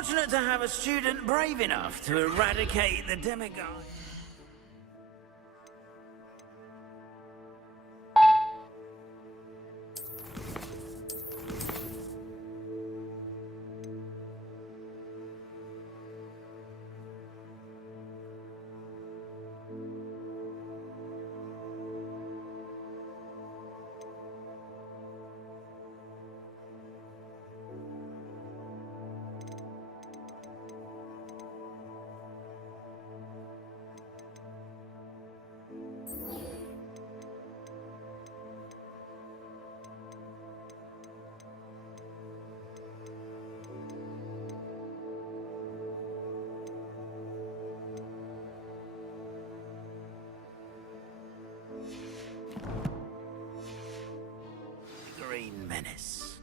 fortunate to have a student brave enough to eradicate the demigod. Green menace.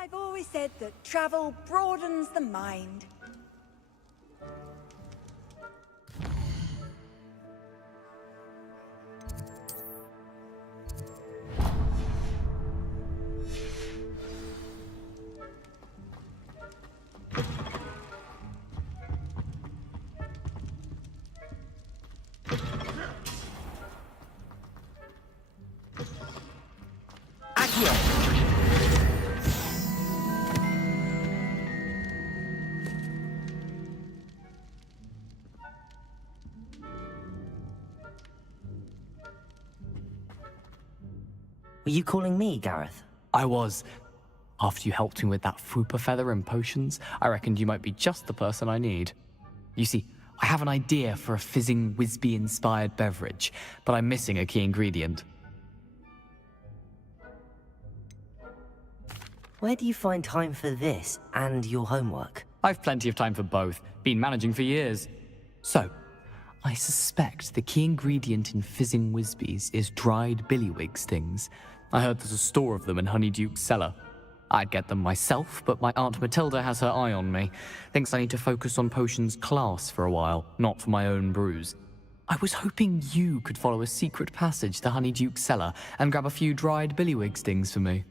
I've always said that travel broadens the mind. Were you calling me, Gareth? I was. After you helped me with that Fupa feather and potions, I reckoned you might be just the person I need. You see, I have an idea for a fizzing Whizbee-inspired beverage, but I'm missing a key ingredient. Where do you find time for this and your homework? I've plenty of time for both. Been managing for years. So, I suspect the key ingredient in fizzing Whizbees is dried billywig stings. I heard there's a store of them in Honeyduke's cellar. I'd get them myself, but my Aunt Matilda has her eye on me. Thinks I need to focus on potions class for a while, not for my own brews. I was hoping you could follow a secret passage to Honeyduke's cellar and grab a few dried billywig stings for me.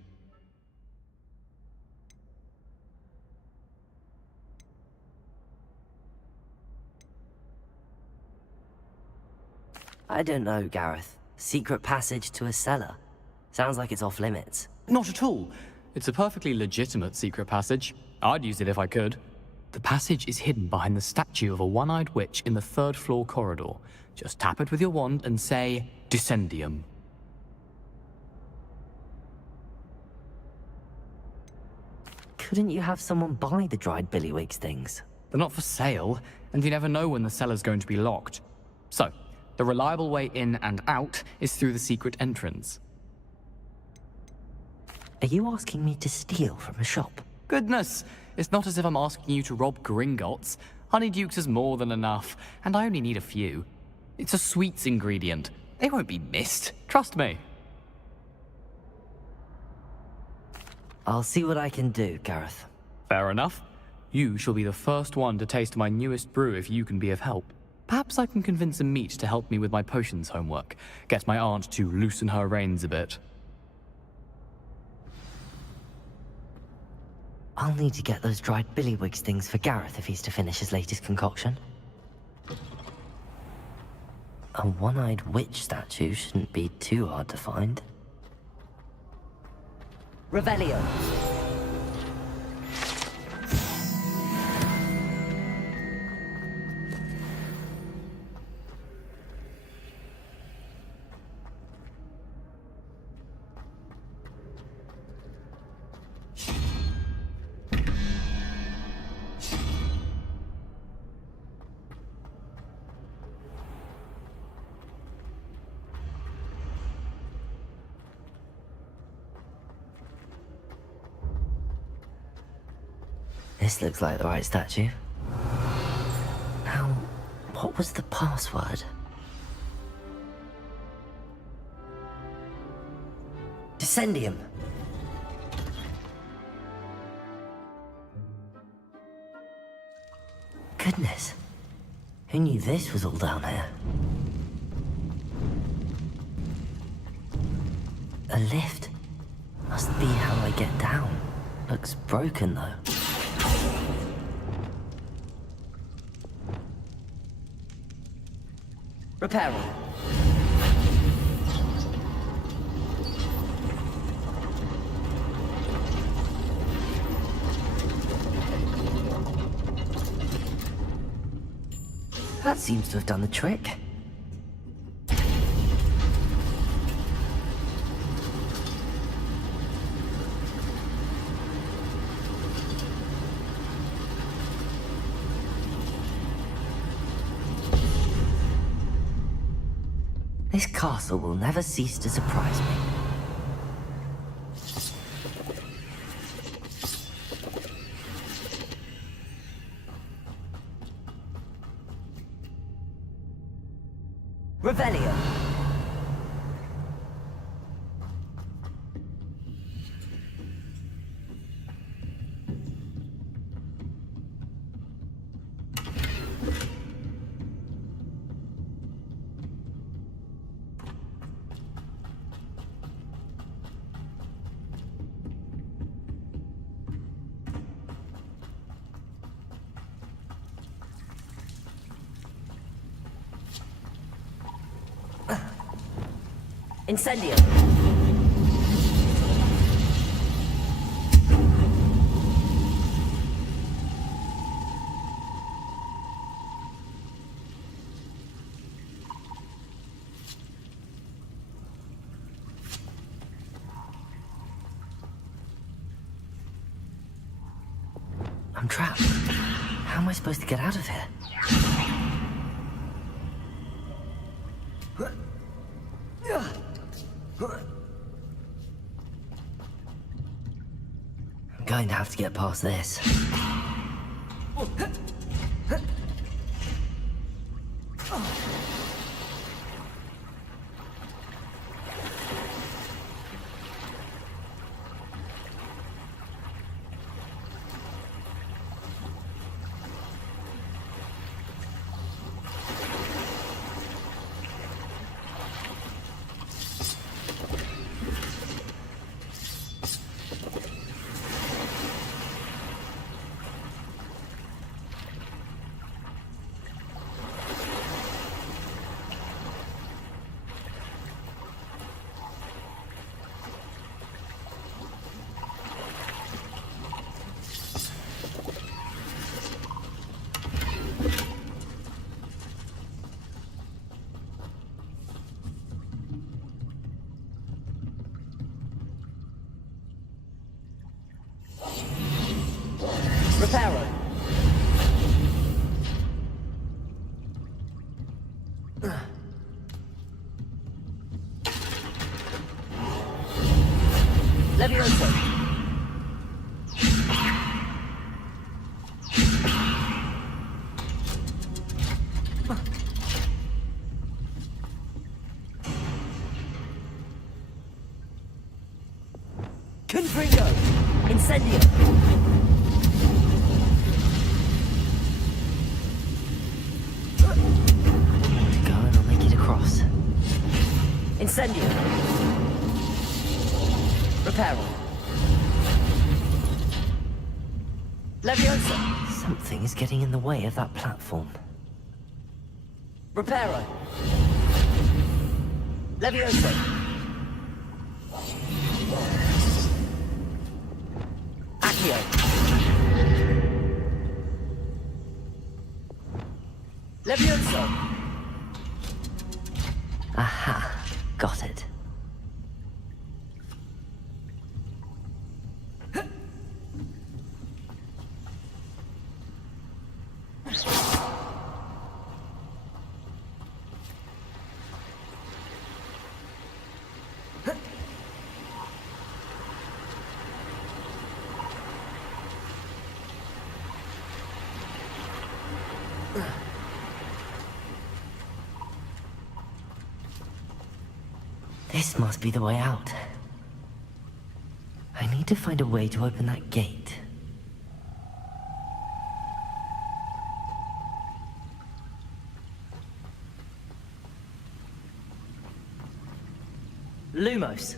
I don't know, Gareth. Secret passage to a cellar. Sounds like it's off limits. Not at all. It's a perfectly legitimate secret passage. I'd use it if I could. The passage is hidden behind the statue of a one-eyed witch in the third-floor corridor. Just tap it with your wand and say, Descendium. Couldn't you have someone buy the dried billywig stings? They're not for sale, and you never know when the cellar's going to be locked. So, the reliable way in and out is through the secret entrance. Are you asking me to steal from a shop? Goodness, it's not as if I'm asking you to rob Gringotts. Honeyduke's is more than enough, and I only need a few. It's a sweets ingredient. They won't be missed, trust me. I'll see what I can do, Gareth. Fair enough. You shall be the first one to taste my newest brew if you can be of help. Perhaps I can convince a meat to help me with my potions homework. Get my aunt to loosen her reins a bit. I'll need to get those dried billywig stings for Gareth if he's to finish his latest concoction. A one-eyed witch statue shouldn't be too hard to find. Revelio. This looks like the right statue. Now, what was the password? Descendium. Goodness. Who knew this was all down here? A lift. Must be how I get down. Looks broken though. Repairing. That seems to have done the trick. This castle will never cease to surprise me. Revelio. Incendio. I'm trapped. How am I supposed to get out of here? I'm going to have to get past this. Reparo. Levioso. Confringo. Incendio. Incendio. Reparo. Leviosa. Something is getting in the way of that platform. Reparo. Leviosa. Accio. Leviosa. Aha. Got it. This must be the way out. I need to find a way to open that gate. Lumos.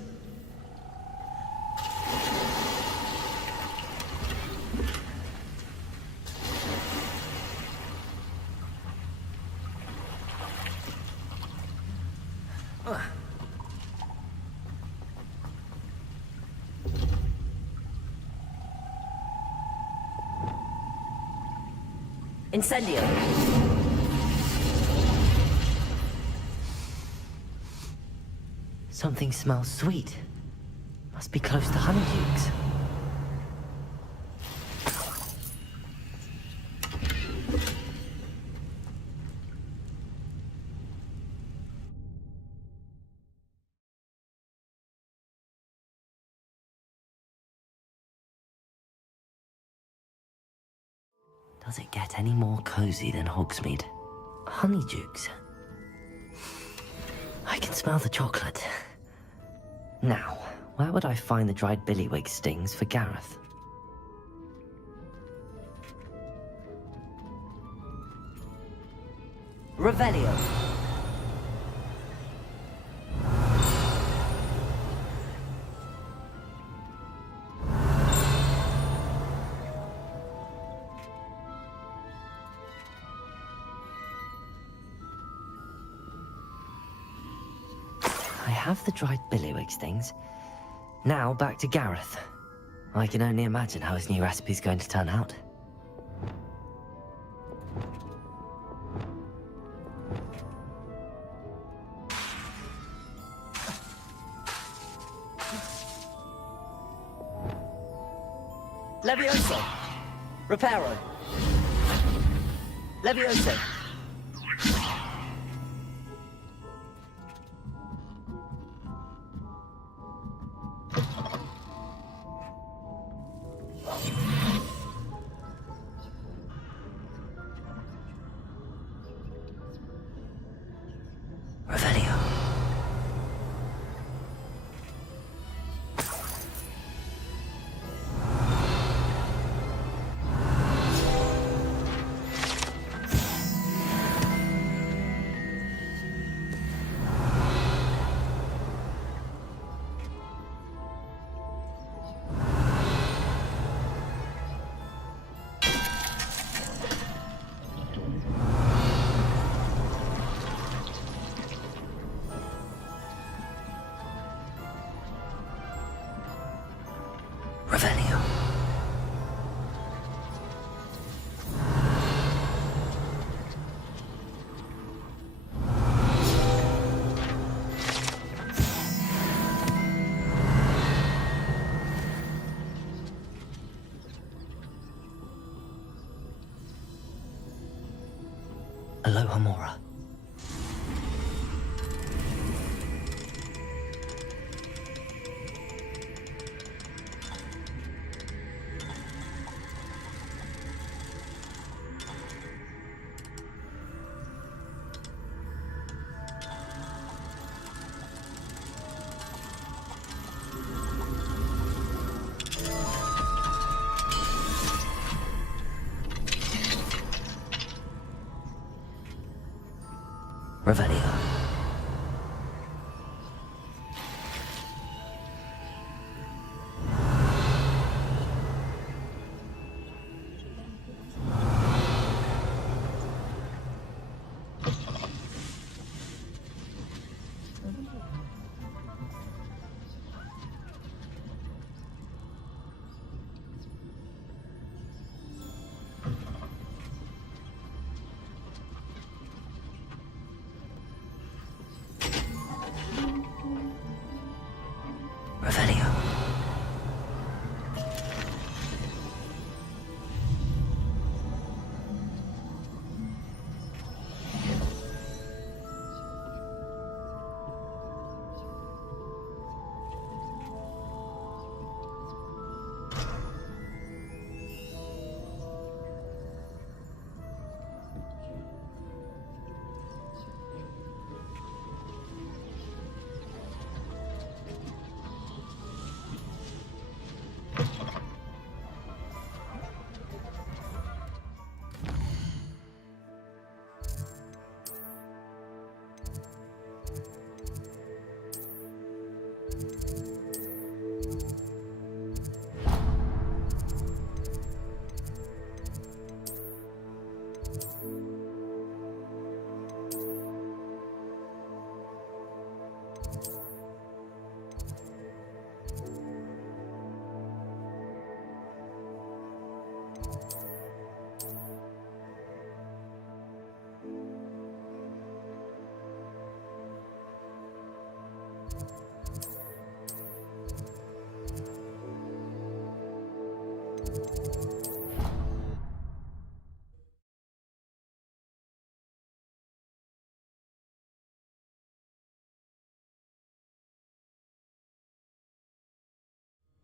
Incendio. Something smells sweet. Must be close to Honeydukes. Does it get any more cozy than Hogsmeade? Honeydukes. I can smell the chocolate. Now, where would I find the dried billywig stings for Gareth? Revelio. I have the dried billywig stings. Now back to Gareth. I can only imagine how his new recipe's going to turn out. Levioso! Reparo! Levioso! Revelio. Revelio. Aloha Mora. Revelio.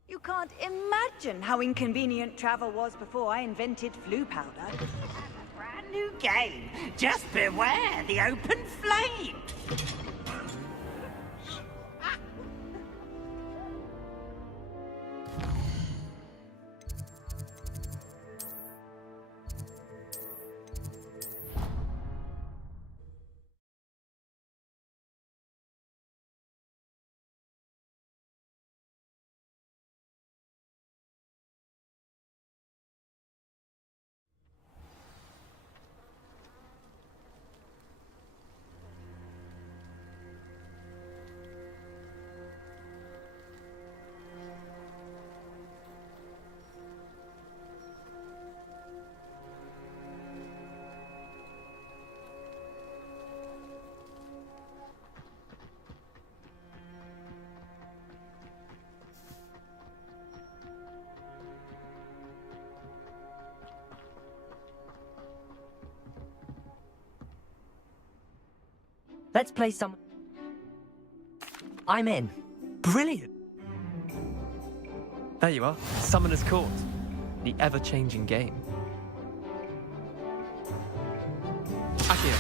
You can't imagine how inconvenient travel was before I invented flu powder. A brand new game. Just beware the open flame. Let's play some... I'm in. Brilliant! There you are, Summoner's Court, the ever-changing game. Akio.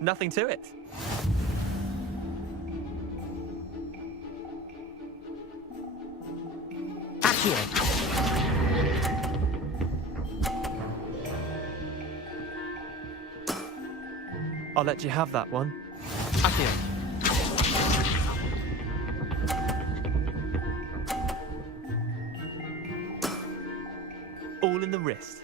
Nothing to it. Akio. I'll let you have that one. Akio. All in the wrist.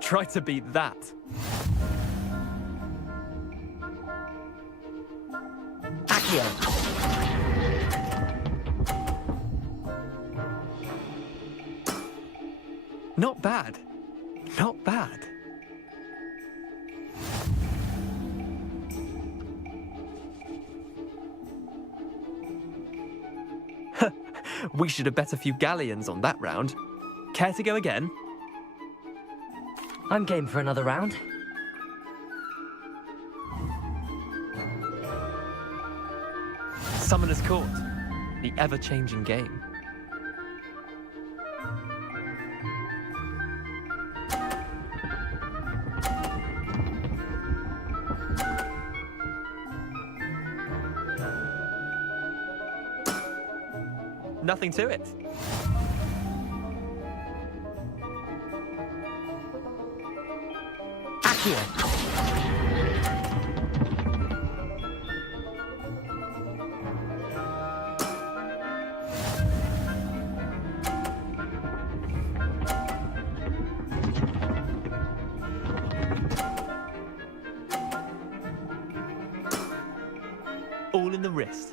Try to beat that. Akio. Not bad. Not bad. We should have bet a few galleons on that round. Care to go again? I'm game for another round. Summoner's Court, the ever-changing game. Nothing to it. Akio. All in the wrist.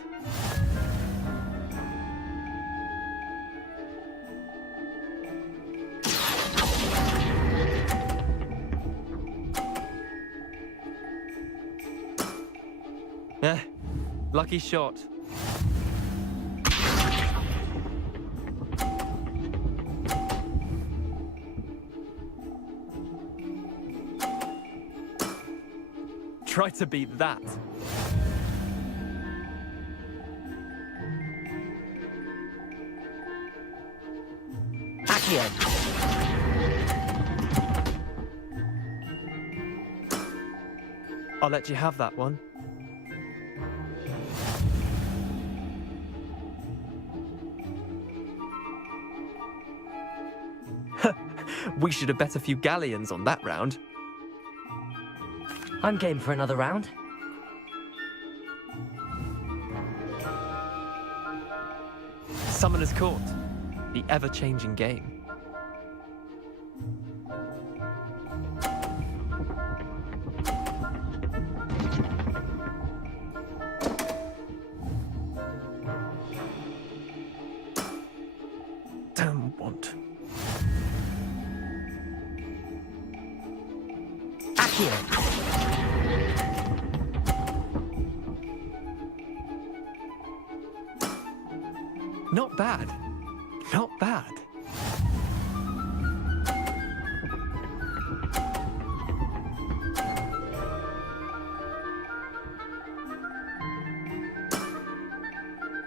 Lucky shot. Try to beat that. Accio! I'll let you have that one. We should have bet a few galleons on that round. I'm game for another round. Summoner's Court, the ever-changing game. Damn want. Accio! Not bad. Not bad.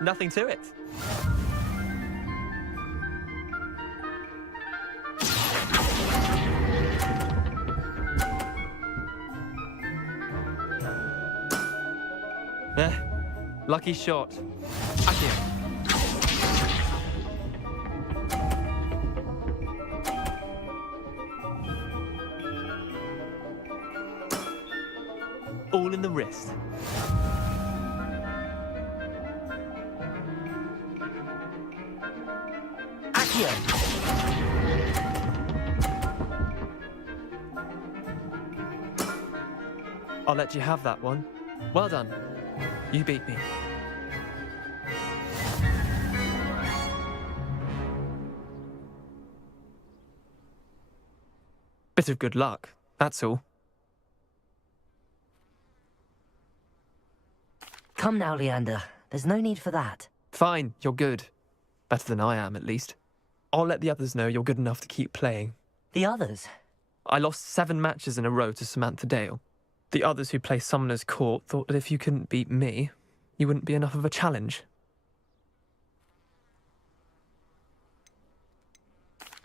Nothing to it. Lucky shot. Accio. All in the wrist. Accio! I'll let you have that one. Well done. You beat me. Bit of good luck, that's all. Come now, Leander. There's no need for that. Fine, you're good. Better than I am, at least. I'll let the others know you're good enough to keep playing. The others? I lost 7 matches in a row to Samantha Dale. The others who play Summoner's Court thought that if you couldn't beat me, you wouldn't be enough of a challenge.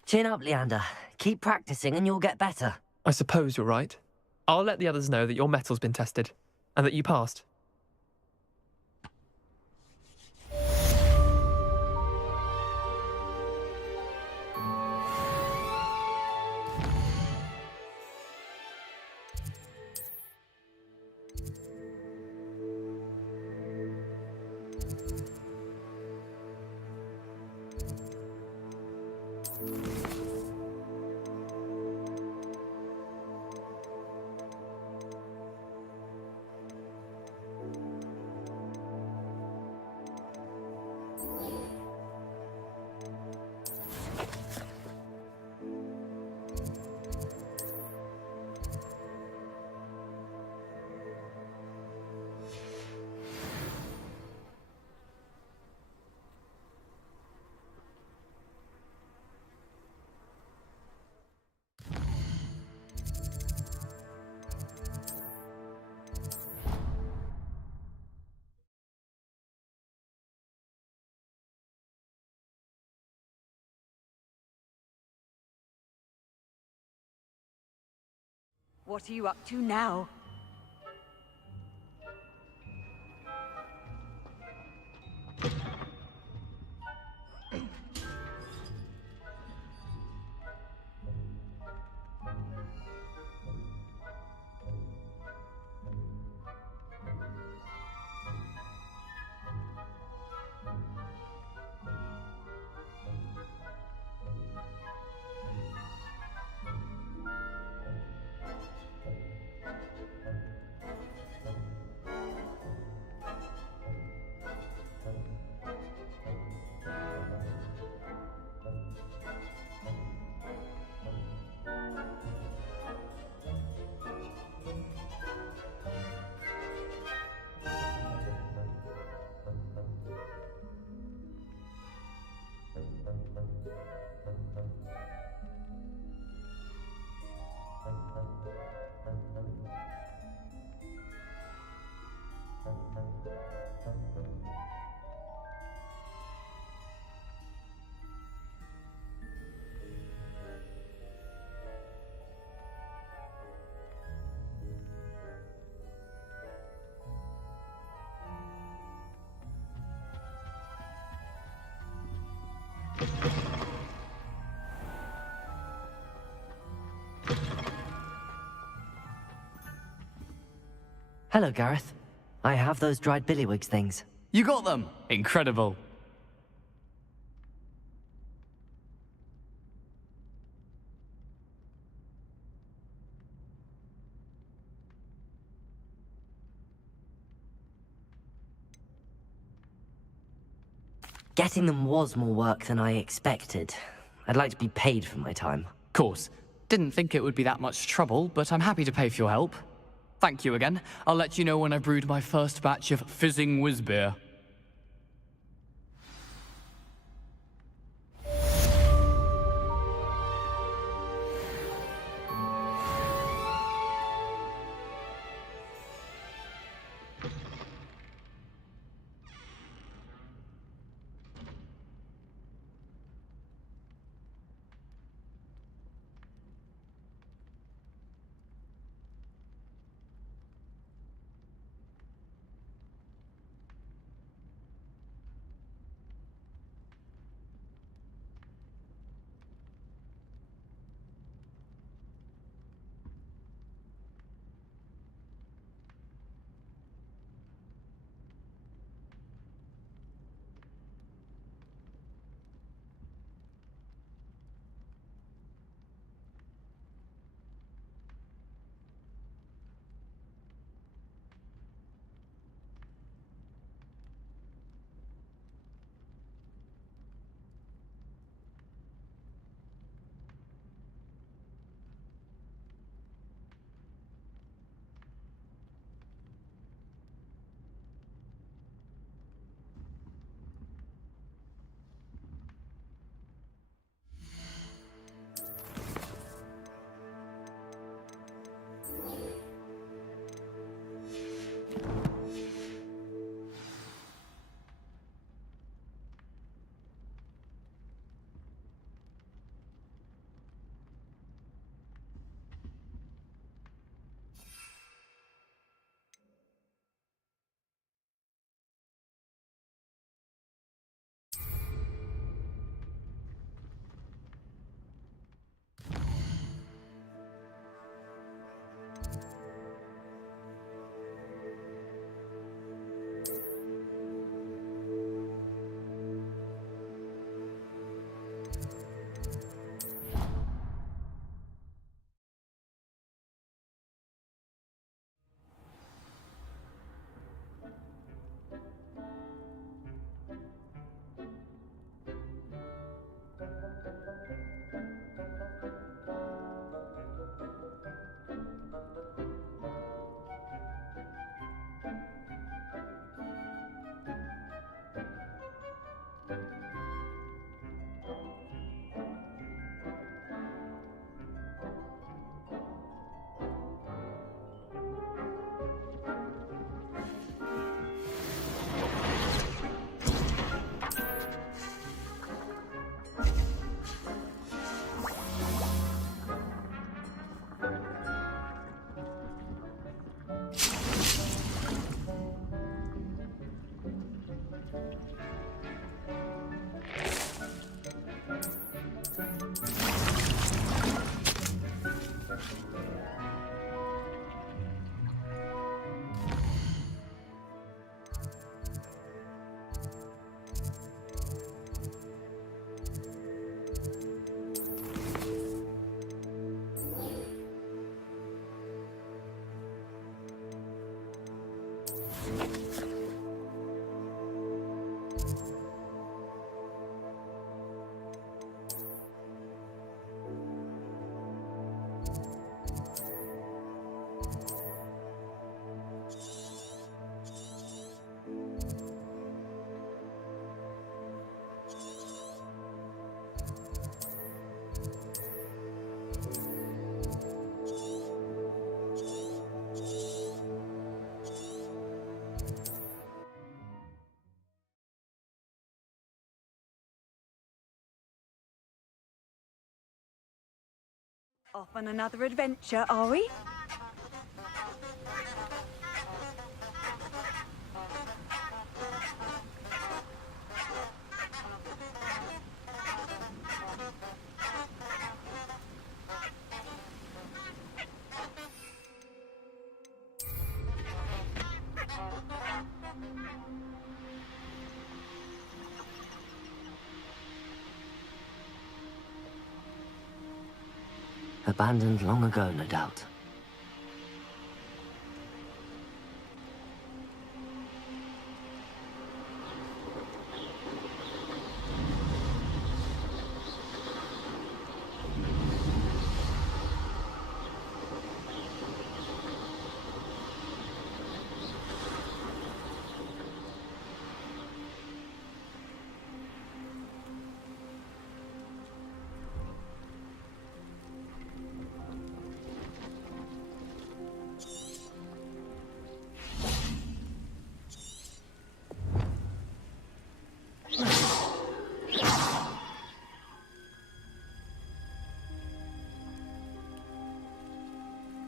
Chin up, Leander. Keep practicing and you'll get better. I suppose you're right. I'll let the others know that your metal's been tested, and that you passed. What are you up to now? Hello, Gareth. I have those dried billywigs things. You got them! Incredible. Getting them was more work than I expected. I'd like to be paid for my time. Course. Didn't think it would be that much trouble, but I'm happy to pay for your help. Thank you again. I'll let you know when I've brewed my first batch of fizzing whiz beer. Off on another adventure, are we? Abandoned long ago, no doubt.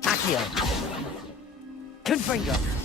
Accio! Confringo!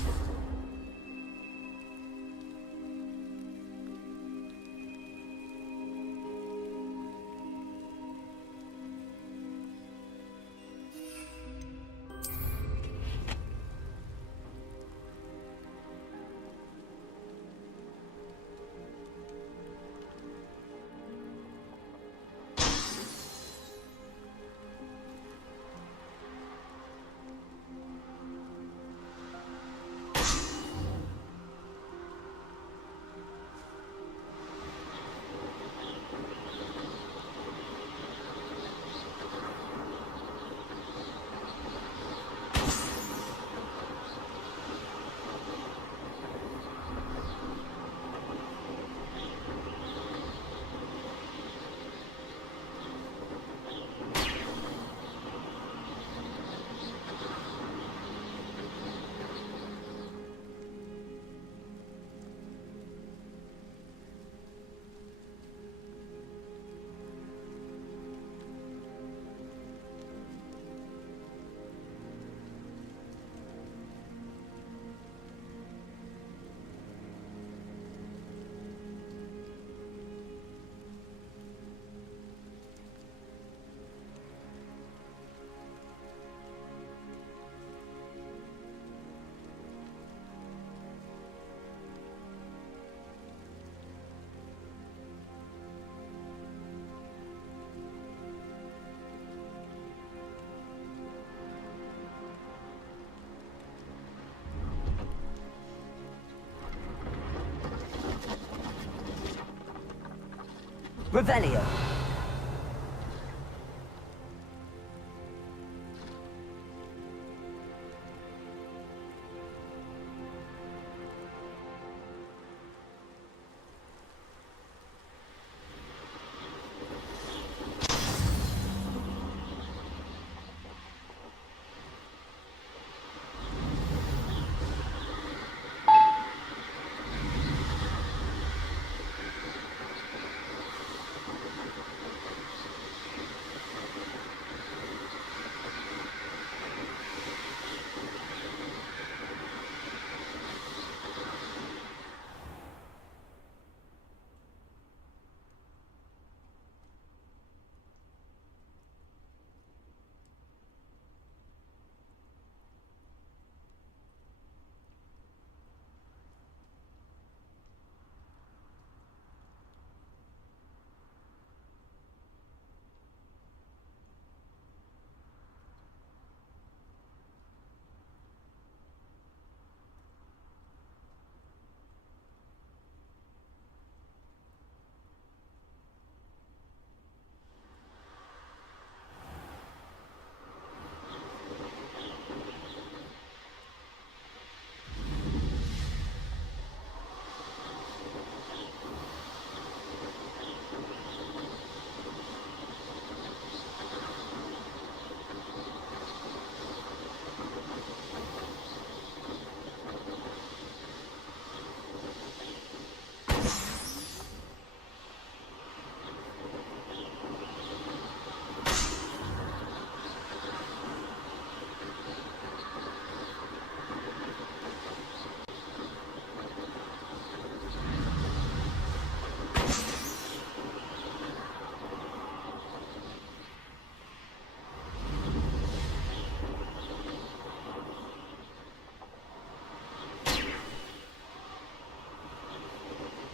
Revelio.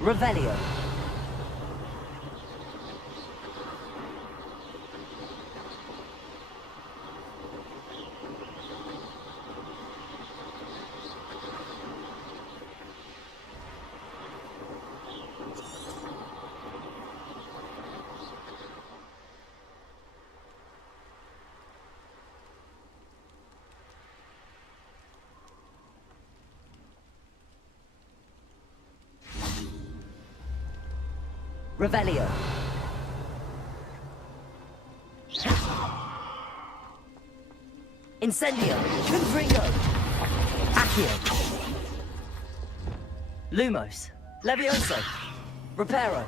Revelio. Revelio. Incendio. Confringo. Accio. Lumos. Levioso. Reparo.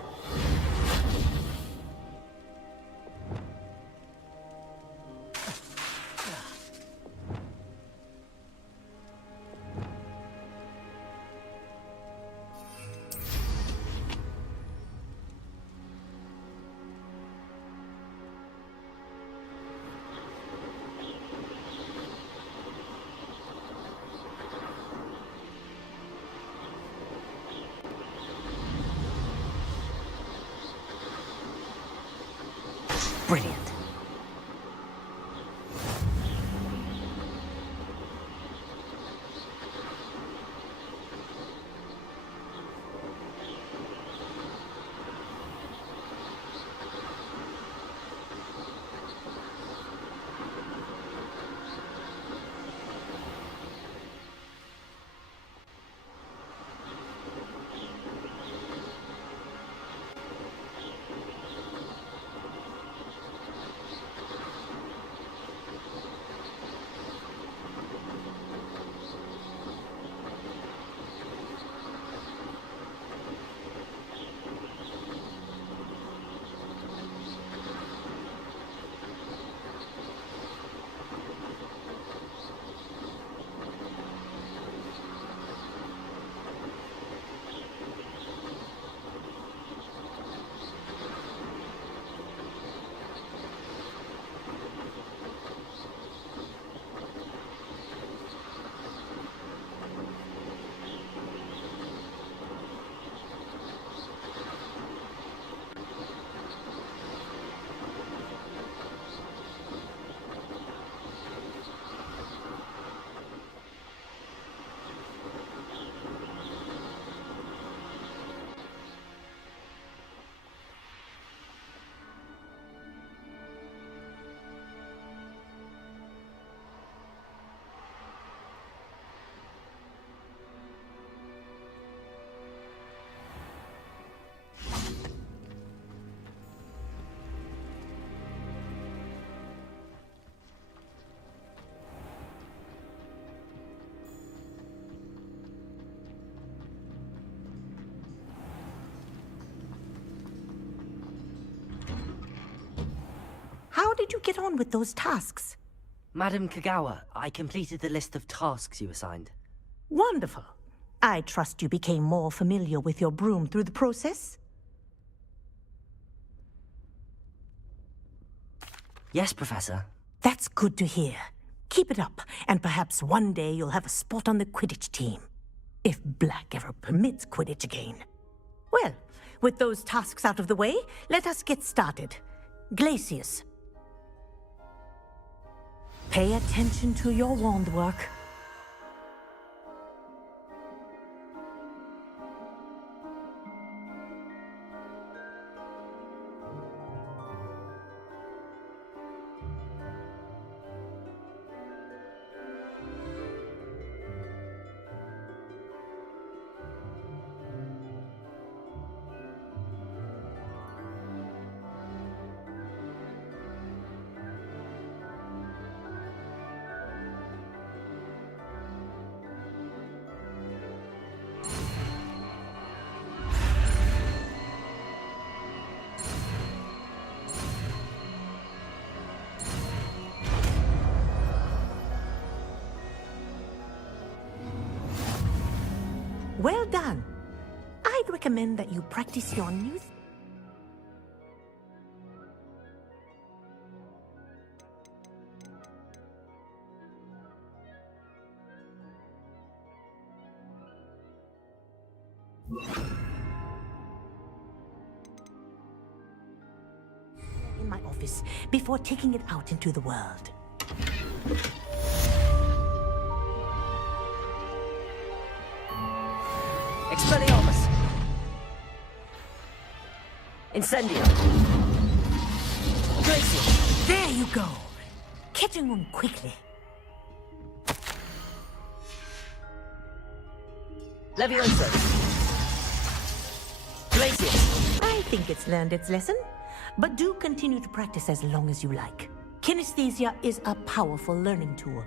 Brilliant. How did you get on with those tasks? Madam Kagawa, I completed the list of tasks you assigned. Wonderful. I trust you became more familiar with your broom through the process? Yes, Professor. That's good to hear. Keep it up, and perhaps one day you'll have a spot on the Quidditch team. If Black ever permits Quidditch again. Well, with those tasks out of the way, let us get started. Glacius. Pay attention to your wand work. Well done. I'd recommend that you practice your new... in my office before taking it out into the world. Expelliarmus! Incendio! Glacier! There you go. Catching on quickly. Levioso! Glacier! I think it's learned its lesson, but do continue to practice as long as you like. Kinesthesia is a powerful learning tool.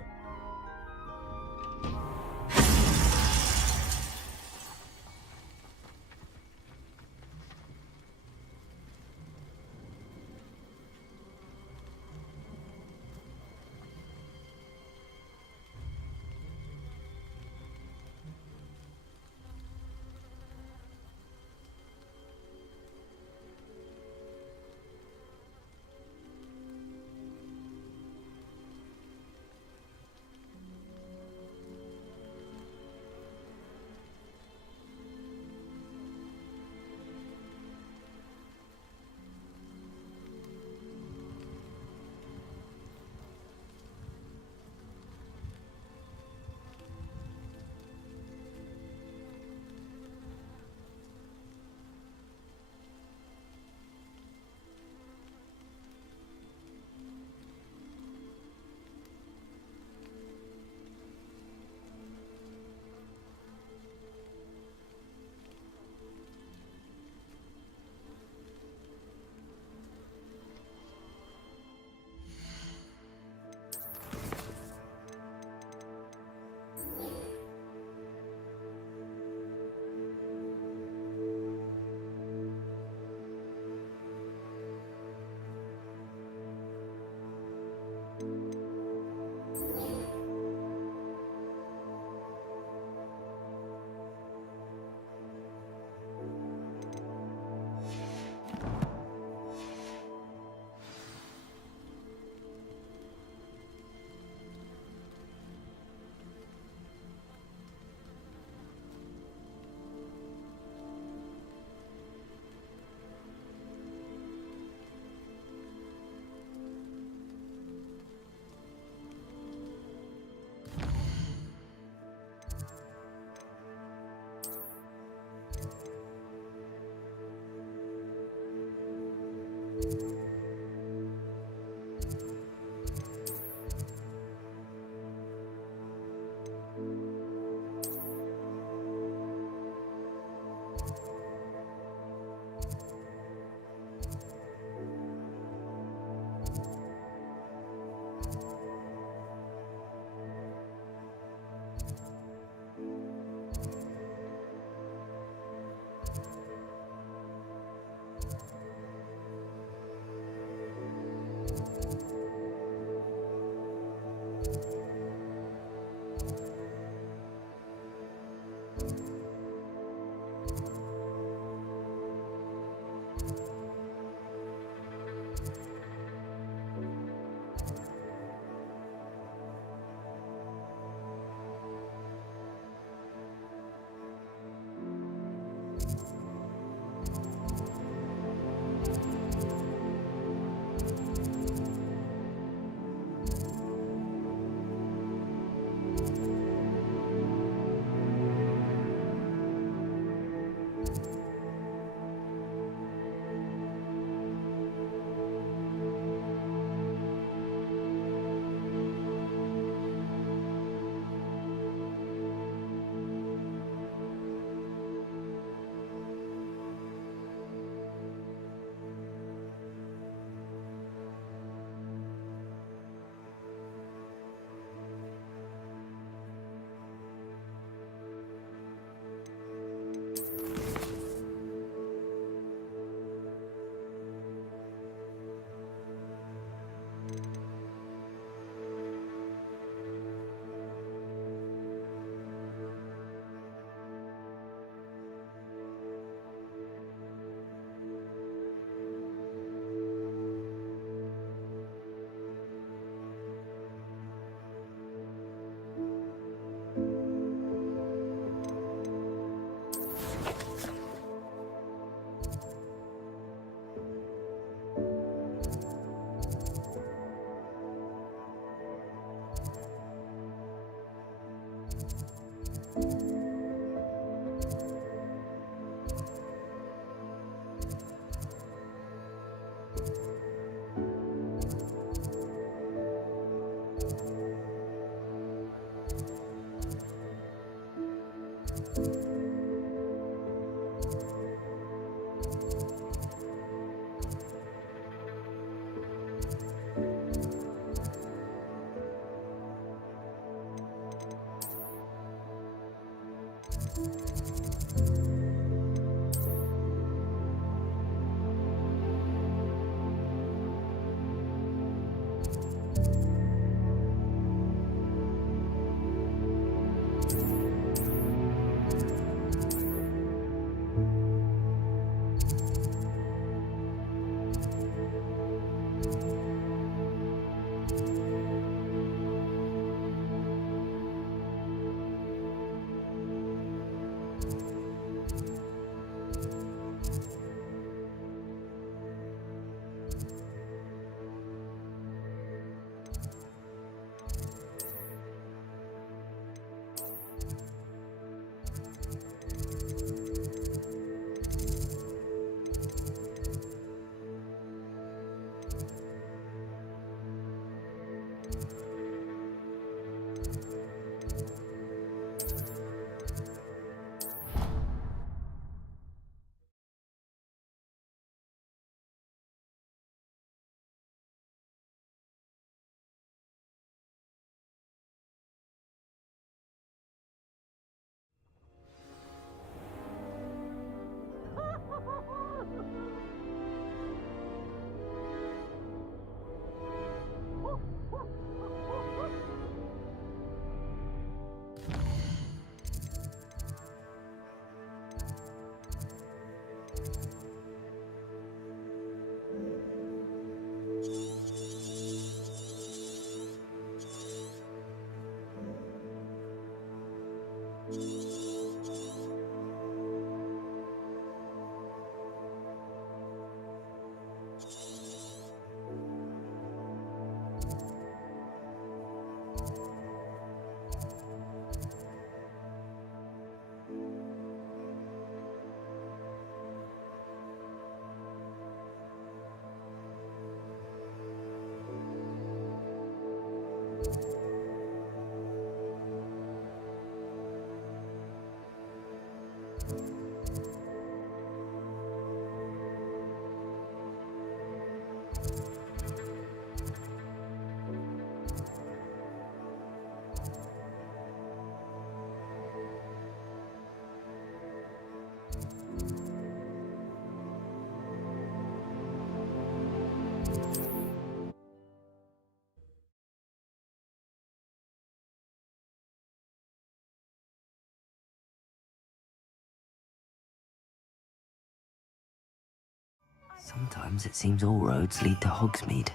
Sometimes it seems all roads lead to Hogsmeade.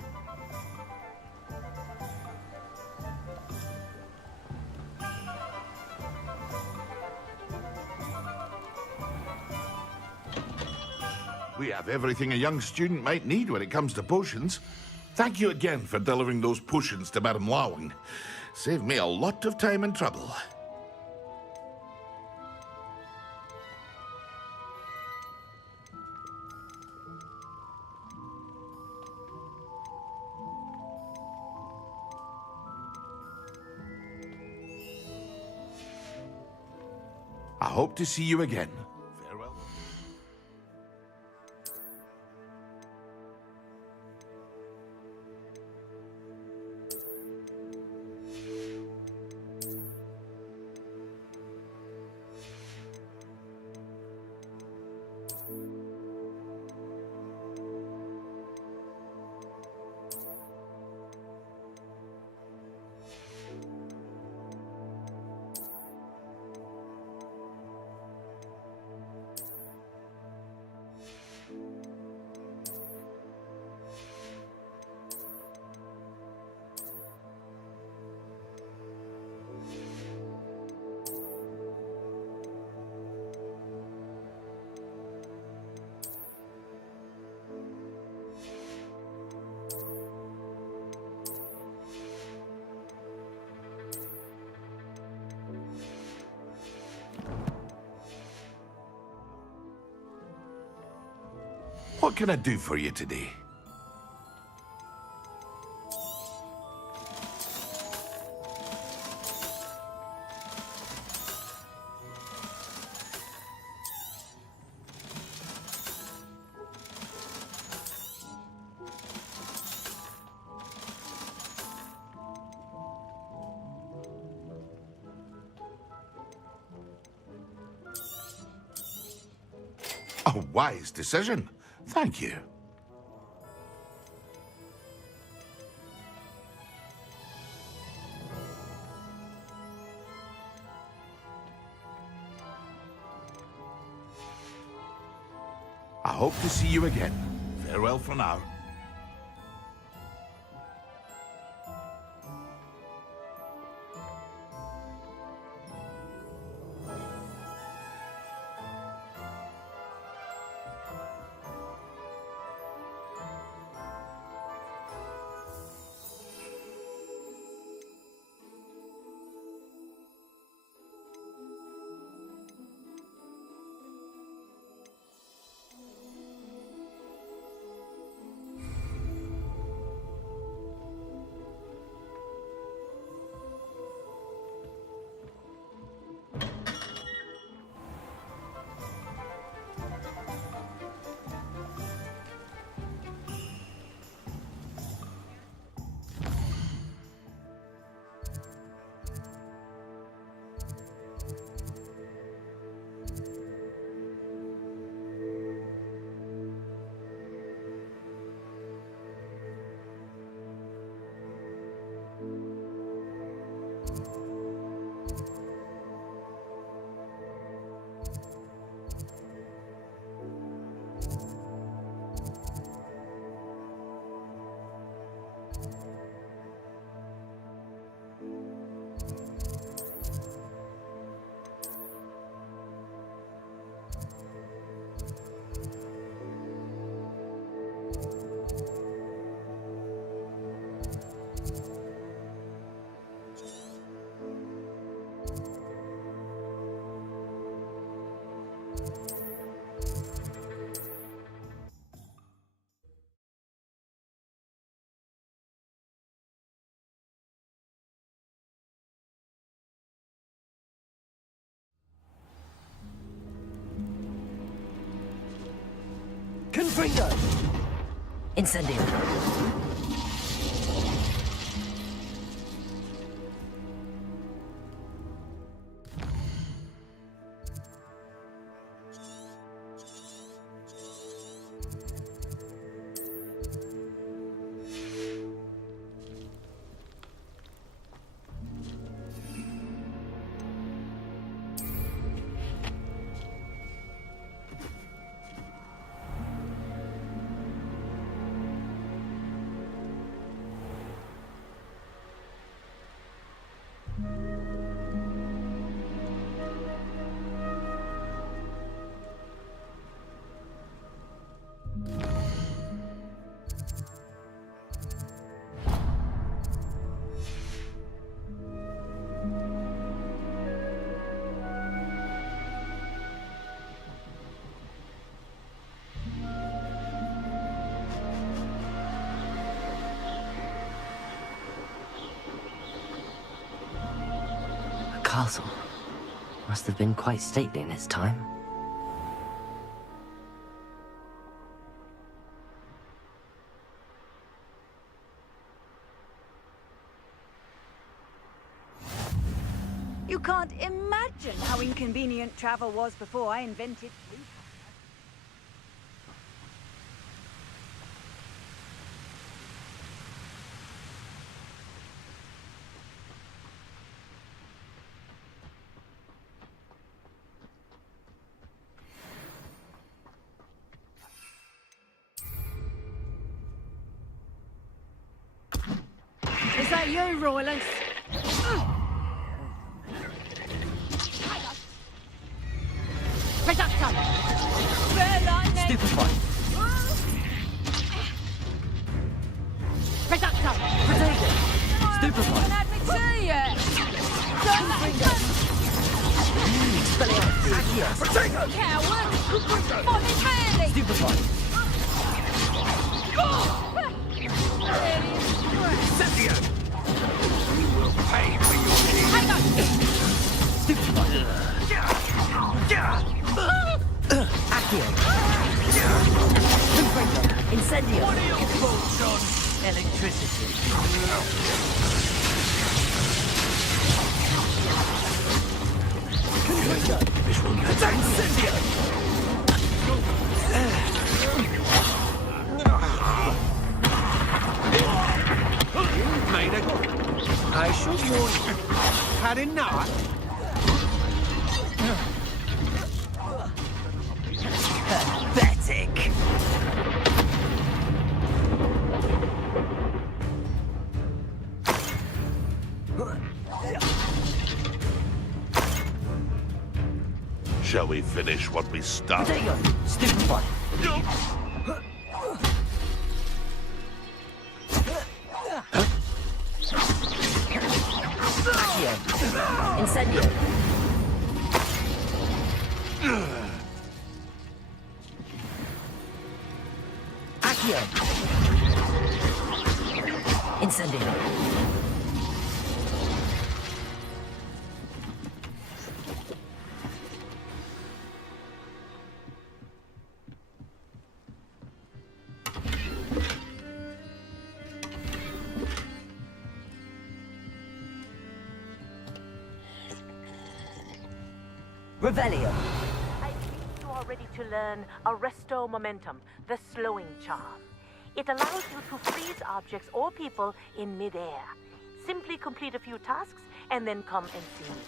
We have everything a young student might need when it comes to potions. Thank you again for delivering those potions to Madame Lawing. Saved me a lot of time and trouble. I hope to see you again. Farewell. What can I do for you today? A wise decision. Thank you. I hope to see you again. Farewell for now. Confringo! Incendio! castle. Must have been quite stately in its time. You can't imagine how inconvenient travel was before I invented blue. Is that you, Roylance? Reducto! Stupefy! Reducto! Potato! Stupefy! Had me too yet! Accio! Potato! Coward! Fight me fairly! Stupefy! Incendio! You will pay for your deeds. Hang on! Stupefy! Accio! Incendio! What are your thoughts on electricity? This will get incendio! You've made a... I should warn you. Had enough? Pathetic! Shall we finish what we started? Potato! Stupefy! Accio! Incendio! Accio! Incendio! Revelio! I think you are ready to learn Arresto Momentum, the slowing charm. It allows you to freeze objects or people in midair. Simply complete a few tasks and then come and see me.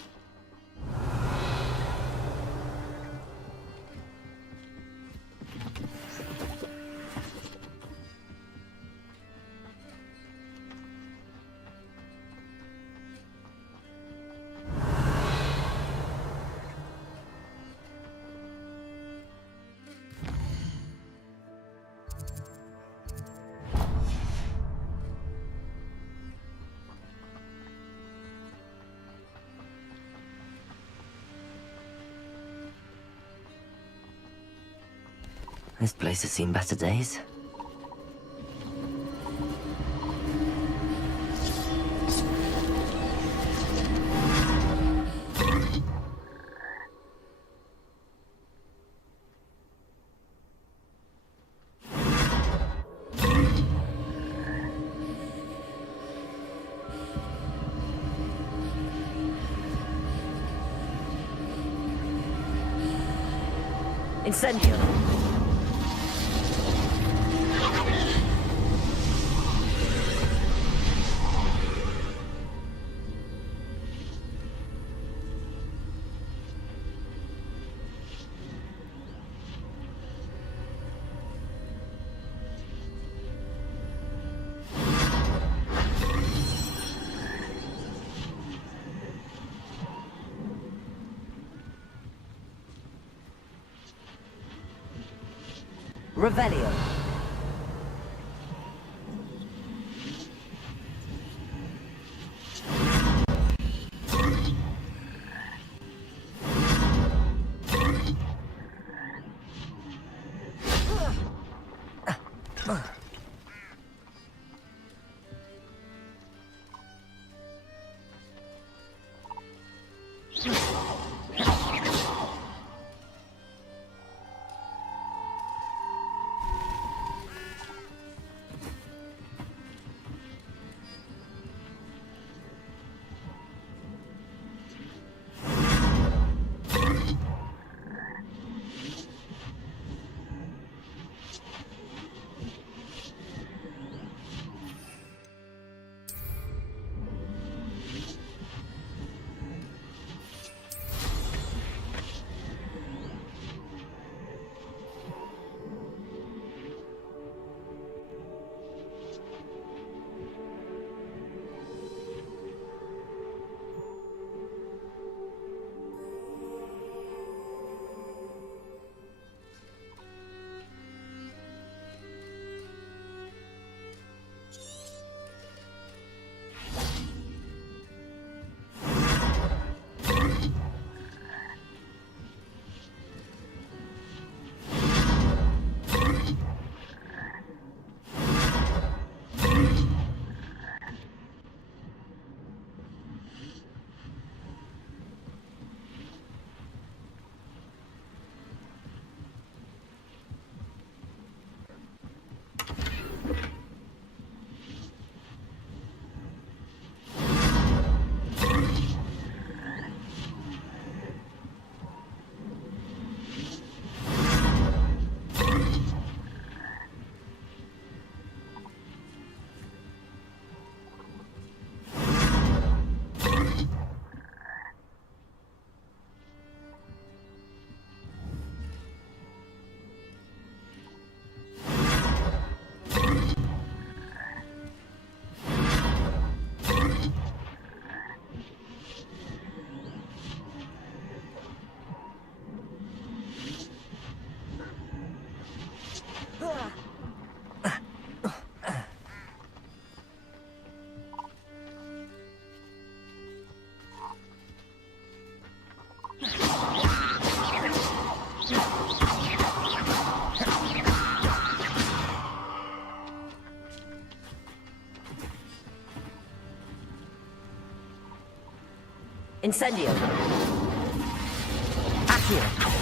This place has seen better days. Incendio! Revelio! Incendio. Accio.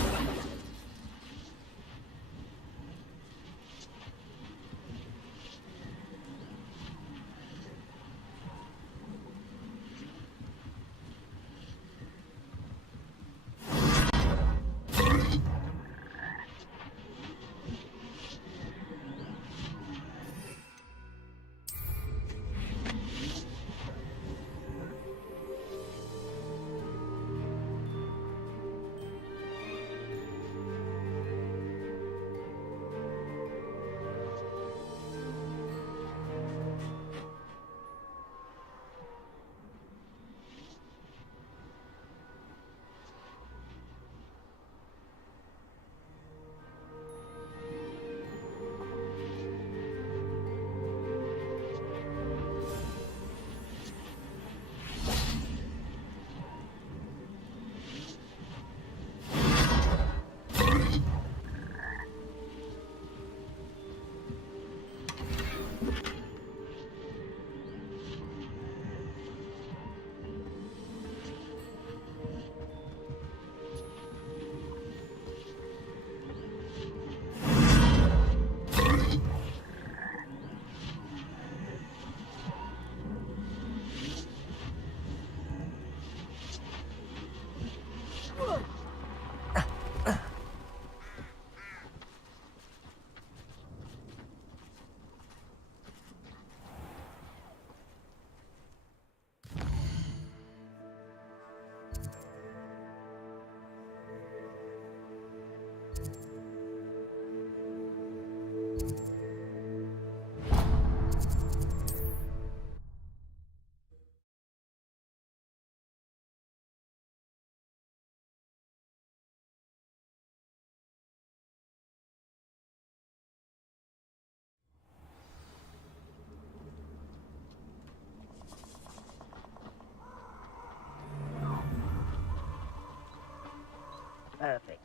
Perfect.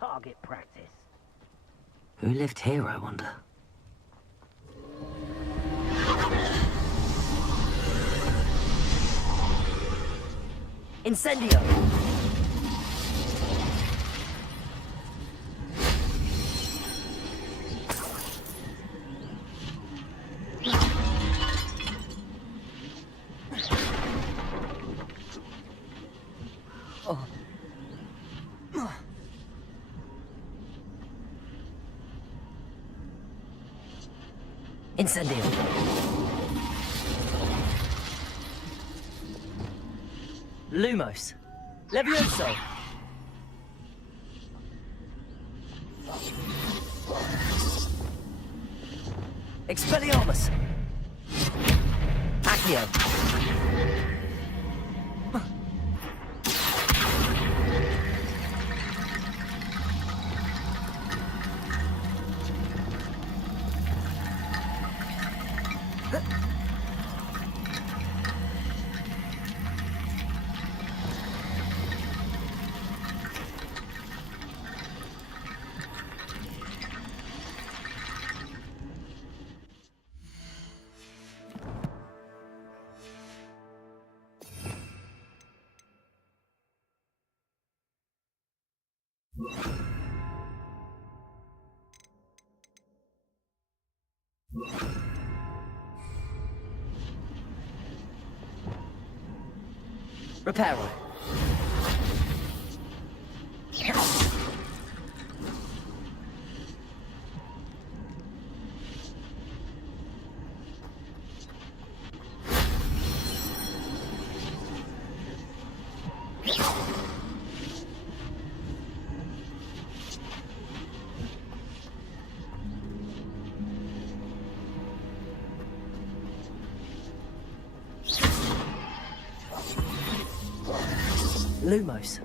Target practice. Who lived here, I wonder? Incendio! Incendio. Lumos. Levioso. Expelliarmus. Accio. Reparo. Lumos.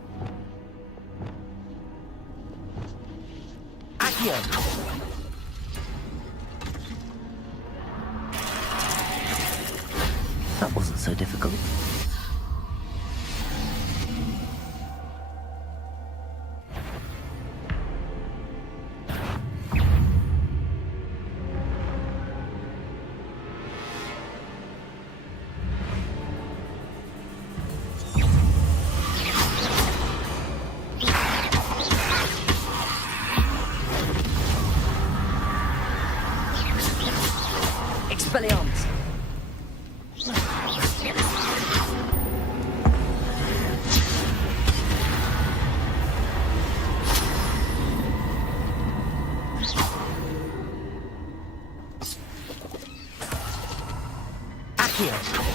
Accio. so difficult. Expelliarmus! Accio!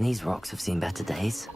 These rocks have seen better days.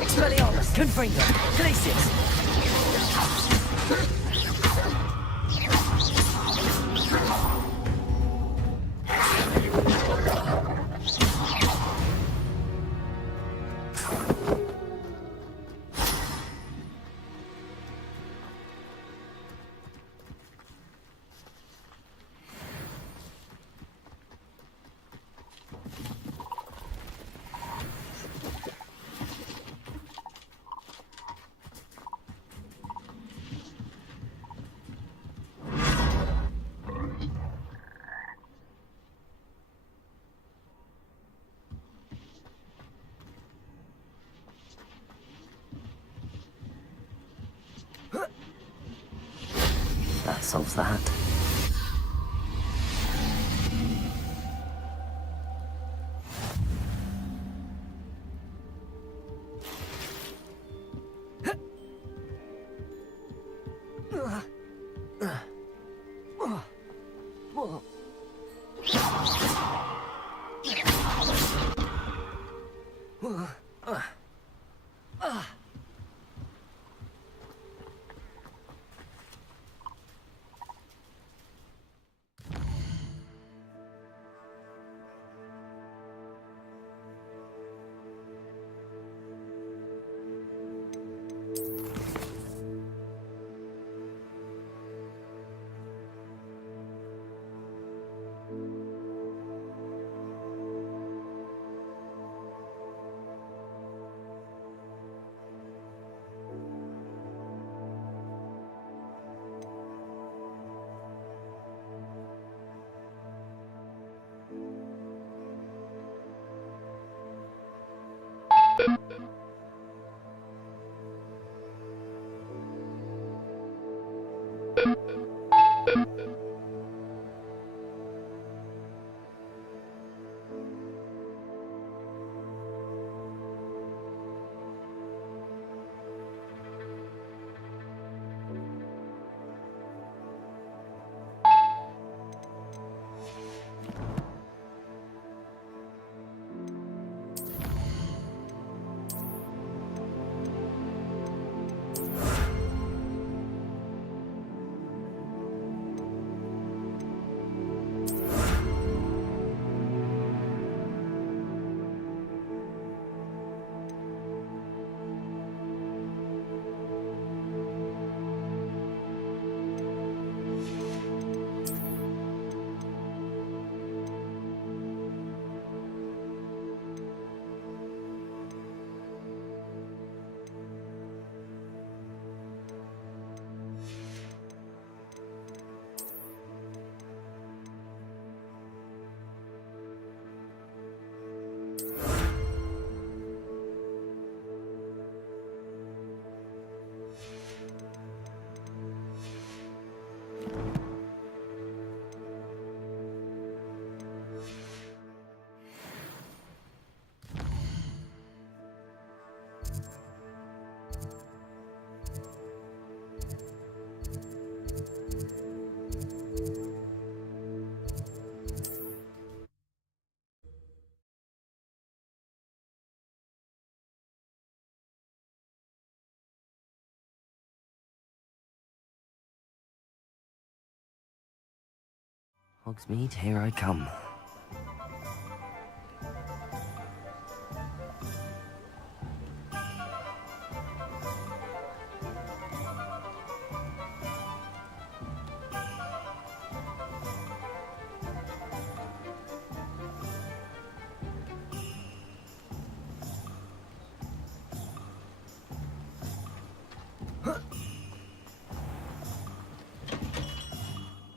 Expelliarmus! Confringo! Glacius! solves that. Hogsmeade, here I come.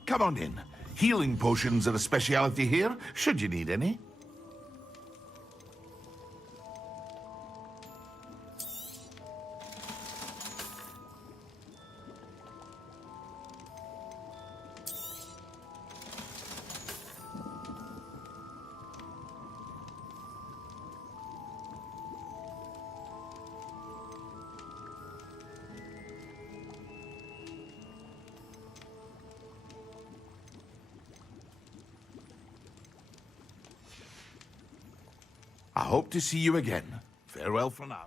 Come on in. Healing potions are a speciality here, should you need any. I hope to see you again. Farewell for now.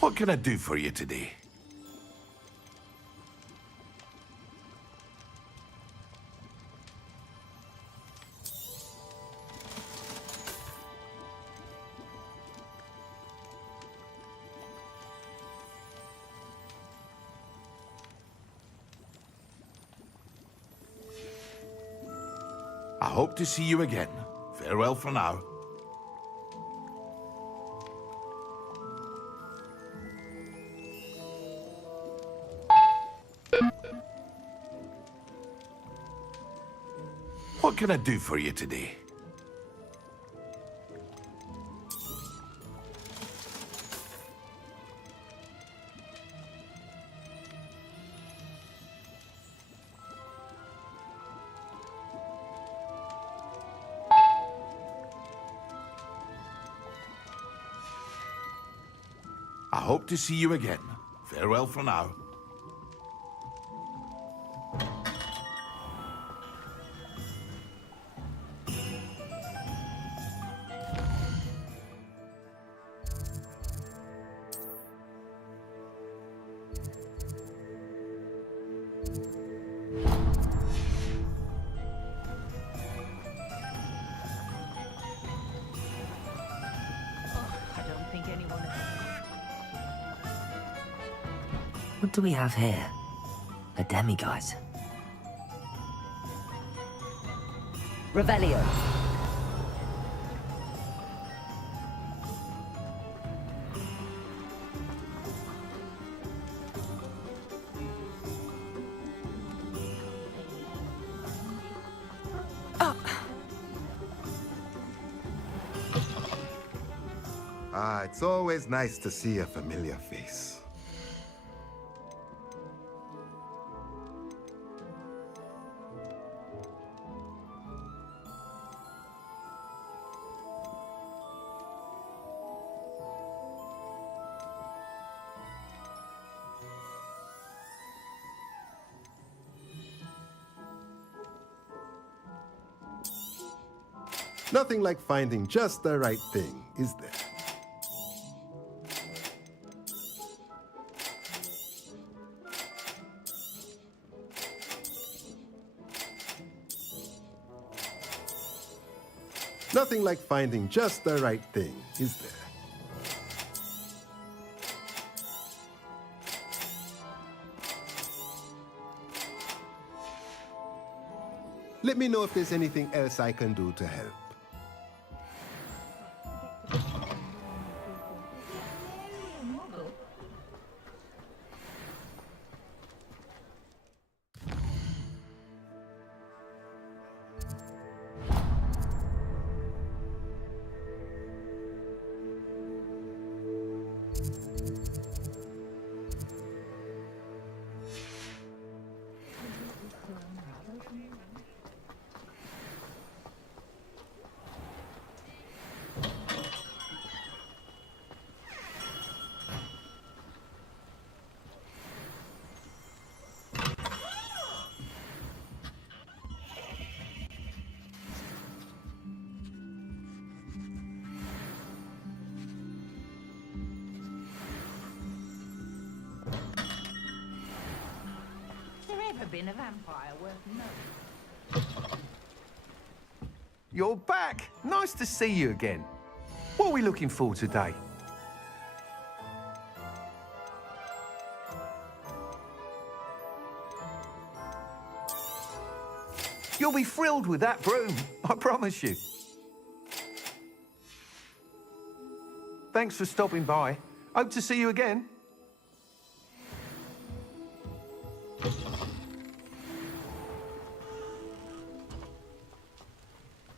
What can I do for you today? hope to see you again. Farewell for now. What can I do for you today? I hope to see you again. Farewell for now. I don't think anyone... What do we have here? A demiguise. Revelio. Ah, it's always nice to see a familiar face. Nothing like finding just the right thing, is there? Nothing like finding just the right thing, is there? Let me know if there's anything else I can do to help. Been a vampire worth knowing. You're back. Nice to see you again. What are we looking for today? You'll be thrilled with that broom, I promise you. Thanks for stopping by. Hope to see you again.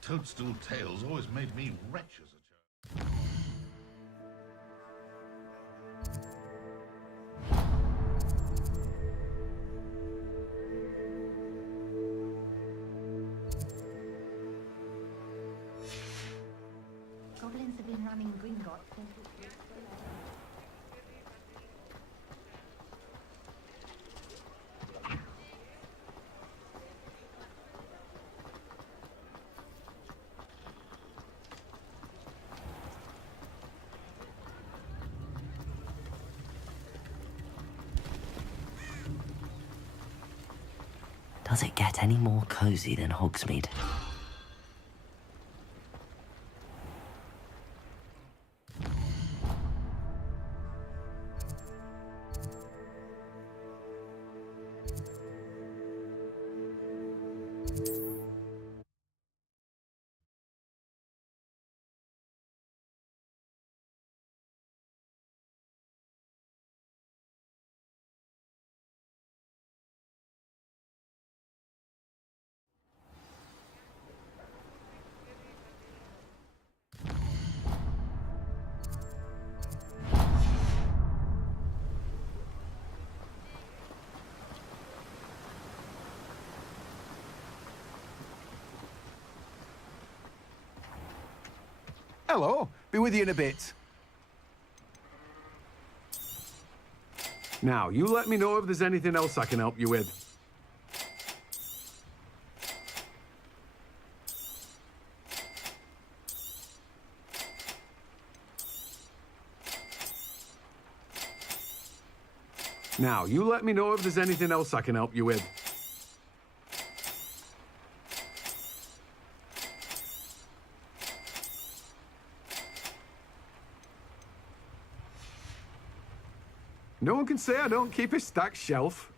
Toadstool Tales always made me wretched as a child. Goblins have been running Gringotts since it's... Does it get any more cozy than Hogsmeade? Hello. Be with you in a bit. Now, you let me know if there's anything else I can help you with. Now, you let me know if there's anything else I can help you with. No one can say I don't keep a stacked shelf.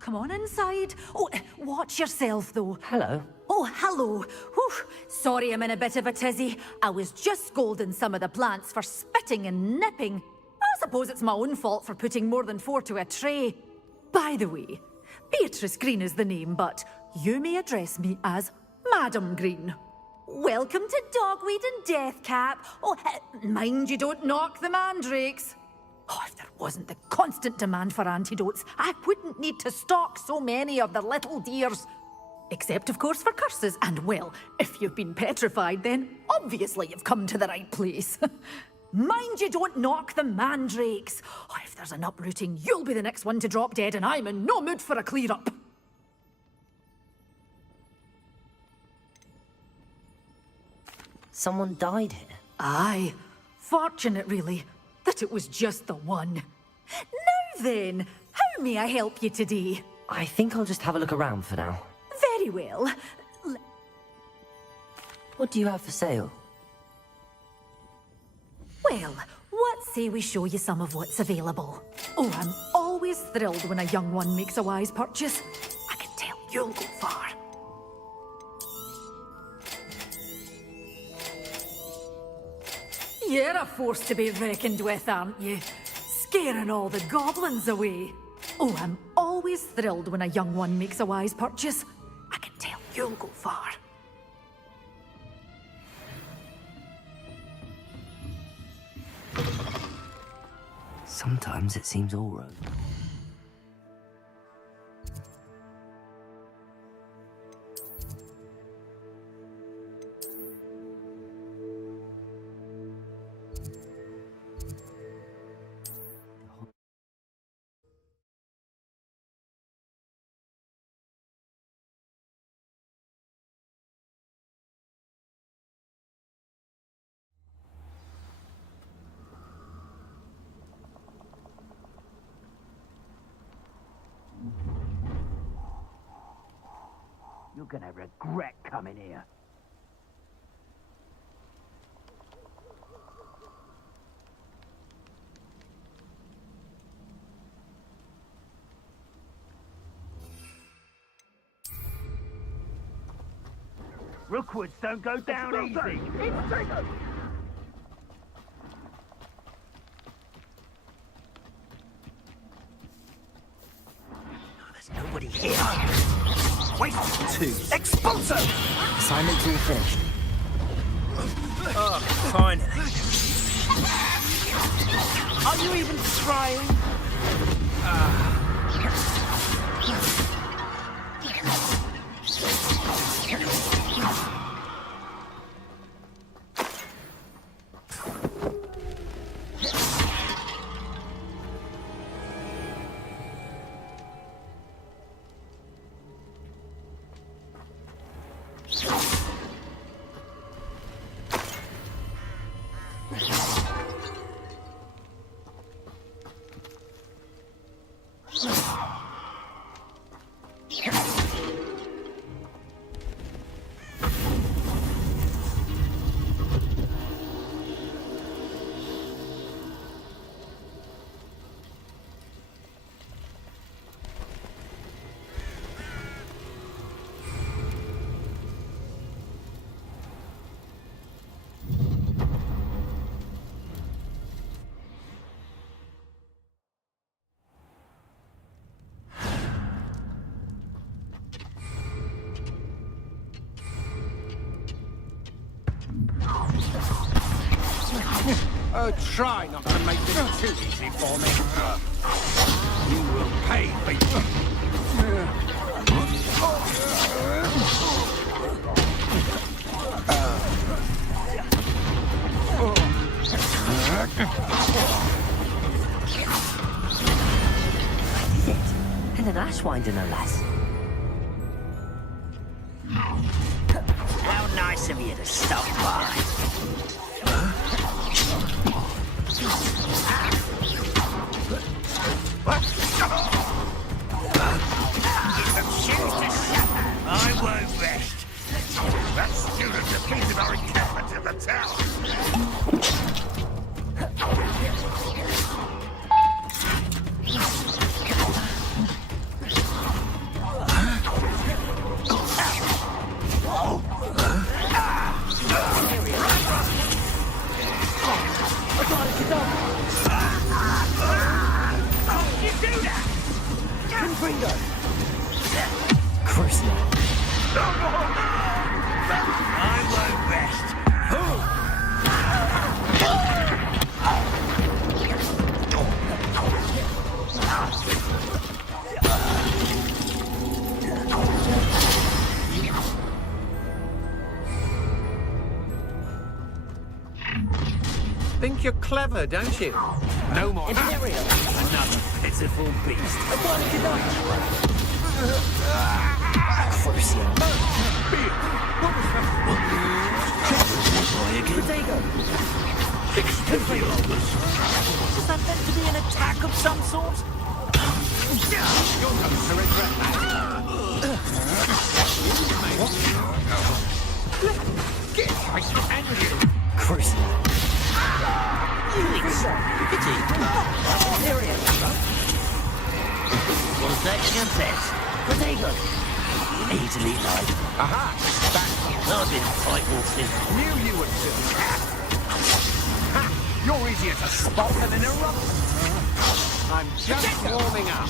Come on inside. Oh, watch yourself, though. Hello. Oh, hello. Whew. Sorry I'm in a bit of a tizzy. I was just scolding some of the plants for spitting and nipping. I suppose it's my own fault for putting more than 4 to a tray. By the way, Beatrice Green is the name, but you may address me as Madam Green. Welcome to Dogweed and Deathcap. Oh, mind you don't knock the mandrakes. Oh, if there wasn't the constant demand for antidotes, I wouldn't need to stock so many of the little dears. Except, of course, for curses. And, well, if you've been petrified, then obviously you've come to the right place. Mind you don't knock the mandrakes. Oh, if there's an uprooting, you'll be the next one to drop dead, and I'm in no mood for a clear-up. Someone died here. Aye. Fortunate, really, that it was just the one. Now then, how may I help you today? I think I'll just have a look around for now. Very well. What do you have for sale? Well, what say we show you some of what's available? Oh, I'm always thrilled when a young one makes a wise purchase. I can tell you'll go far. You're a force to be reckoned with, aren't you? Scaring all the goblins away. Oh, I'm always thrilled when a young one makes a wise purchase. I can tell you'll go far. Sometimes it seems all right. You're gonna regret coming here. Rookwoods don't go down easy. There's nobody here. Wait, two. Expulso! Assignment's all finished. Oh, fine. Are you even trying? Oh, try not to make this too easy for me. You will pay for And an ashwinder, no less. How nice of you to stop by. I won't rest. That student defeated our encampment in the tower. Crucial. I won't rest. Think you're clever, don't you? No more. Imperial. Another pitiful beast. Crucial. Is that meant to be an attack of some sort? You're going to regret that. Get right and you. Crucial. Was that consent? Protego. Easily lied. Aha! I've been fighting since. Knew you would do. Ha! You're easier to spot than an eruption. I'm just warming up.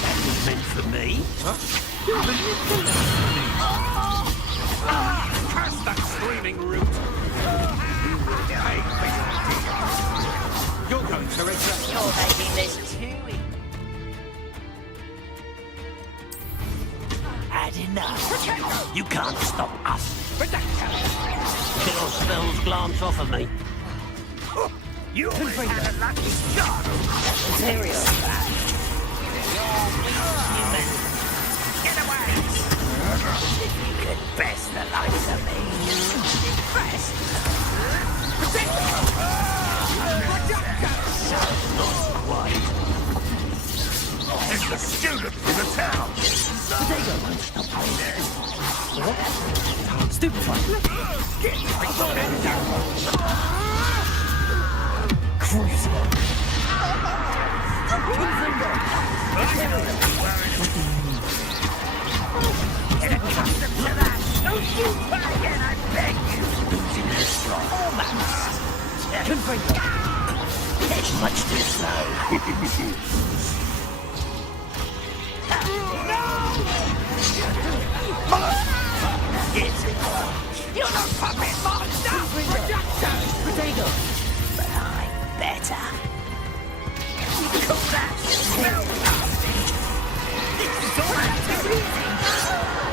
That was meant for me. Curse that screaming root. You will pay for your deeds. You're going to regret. You're making this too easy. Had enough. You can't stop us. Your spells glance off of me. You always had a lucky shot. Material. Get away. If you could best the likes of me. Impressed. Not quite. It's the student from the town. Potato won't stop me there. Stupefied. Crucial. Don't you try again, I beg you! Losing the strong. Almost. It's much too slow. You're not puppet monster! Potato! But I'm better. You call that smell nasty? This is all right too easy.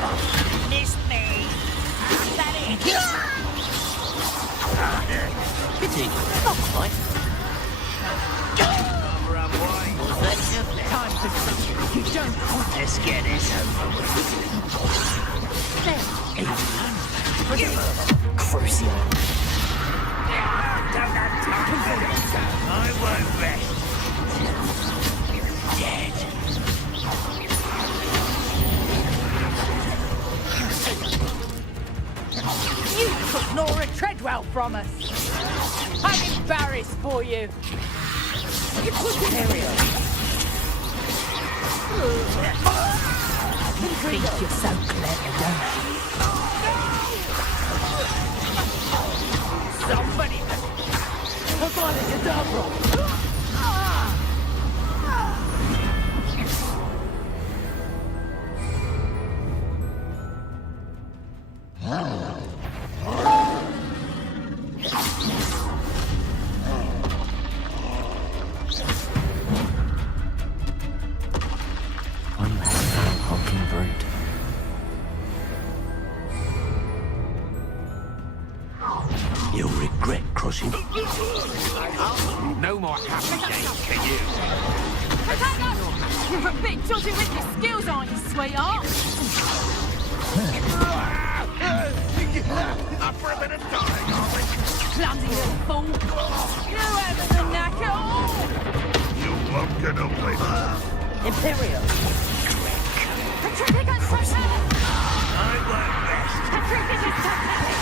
Oh, missed me. That it. Pity. Not quite. Time to stop. You don't want to get this over with. Crucial. Don't have time for this. I won't rest. Dead. You took Nora Treadwell from us. I'm embarrassed for you. You put it area. You think you're so clever, don't you? Somebody. One less hulking brute. You'll regret crossing. No more happy days for you. You're a bit dodgy with your skills, aren't you, sweetheart? Up for a bit of dying, are we? Clumsy little fool. You haven't the knack at all. You won't get away. Imperial. Patricia is Titanic. I won't rest. Patricia is Titanic.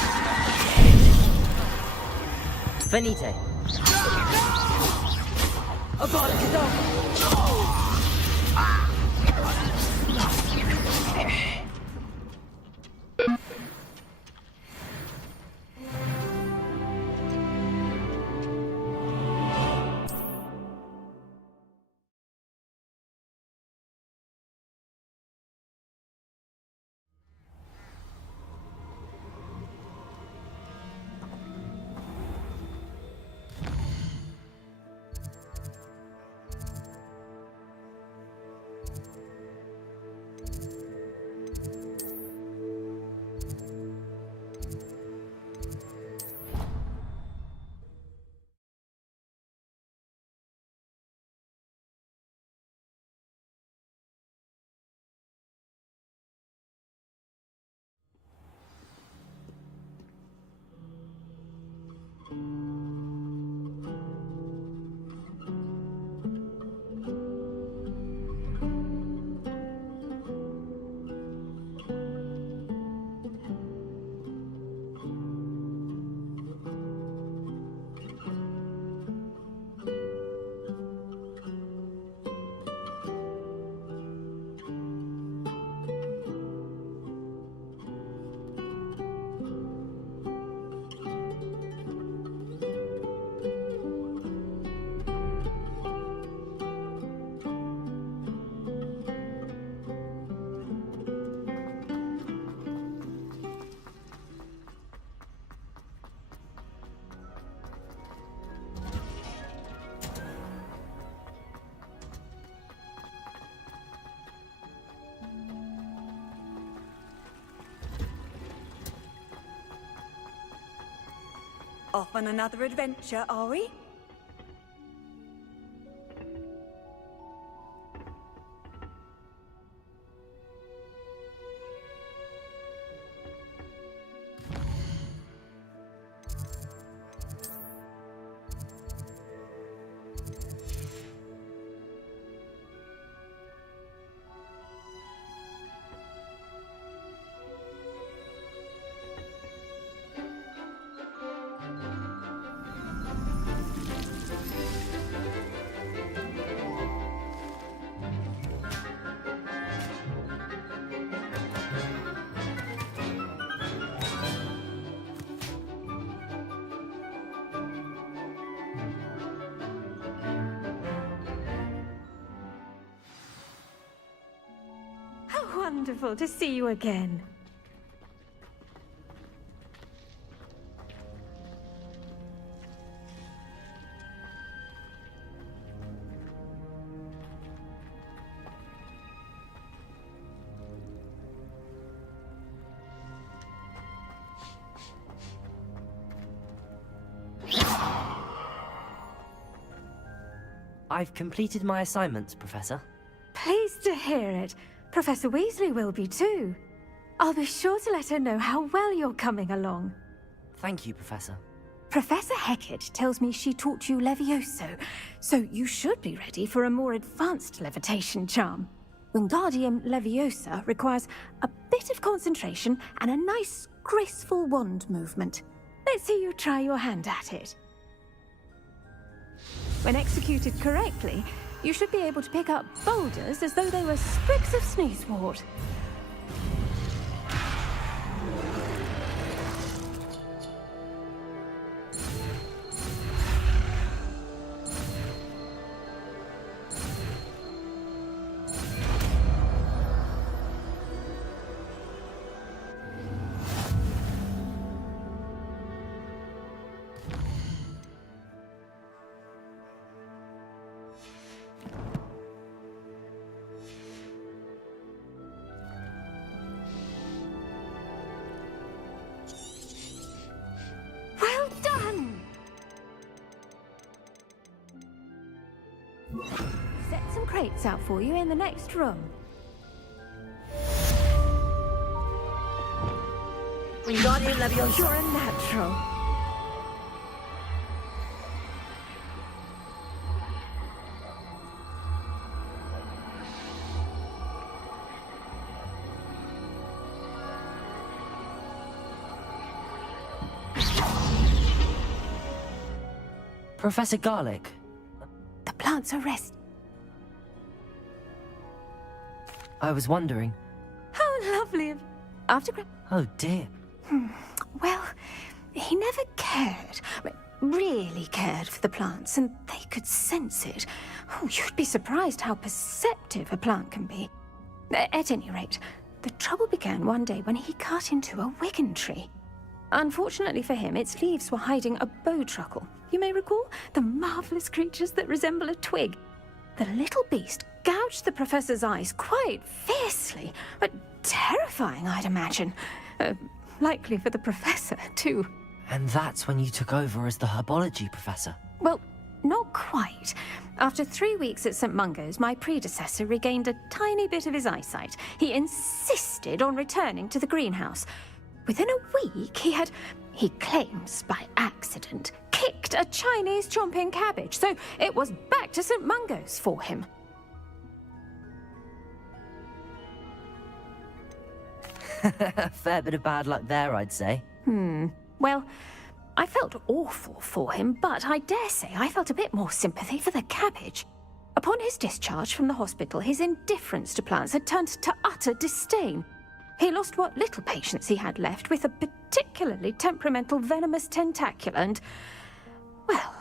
Finite. Off on another adventure, are we? wonderful to see you again. I've completed my assignments, Professor. Pleased to hear it. Professor Weasley will be too. I'll be sure to let her know how well you're coming along. Thank you, Professor. Professor Hecat tells me she taught you Levioso, so you should be ready for a more advanced levitation charm. Wingardium Leviosa requires a bit of concentration and a nice, graceful wand movement. Let's see you try your hand at it. When executed correctly, you should be able to pick up boulders as though they were sprigs of sneezewort. Well done! Set some crates out for you in the next room. Wingardium Leviosa. You're a natural. Professor Garlick. The plants are rest. I was wondering. How lovely of... After... Oh dear. Well, he never cared, really cared for the plants, and they could sense it. Oh, you'd be surprised how perceptive a plant can be. At any rate, the trouble began one day when he cut into a Wigan tree. Unfortunately for him, its leaves were hiding a bowtruckle. You may recall the marvellous creatures that resemble a twig. The little beast gouged the professor's eyes quite fiercely, but terrifying, I'd imagine. Likely for the professor, too. And that's when you took over as the herbology professor? Well, not quite. After 3 weeks at St. Mungo's, my predecessor regained a tiny bit of his eyesight. He insisted on returning to the greenhouse. Within a week, he claims by accident, kicked a Chinese chomping cabbage, so it was back to St. Mungo's for him. Fair bit of bad luck there, I'd say. Well, I felt awful for him, but I dare say I felt a bit more sympathy for the cabbage. Upon his discharge from the hospital, his indifference to plants had turned to utter disdain. He lost what little patience he had left with a particularly temperamental venomous tentacula and, well,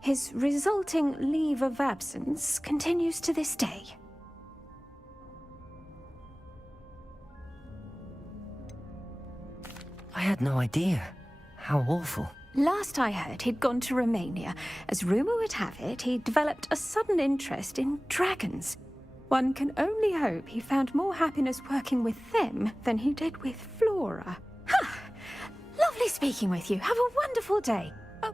his resulting leave of absence continues to this day. I had no idea. How awful. Last I heard, he'd gone to Romania. As rumour would have it, he'd developed a sudden interest in dragons. One can only hope he found more happiness working with them than he did with Flora. Ha! Lovely speaking with you. Have a wonderful day. Oh.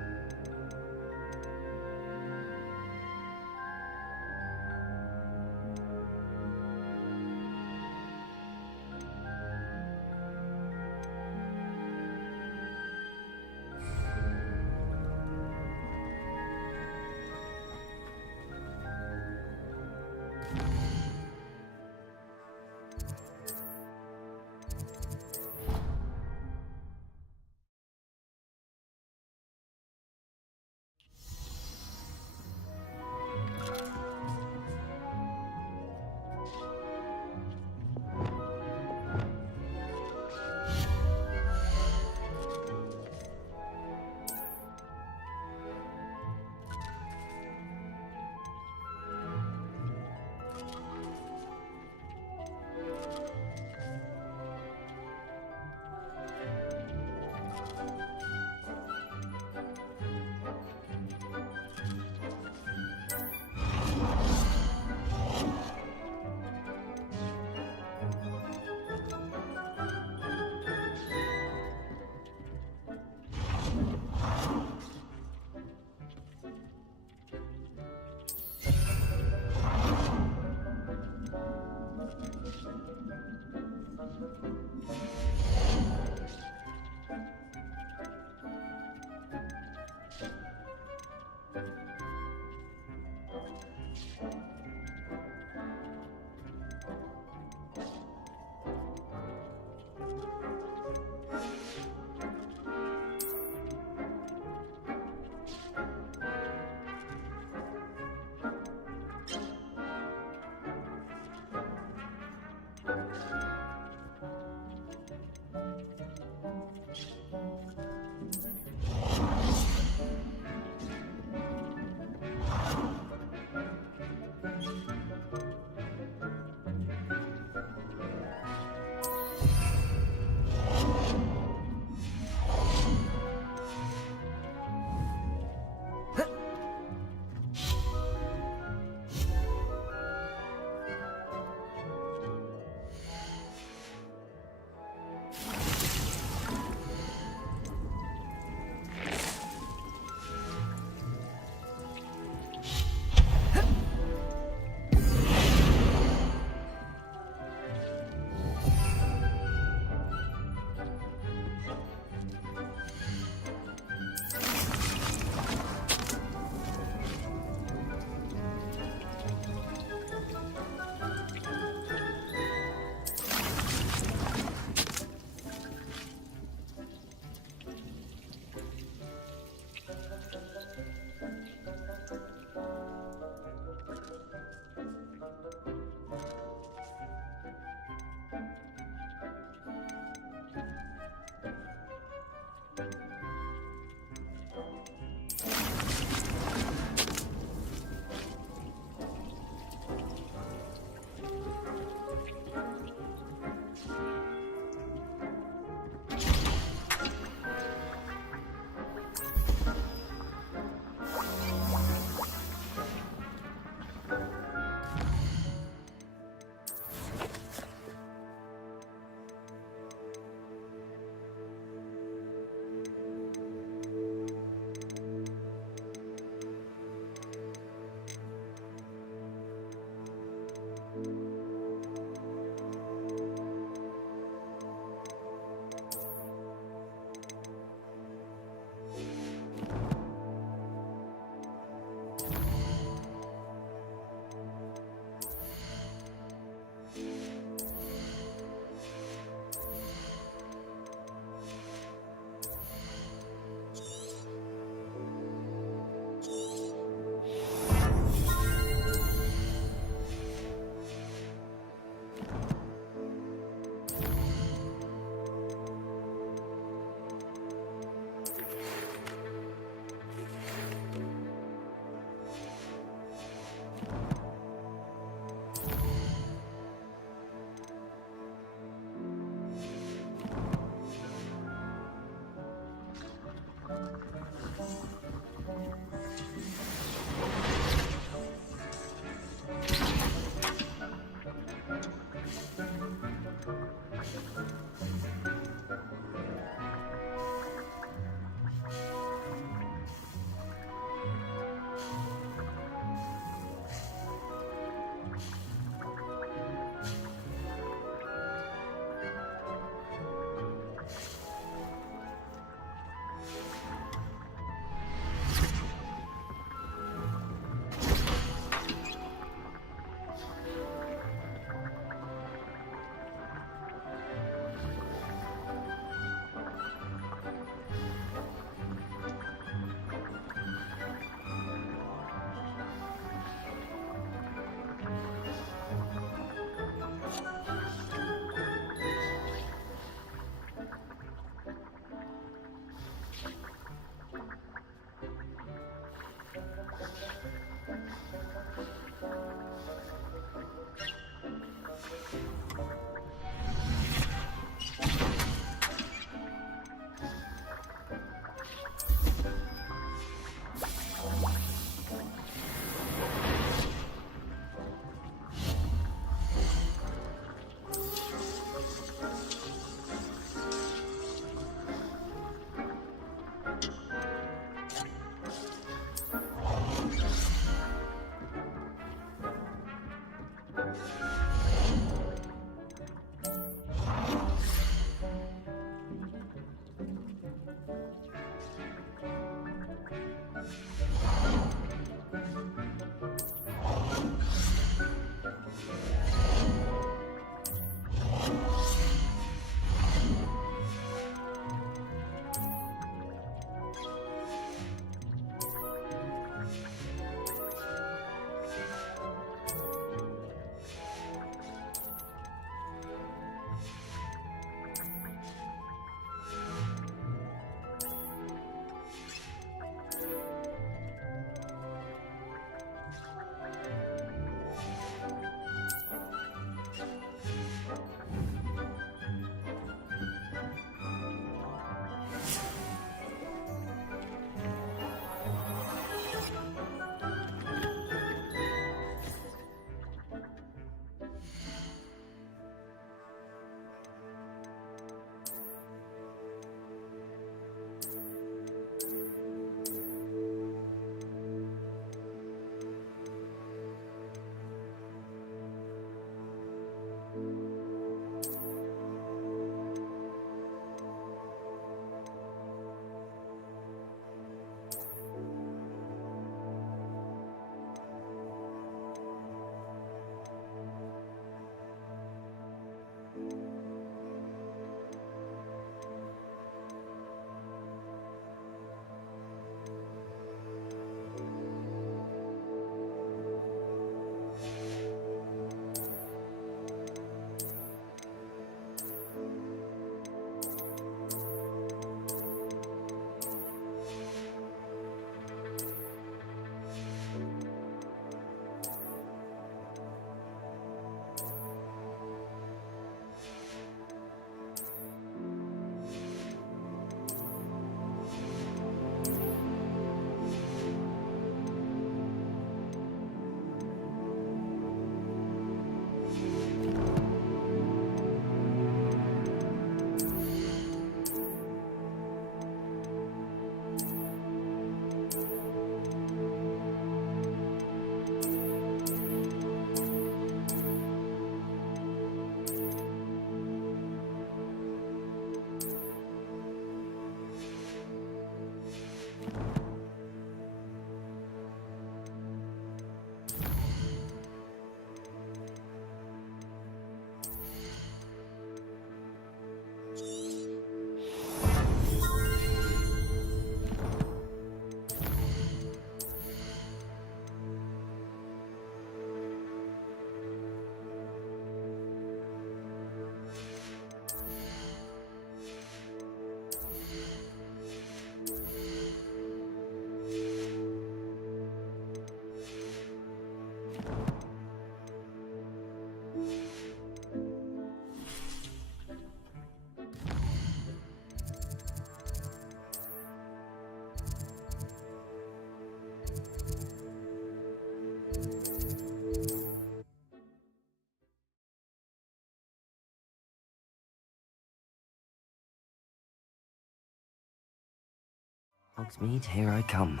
Hogsmeade, here I come.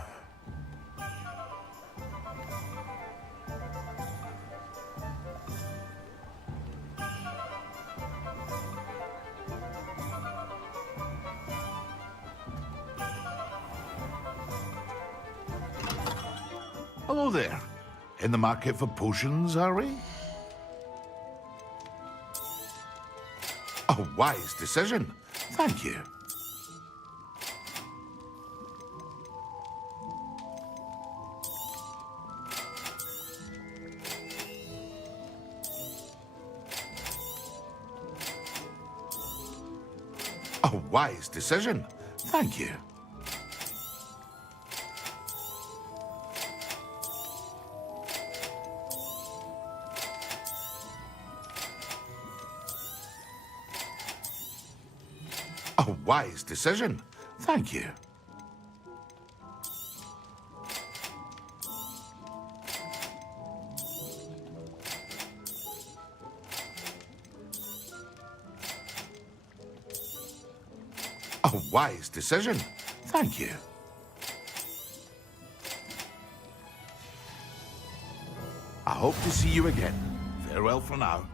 Hello there. In the market for potions, are we? A wise decision. Thank you. A wise decision. Thank you. A wise decision. Thank you. A wise decision. Thank you. I hope to see you again. Farewell for now.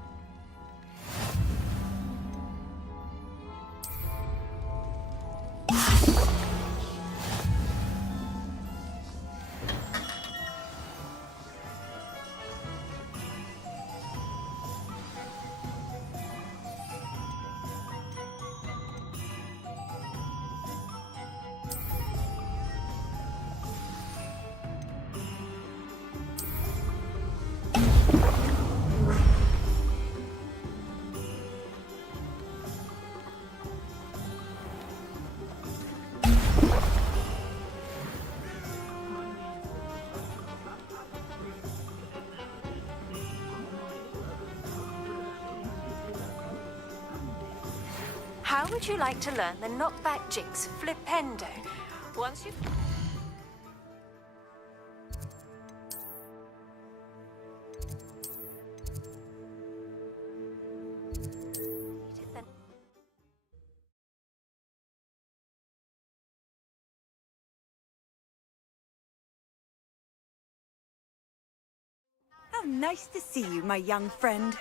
How would you like to learn the knockback jinx flipendo? Once you've... How nice to see you, my young friend.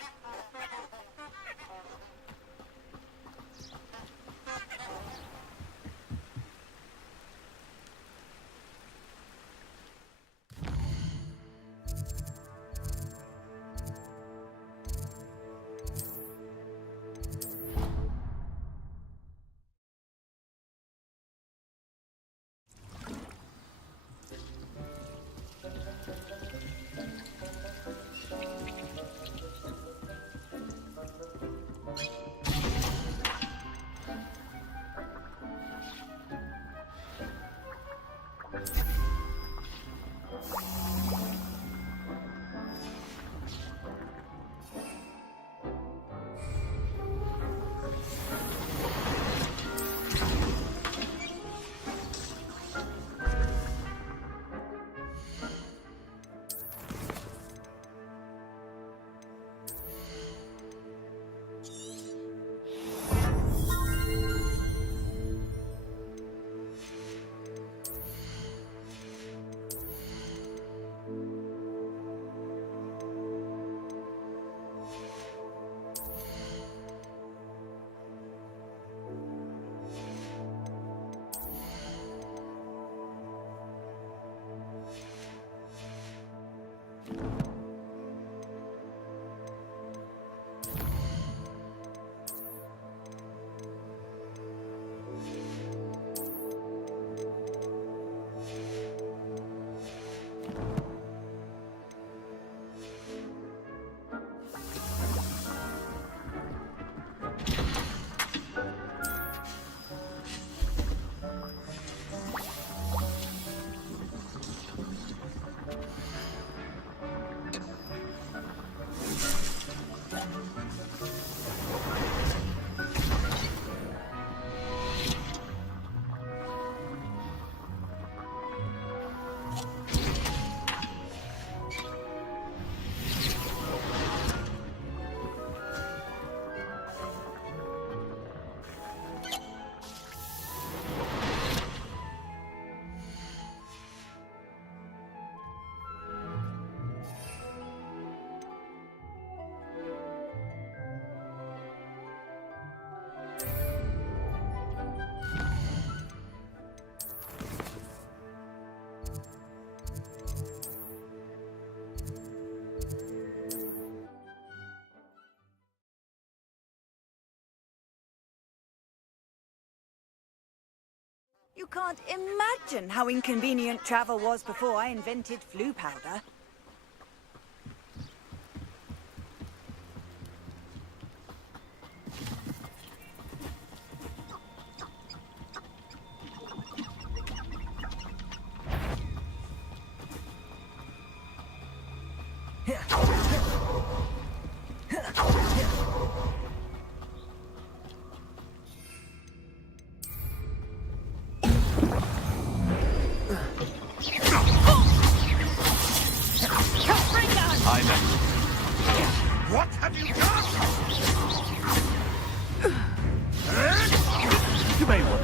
You can't imagine how inconvenient travel was before I invented flu powder. What have you done? You may want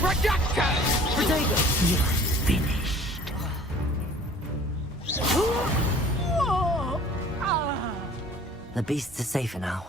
Reductors! Potato! You're finished. The beasts are safer now.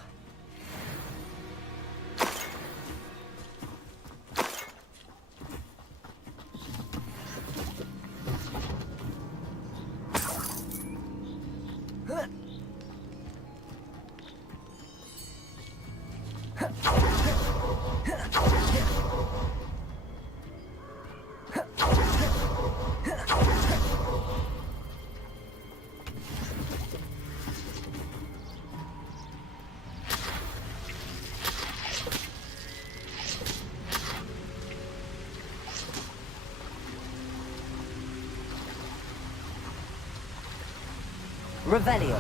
Revelio.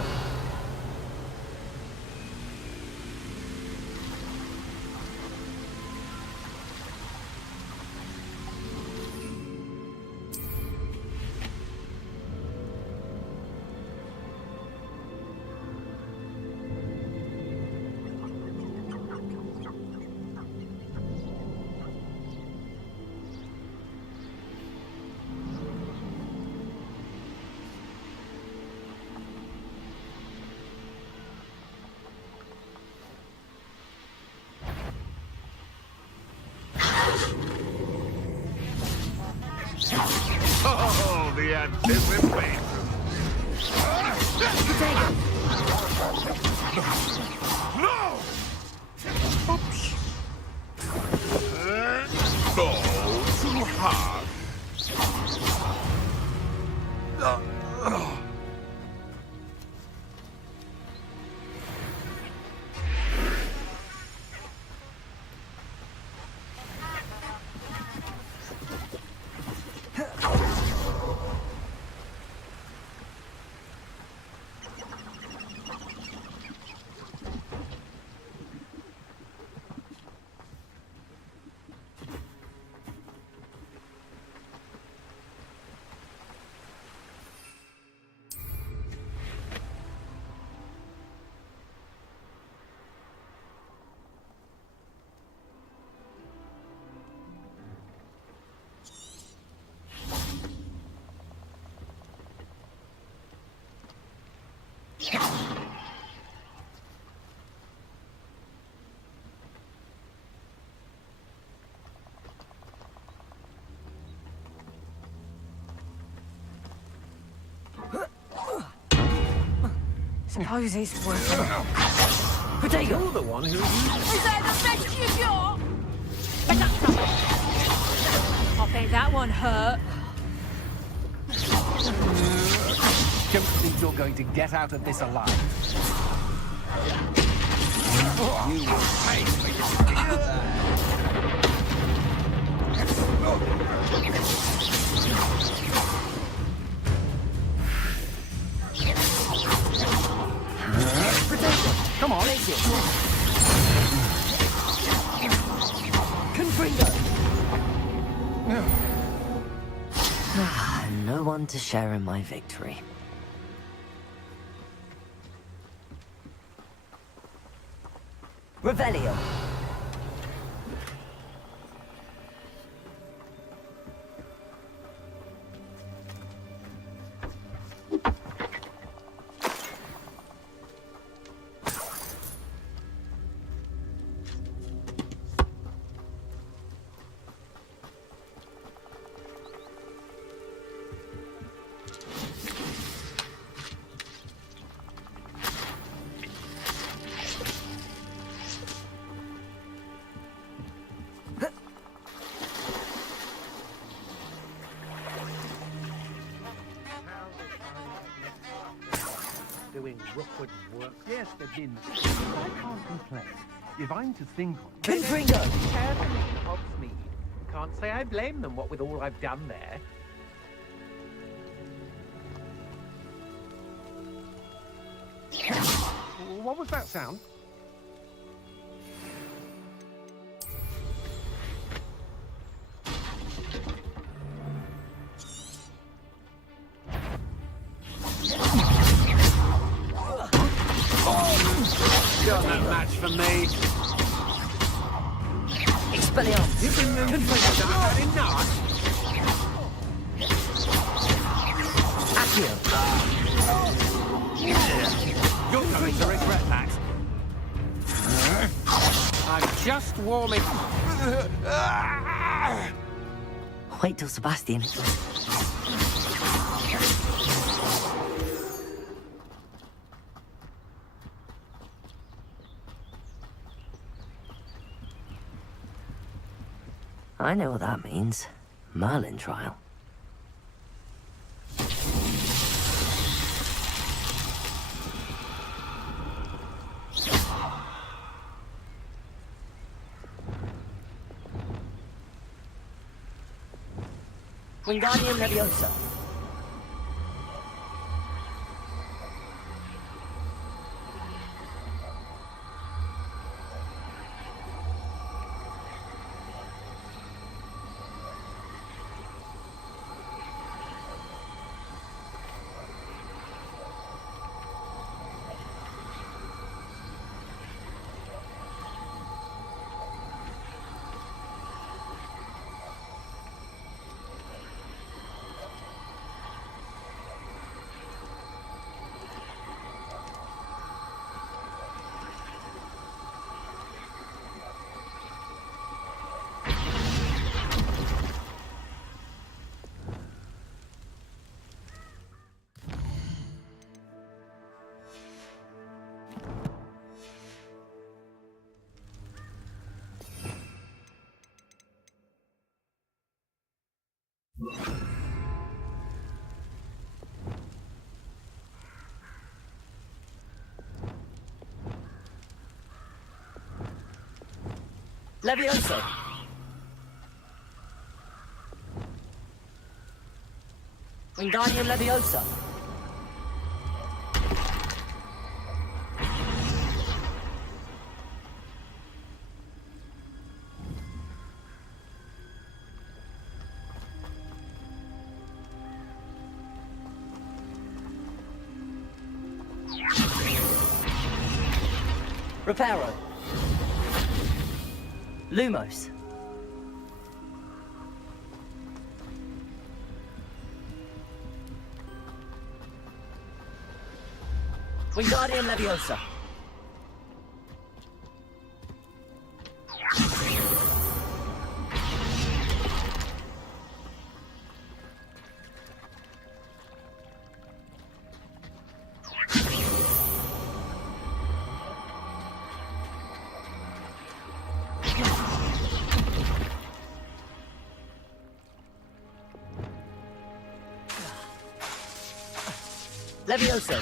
Oh, the anticipation. No! Oops. No, too hard. Suppose it's worth it. Potato! You're the one who... Is that the best you got? Reductor! I think that one hurt. Don't think you're going to get out of this alive. You will pay for Come on. Confringo! No one to share in my victory. Revelio. Rookwood work. Yes, they've been. I can't complain. If I'm to think of it. Confringo! Carefully, Hogsmeade. Can't say I blame them, what with all I've done there. What was that sound? Got no match for me. Expelliarmus! You've been moving for that enough. Accio! You're going to regret that. I'm just warming. Wait till Sebastian. I know what that means. Merlin trial. Wingardium Leviosa. Leviosa! Wingardium Leviosa! Reparo! Lumos! Wingardium Leviosa! Leviosa!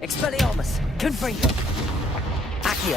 Expelliarmus! Confringo! Accio!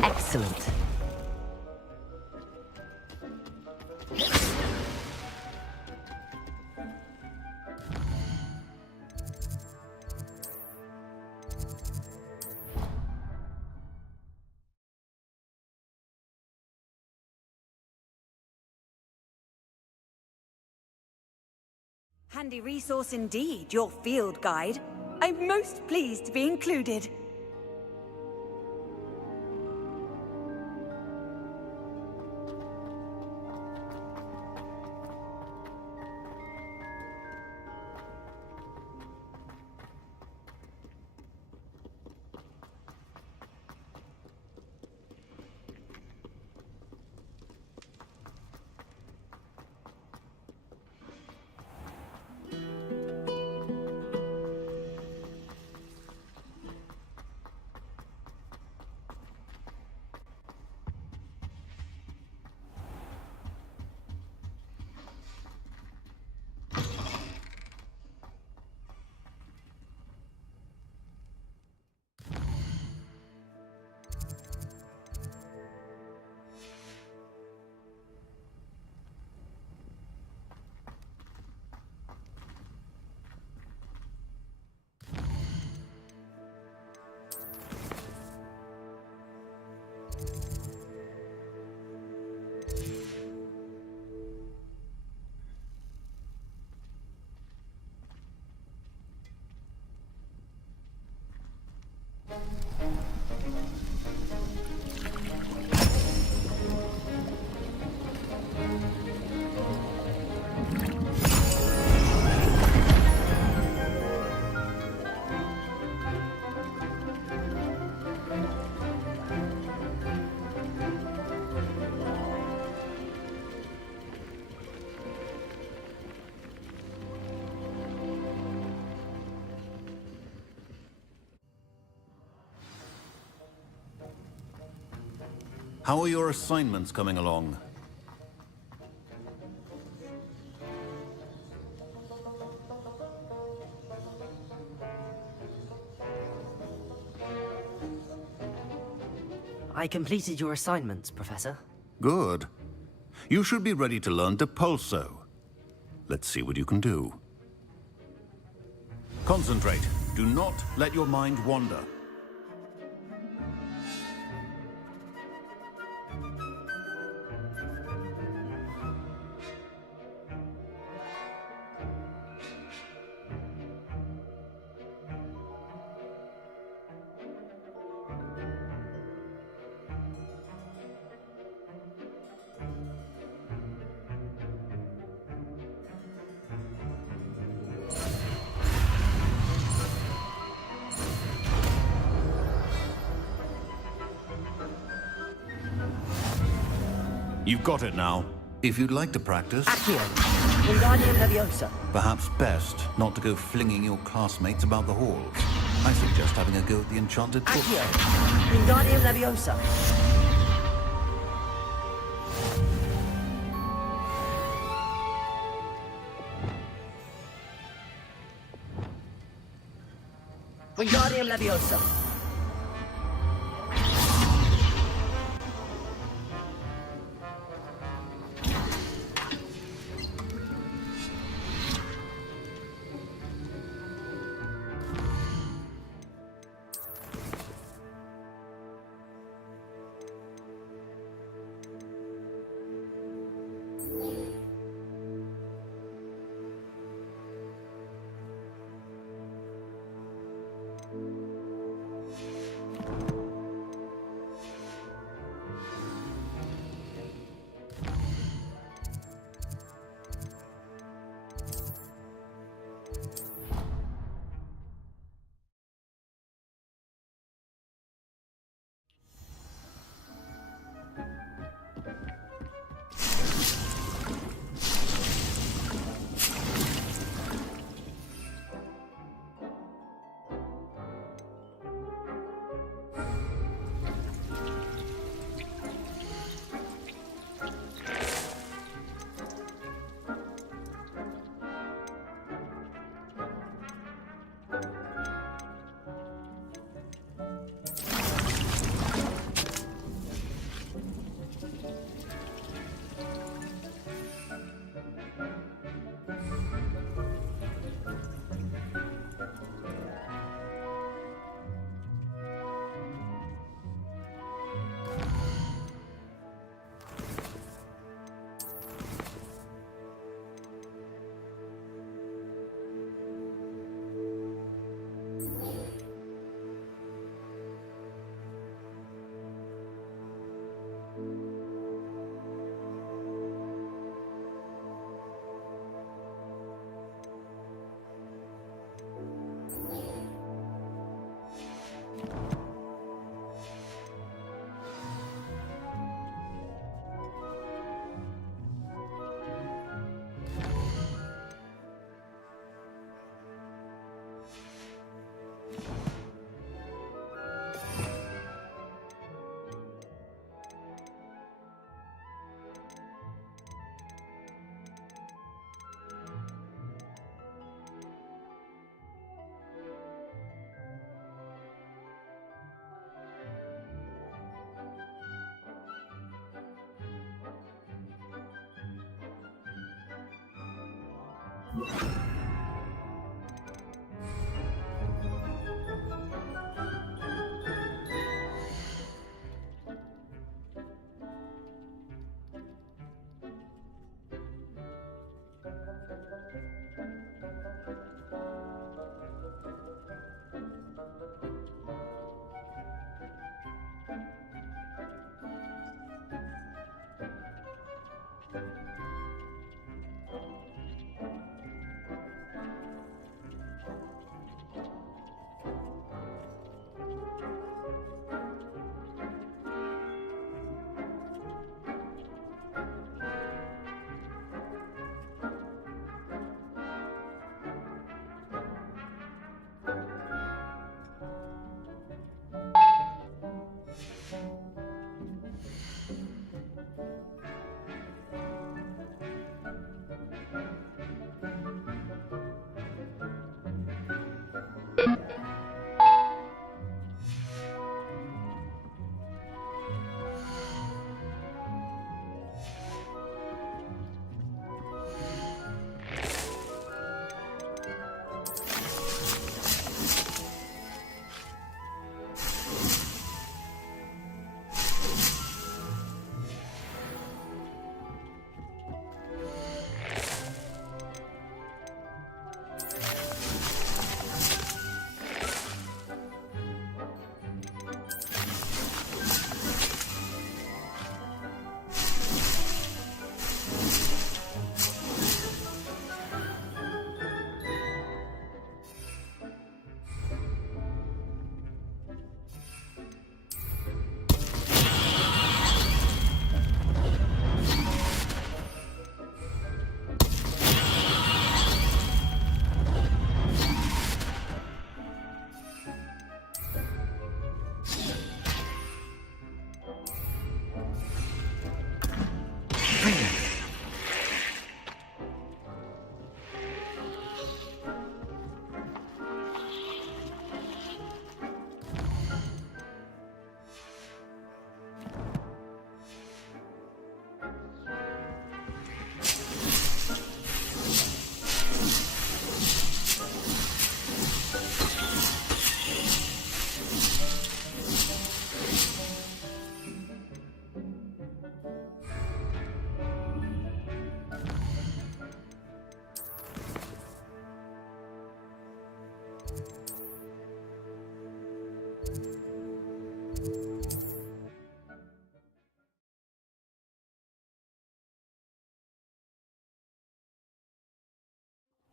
Excellent. Handy resource indeed, your field guide. I'm most pleased to be included. How are your assignments coming along? I completed your assignments, Professor. Good. You should be ready to learn Depulso. Let's see what you can do. Concentrate. Do not let your mind wander. You've got it now. If you'd like to practice... Accio! Wingardium Leviosa! Perhaps best not to go flinging your classmates about the halls. I suggest having a go at the enchanted book. Accio! Wingardium Leviosa! Wingardium Leviosa!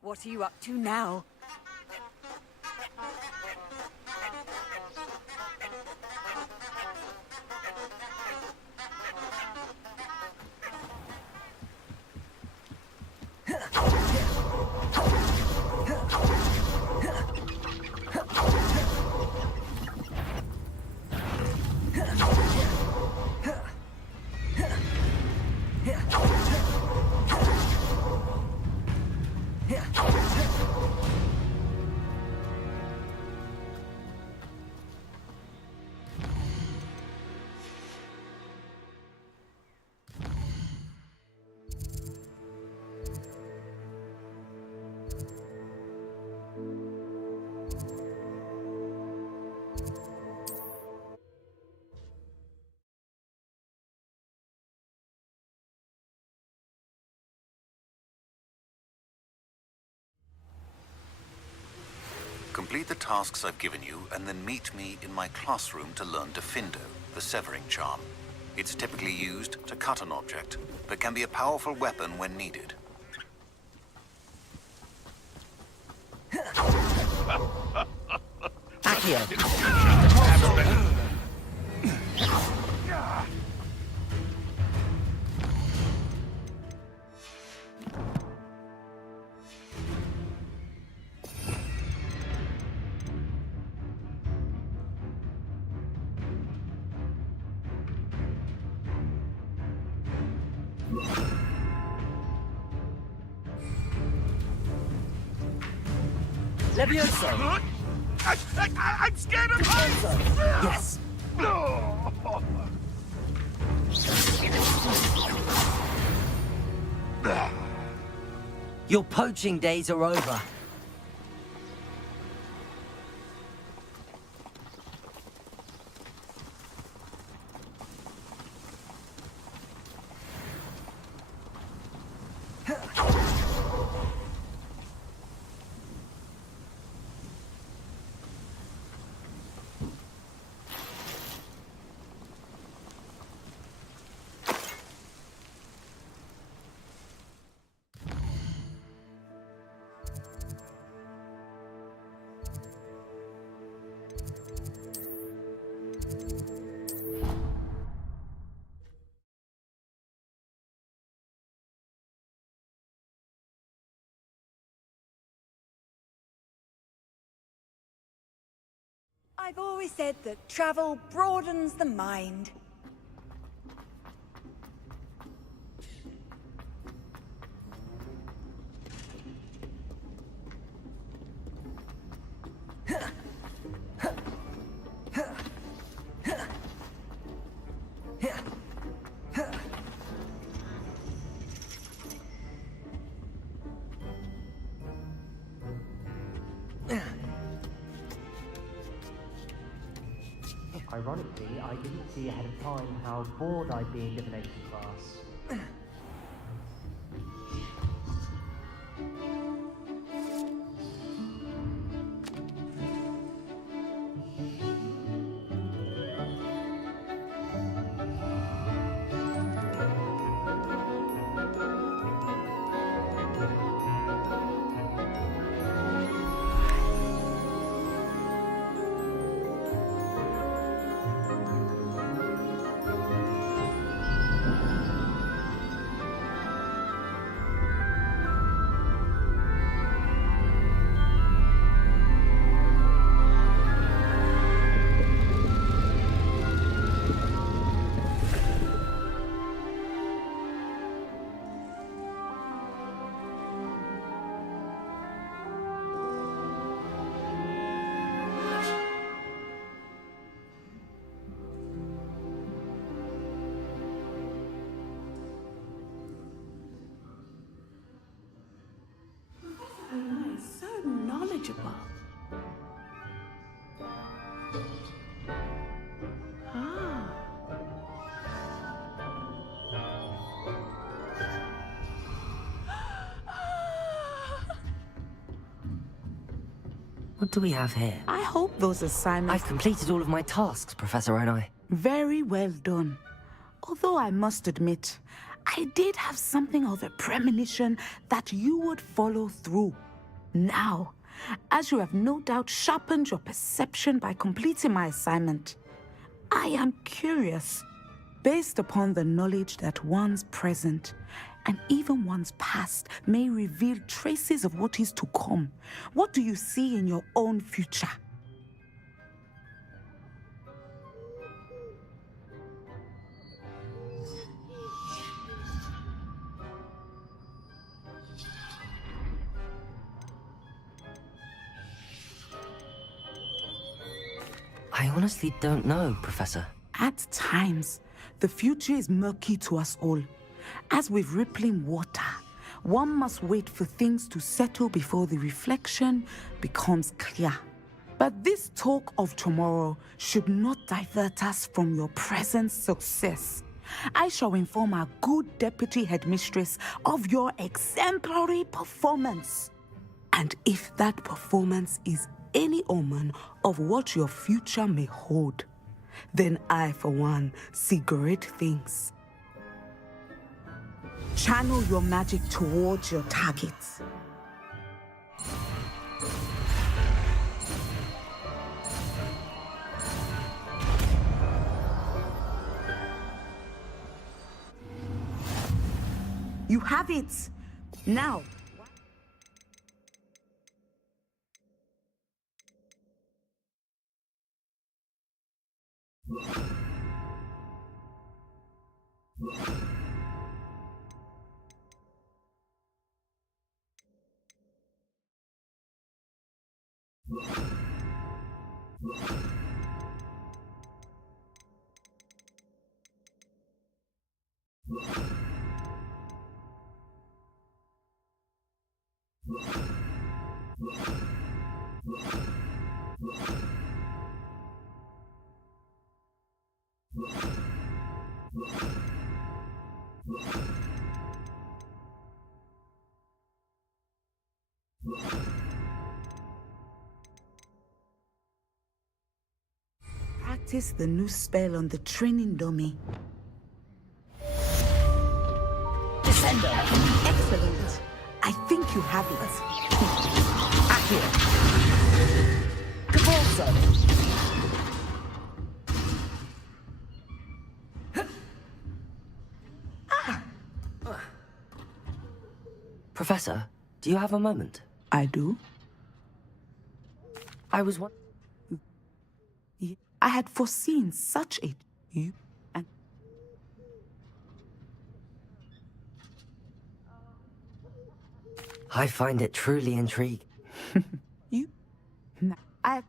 What are you up to now? Complete the tasks I've given you, and then meet me in my classroom to learn Defindo, the severing charm. It's typically used to cut an object, but can be a powerful weapon when needed. Levioso! I'm scared of heights! Yes. Your poaching days are over. I've always said that travel broadens the mind. Ironically, I didn't see ahead of time how bored I'd be in divination class. So knowledgeable. Ah. What do we have here? I hope those assignments... I've completed all of my tasks, Professor Onai. Very well done. Although I must admit, I did have something of a premonition that you would follow through. Now, as you have no doubt sharpened your perception by completing my assignment, I am curious, based upon the knowledge that one's present and even one's past may reveal traces of what is to come. What do you see in your own future? I honestly don't know, Professor. At times, the future is murky to us all. As with rippling water, one must wait for things to settle before the reflection becomes clear. But this talk of tomorrow should not divert us from your present success. I shall inform our good deputy headmistress of your exemplary performance. And if that performance is any omen of what your future may hold, then I, for one, see great things. Channel your magic towards your targets. You have it! Now! Practice the new spell on the training dummy. Descender. Excellent. I think you have it. Accio. Convulso. Professor, do you have a moment? I do. I was I had foreseen such a... and I find it truly intriguing. I...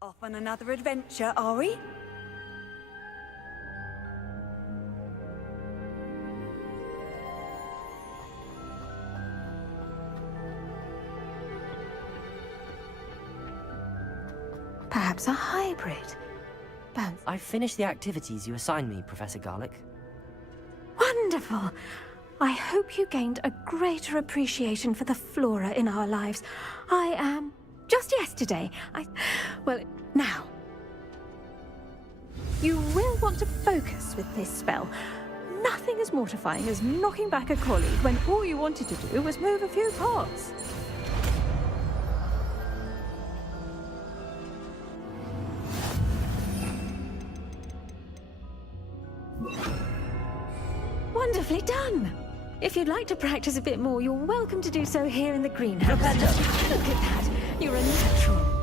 Off on another adventure, are we? Perhaps a hybrid. Bounce. I've finished the activities you assigned me, Professor Garlick. Wonderful! I hope you gained a greater appreciation for the flora in our lives. I am... Just yesterday, well, now. You will want to focus with this spell. Nothing as mortifying as knocking back a colleague when all you wanted to do was move a few pots. Wonderfully done! If you'd like to practice a bit more, you're welcome to do so here in the greenhouse. Look at that! You're a natural.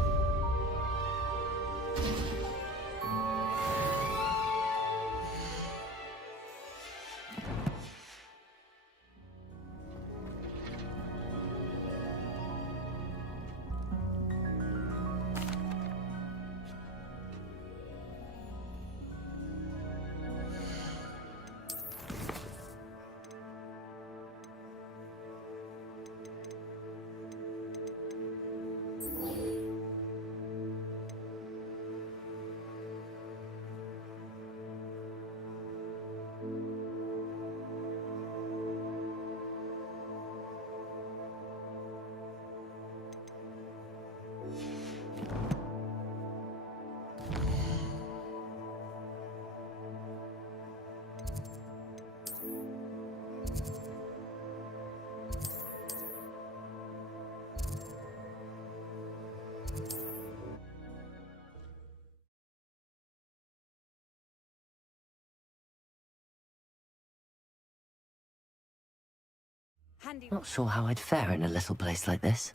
Not sure how I'd fare in a little place like this.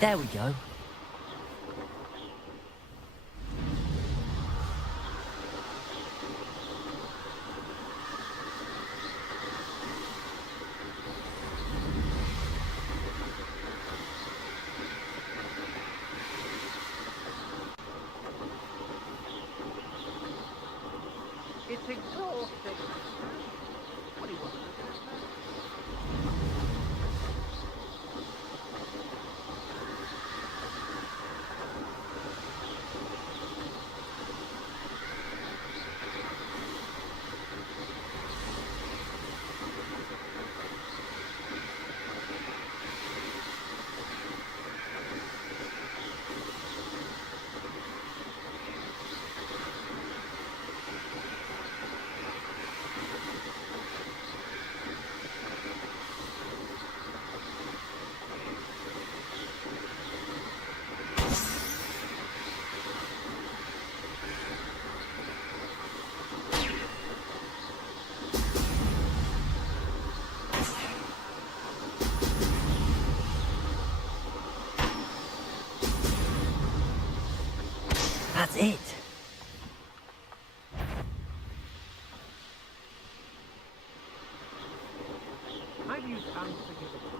There we go. It's exhausting. What do you want? That's it. I've used unforgivable.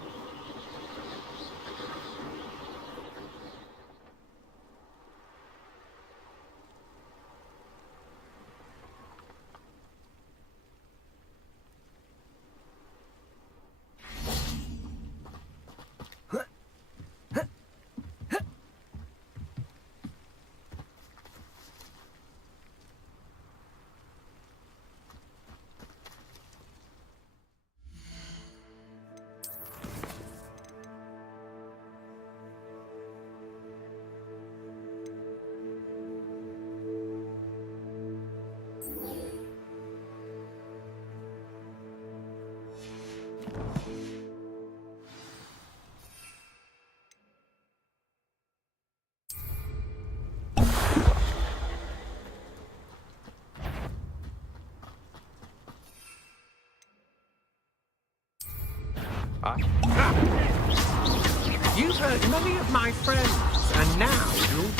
You've hurt many of my friends, and now you...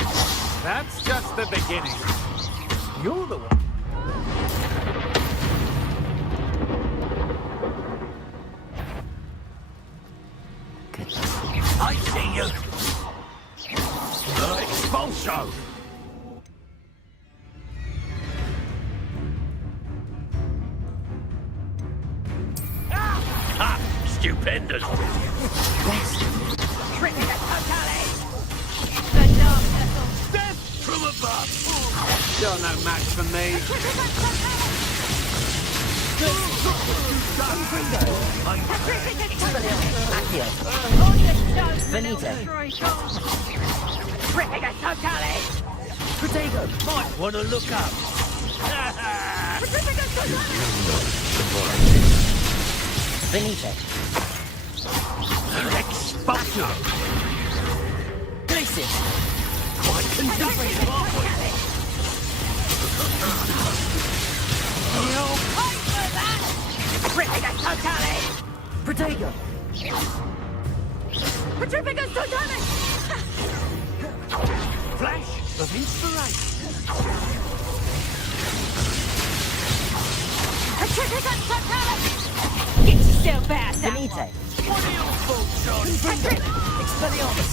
That's just the beginning. You're the one. I see you. Expulso. Ah, stupendous. Cricket totally! The darkness of Death from above. You're no match for me. Benito. Cricket totally! Protego, might want to look up. Benito. Expulso. Glacius. Quite contemporary, aren't we? You'll pay for that! Cricket totally! Protego. Petrificus totally! Flash of inspiration. Petrificus totally! Get yourself out now! Benito. What are your faults, John? Expelliarmus.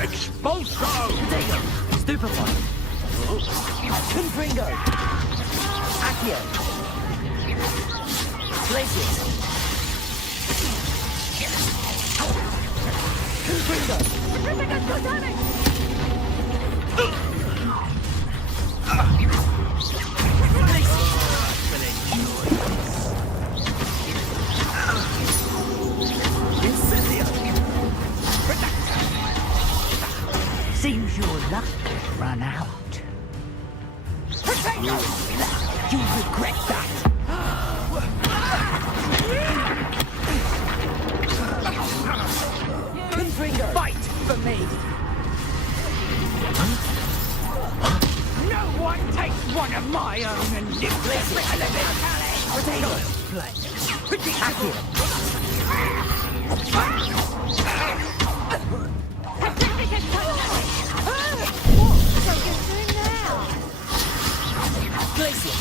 Expulso. Protego. Stupefy. Confringo. Accio. Glacius. Confringo. Petrificus totally! Seems your luck ran out. You regret that. Confringo. Fight for me! No one takes one of my own and lives this Protego. Accio. Petrificus totally! So you're doing now? Glacius.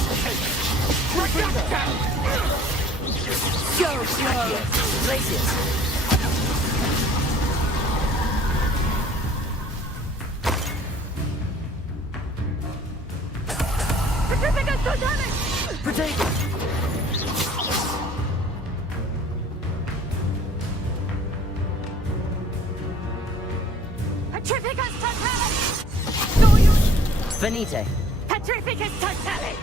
Go slow! Glacius. Petrificus totally! Protego. Petrificus totally! So you... Benito. Petrificus totally!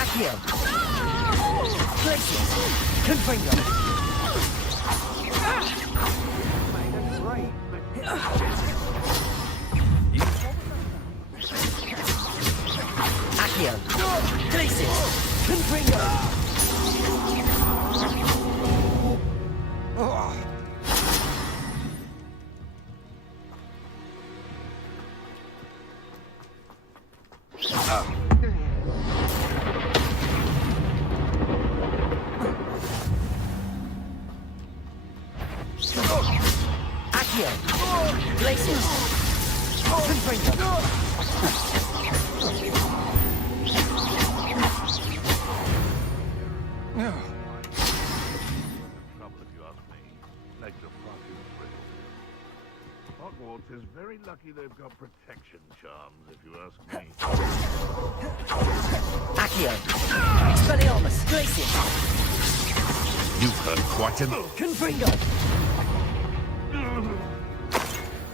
Accio. Glacius. Confringo. Accio. Glacius. Confringo. Accio. Glacius. Confringo. Trouble, if you ask me. Legs are far too brittle. Hogwarts is very lucky they've got protection charms, if you ask me. Accio. Expelliarmus. Glacius. You've heard quite enough. Confringo.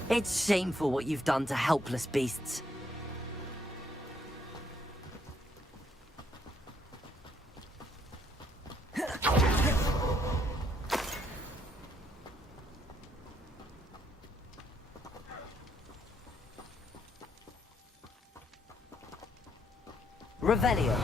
It's shameful what you've done to helpless beasts. Revelio.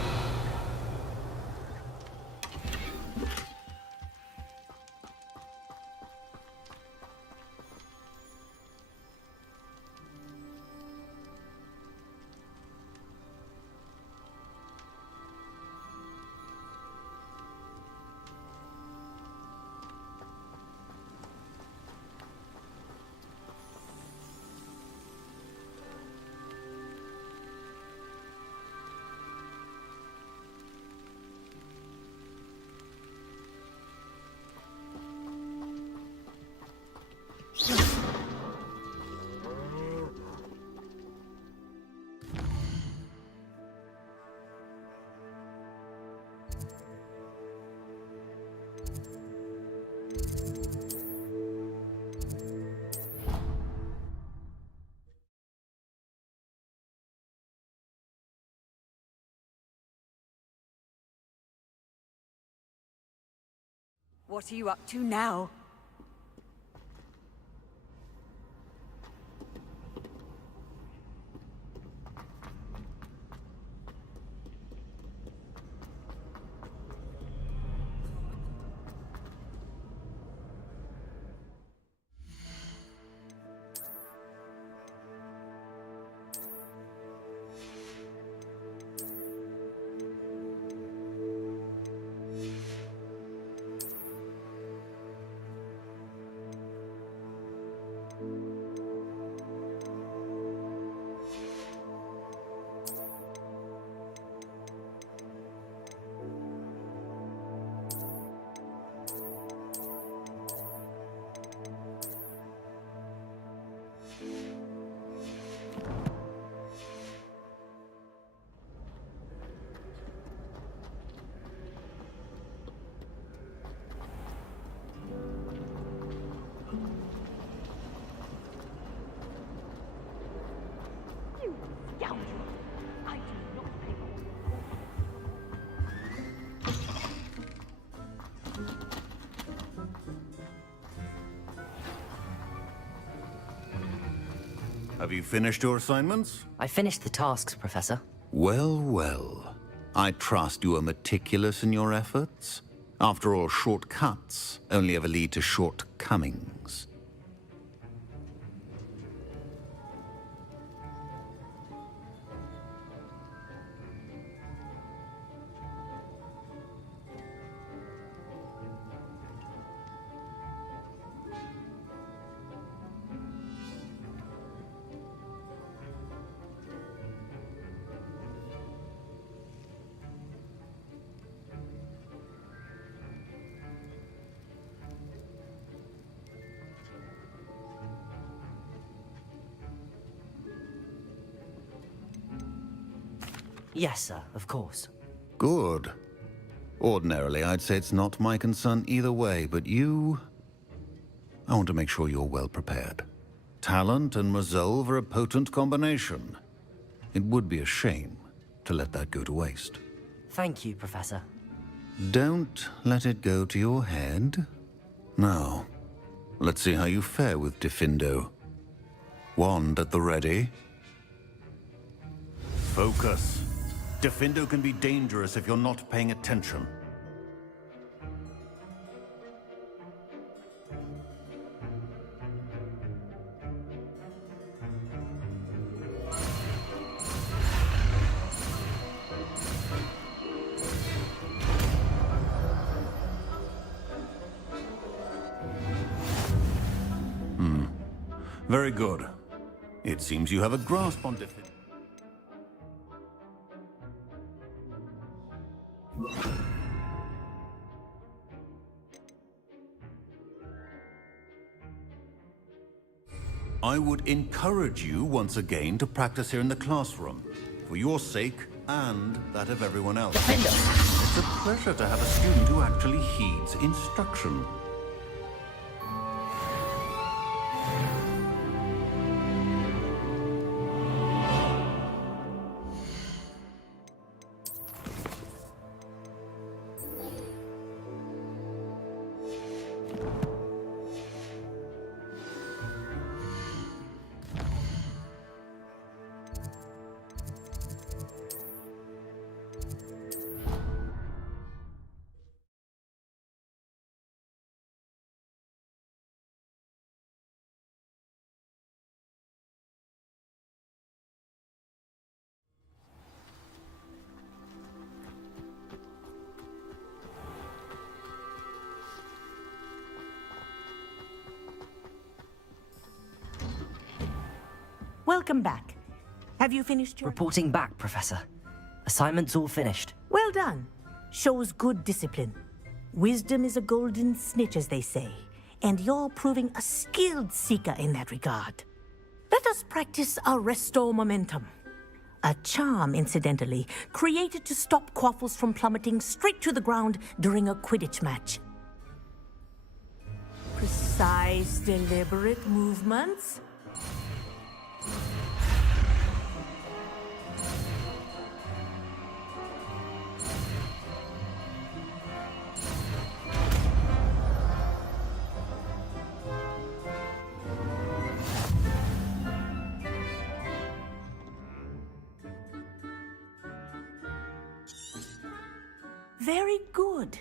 What are you up to now? Have you finished your assignments? I finished the tasks, Professor. Well, well. I trust you are meticulous in your efforts. After all, shortcuts only ever lead to shortcomings. Yes, sir, of course. Good. Ordinarily, I'd say it's not my concern either way, but you... I want to make sure you're well prepared. Talent and resolve are a potent combination. It would be a shame to let that go to waste. Thank you, Professor. Don't let it go to your head. Now, let's see how you fare with Diffindo. Wand at the ready. Focus. Diffindo can be dangerous if you're not paying attention. Very good. It seems you have a grasp on Diffindo. I would encourage you once again to practice here in the classroom, for your sake and that of everyone else. It's a pleasure to have a student who actually heeds instruction. Welcome back. Have you finished your... Reporting back, Professor. Assignment's all finished. Well done. Shows good discipline. Wisdom is a golden snitch, as they say, and you're proving a skilled seeker in that regard. Let us practice Arresto Momentum. A charm, incidentally, created to stop quaffles from plummeting straight to the ground during a Quidditch match. Precise, deliberate movements. Very good.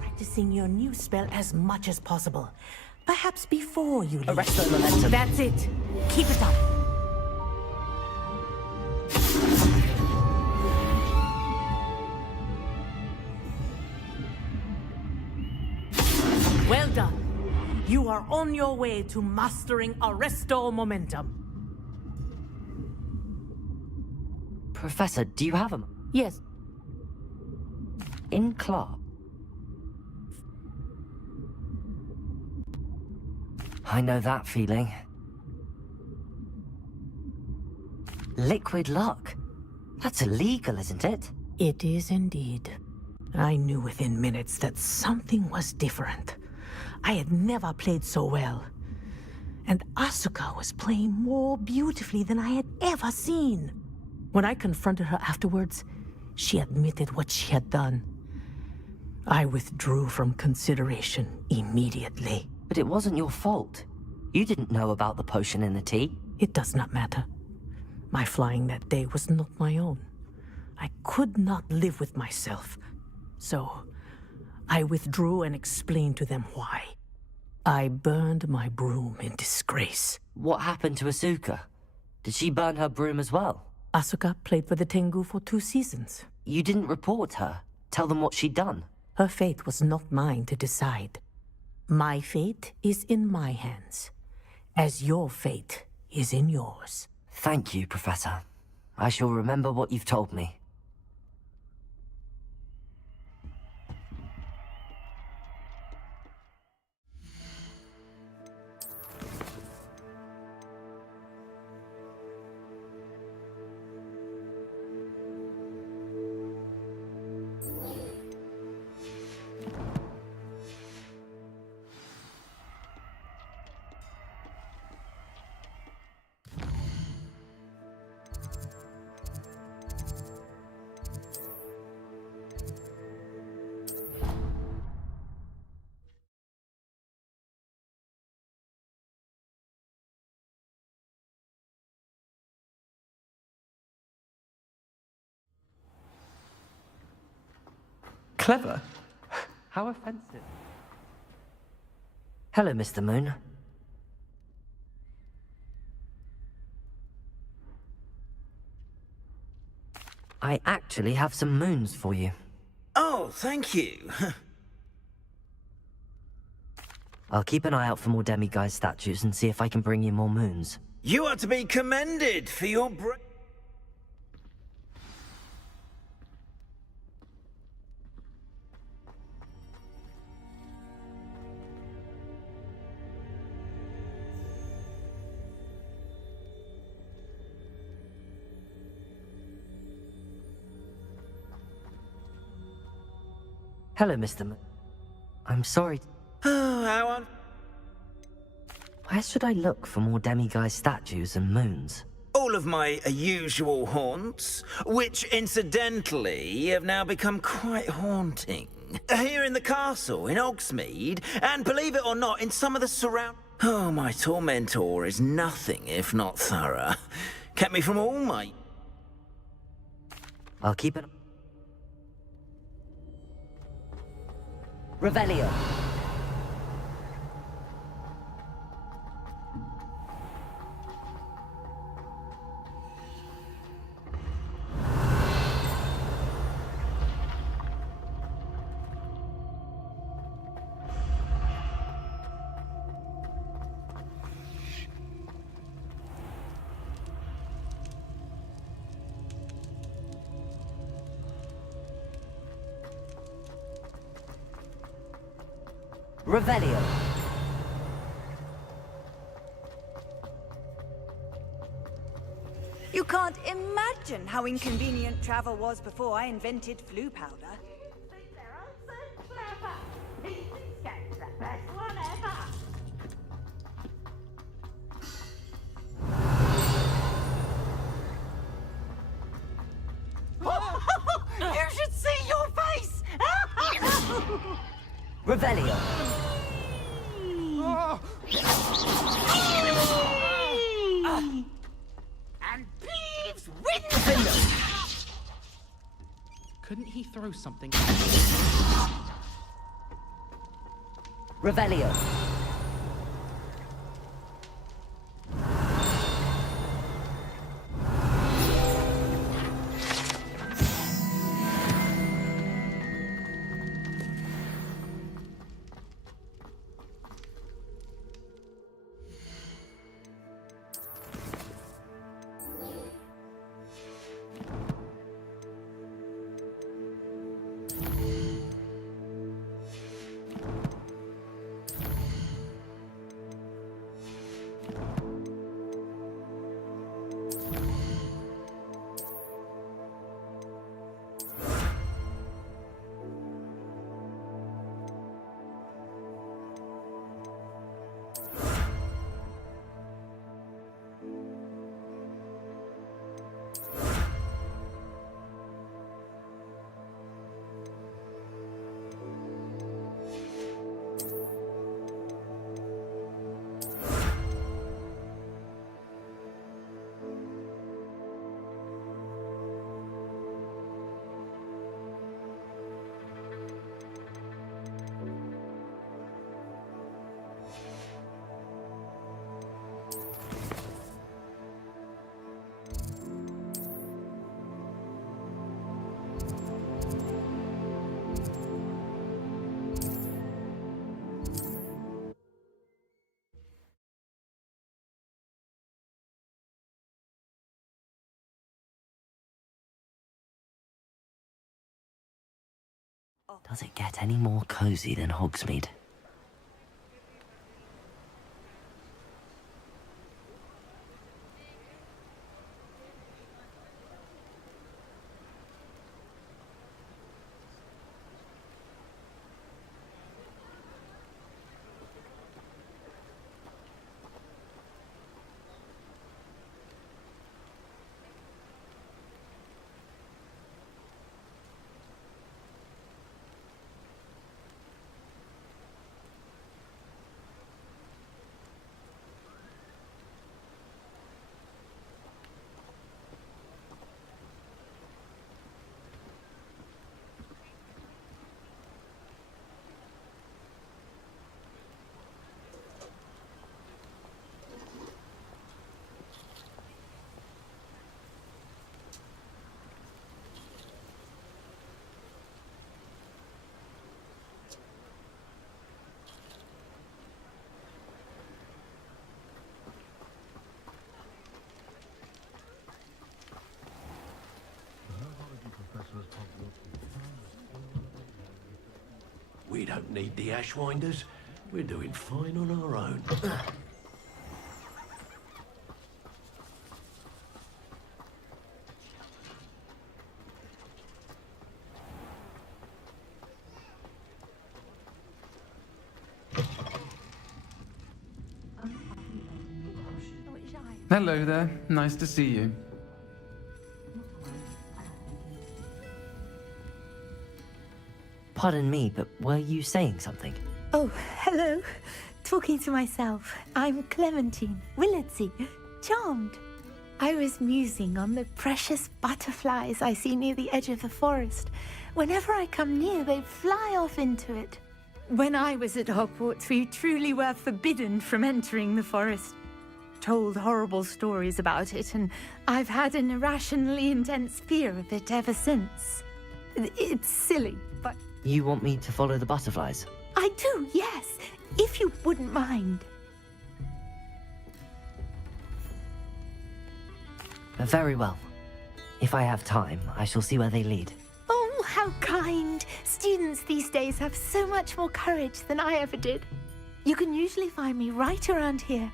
Practicing your new spell as much as possible. Perhaps before you leave. Arrest the momentum. That's it. Keep it up. Well done. You are on your way to mastering Arresto Momentum. Professor, do you have him? Yes. In class? I know that feeling. Liquid luck. That's illegal, isn't it? It is indeed. I knew within minutes that something was different. I had never played so well. And Asuka was playing more beautifully than I had ever seen. When I confronted her afterwards, she admitted what she had done. I withdrew from consideration immediately. But it wasn't your fault. You didn't know about the potion in the tea. It does not matter. My flying that day was not my own. I could not live with myself. So, I withdrew and explained to them why. I burned my broom in disgrace. What happened to Asuka? Did she burn her broom as well? Asuka played for the Tengu for 2 seasons. You didn't report her? Tell them what she'd done? Her fate was not mine to decide. My fate is in my hands, as your fate is in yours. Thank you, Professor. I shall remember what you've told me. Clever? How offensive. Hello, Mr. Moon. I actually have some moons for you. Oh, thank you. I'll keep an eye out for more demiguise statues and see if I can bring you more moons. You are to be commended for your Hello, Mr. I'm sorry. Oh, how on... Where should I look for more demiguise statues and moons? All of my usual haunts, which incidentally have now become quite haunting. Here in the castle, in Hogsmeade, and believe it or not, in some of the surround... Oh, my tormentor is nothing if not thorough. Kept me from all my... I'll keep it... Revelio. Revelio. You can't imagine how inconvenient travel was before I invented flu powder. You should see your face! Revelio. And Peeves wins! Couldn't he throw something? Revelio. Does it get any more cozy than Hogsmeade? We don't need the Ashwinders. We're doing fine on our own. Hello there. Nice to see you. Pardon me, but were you saying something? Oh, hello. Talking to myself. I'm Clementine Willardsey. Charmed. I was musing on the precious butterflies I see near the edge of the forest. Whenever I come near, they fly off into it. When I was at Hogwarts, we truly were forbidden from entering the forest. Told horrible stories about it, and I've had an irrationally intense fear of it ever since. It's silly, but... You want me to follow the butterflies? I do, yes, if you wouldn't mind. Very well. If I have time, I shall see where they lead. Oh, how kind. Students these days have so much more courage than I ever did. You can usually find me right around here.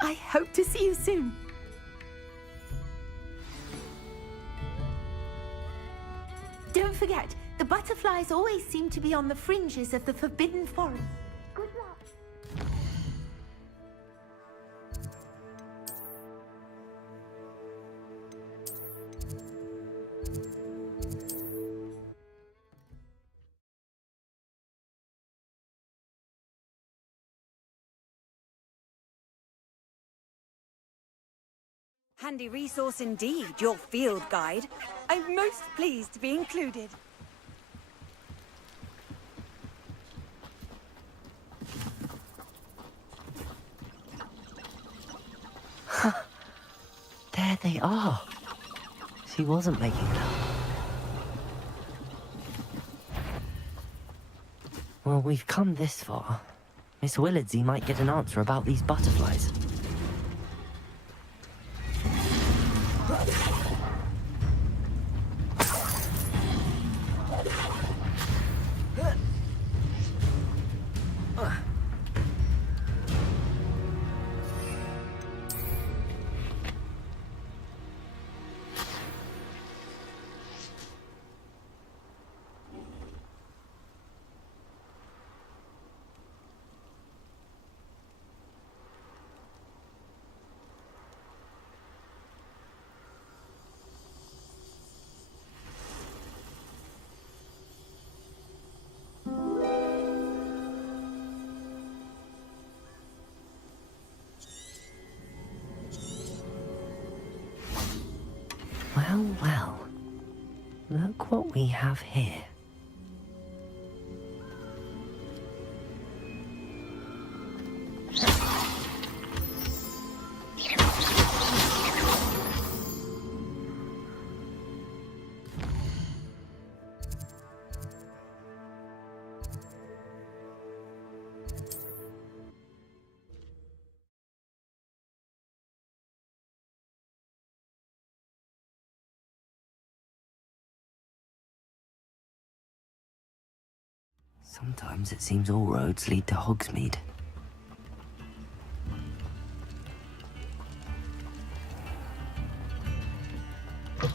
I hope to see you soon. Don't forget, the butterflies always seem to be on the fringes of the Forbidden Forest. Good luck. Handy resource indeed, your field guide. I'm most pleased to be included. There they are. She wasn't making it up. Well, we've come this far. Miss Willardsey might get an answer about these butterflies. Well, well. Look what we have here. Sometimes it seems all roads lead to Hogsmeade.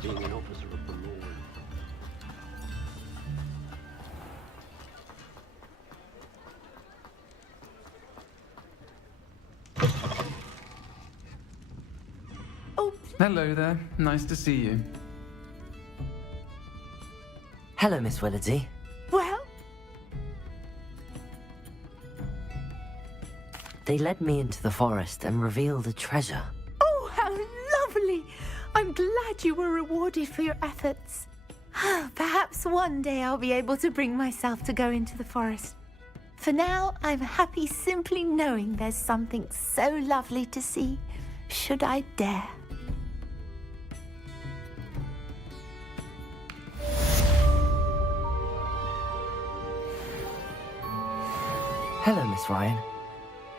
Being an officer of the law. Hello there. Nice to see you. Hello, Miss Willardsey. Well, They led me into the forest and revealed a treasure. oh, how lovely! I'm glad you were rewarded for your efforts. Perhaps one day I'll be able to bring myself to go into the forest. For now, I'm happy simply knowing there's something so lovely to see, should I dare. Hello, Miss Ryan.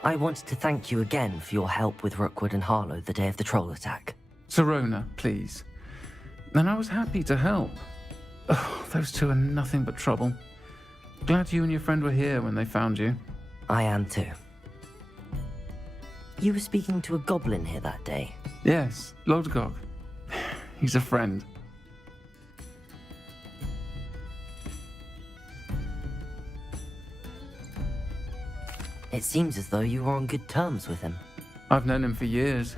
I wanted to thank you again for your help with Rookwood and Harlow the day of the troll attack. Serona, please. And I was happy to help. Oh, those two are nothing but trouble. Glad you and your friend were here when they found you. I am too. You were speaking to a goblin here that day. Yes, Lodgok. He's a friend. It seems as though you were on good terms with him. I've known him for years.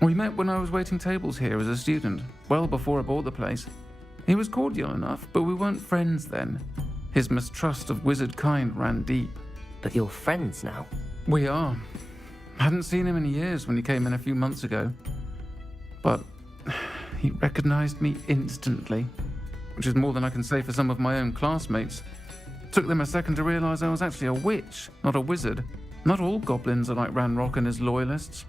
We met when I was waiting tables here as a student, well before I bought the place. He was cordial enough, but we weren't friends then. His mistrust of wizard kind ran deep. But you're friends now? We are. Hadn't seen him in years when he came in a few months ago. But he recognized me instantly, which is more than I can say for some of my own classmates. Took them a second to realize I was actually a witch, not a wizard. Not all goblins are like Ranrock and his loyalists.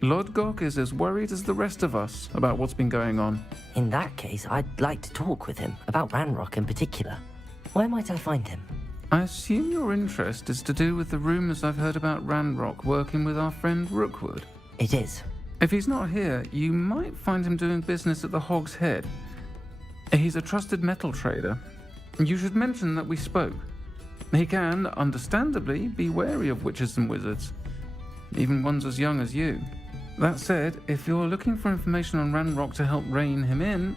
Lodgok is as worried as the rest of us about what's been going on. In that case, I'd like to talk with him, about Ranrock in particular. Where might I find him? I assume your interest is to do with the rumors I've heard about Ranrock working with our friend Rookwood. It is. If he's not here, you might find him doing business at the Hog's Head. He's a trusted metal trader. You should mention that we spoke. He can, understandably, be wary of witches and wizards, even ones as young as you. That said, if you're looking for information on Ranrock to help rein him in,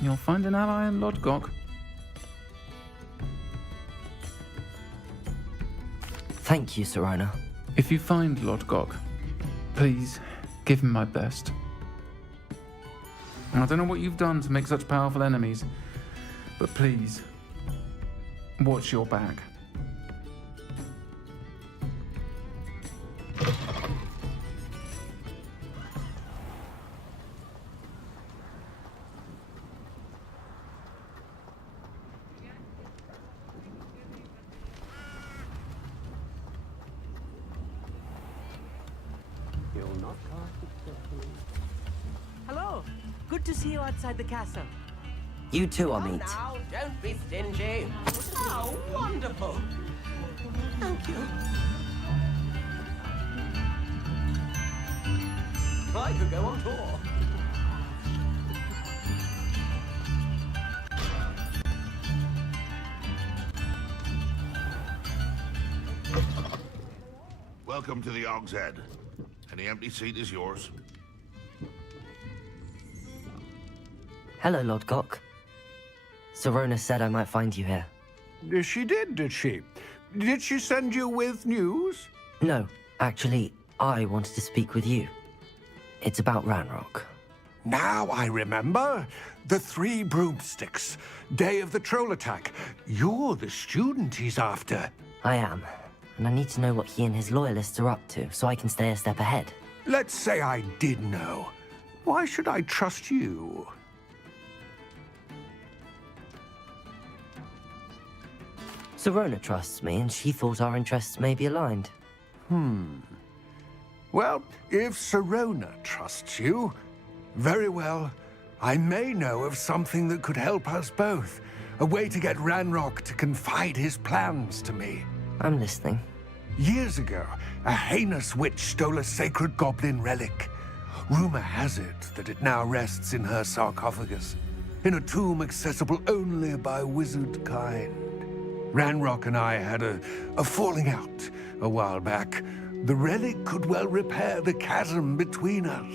you'll find an ally in Lodgok. Thank you, Serona. If you find Lodgok, please give him my best. I don't know what you've done to make such powerful enemies, but please, watch your back. Hello. Good to see you outside the castle. You too, Amit. Now, don't be stingy. Oh, wonderful. Thank you. I could go on tour. Welcome to the Og's Head. Any empty seat is yours. Hello, Lodgok. Serona said I might find you here. She did she? Did she send you with news? No, actually, I wanted to speak with you. It's about Ranrock. Now I remember. The 3 broomsticks. Day of the troll attack. You're the student he's after. I am. And I need to know what he and his loyalists are up to, so I can stay a step ahead. Let's say I did know. Why should I trust you? Serona trusts me, and she thought our interests may be aligned. Well, if Serona trusts you, very well. I may know of something that could help us both. A way to get Ranrock to confide his plans to me. I'm listening. Years ago, a heinous witch stole a sacred goblin relic. Rumor has it that it now rests in her sarcophagus, in a tomb accessible only by wizard kind. Ranrock and I had a falling out a while back. The relic could well repair the chasm between us.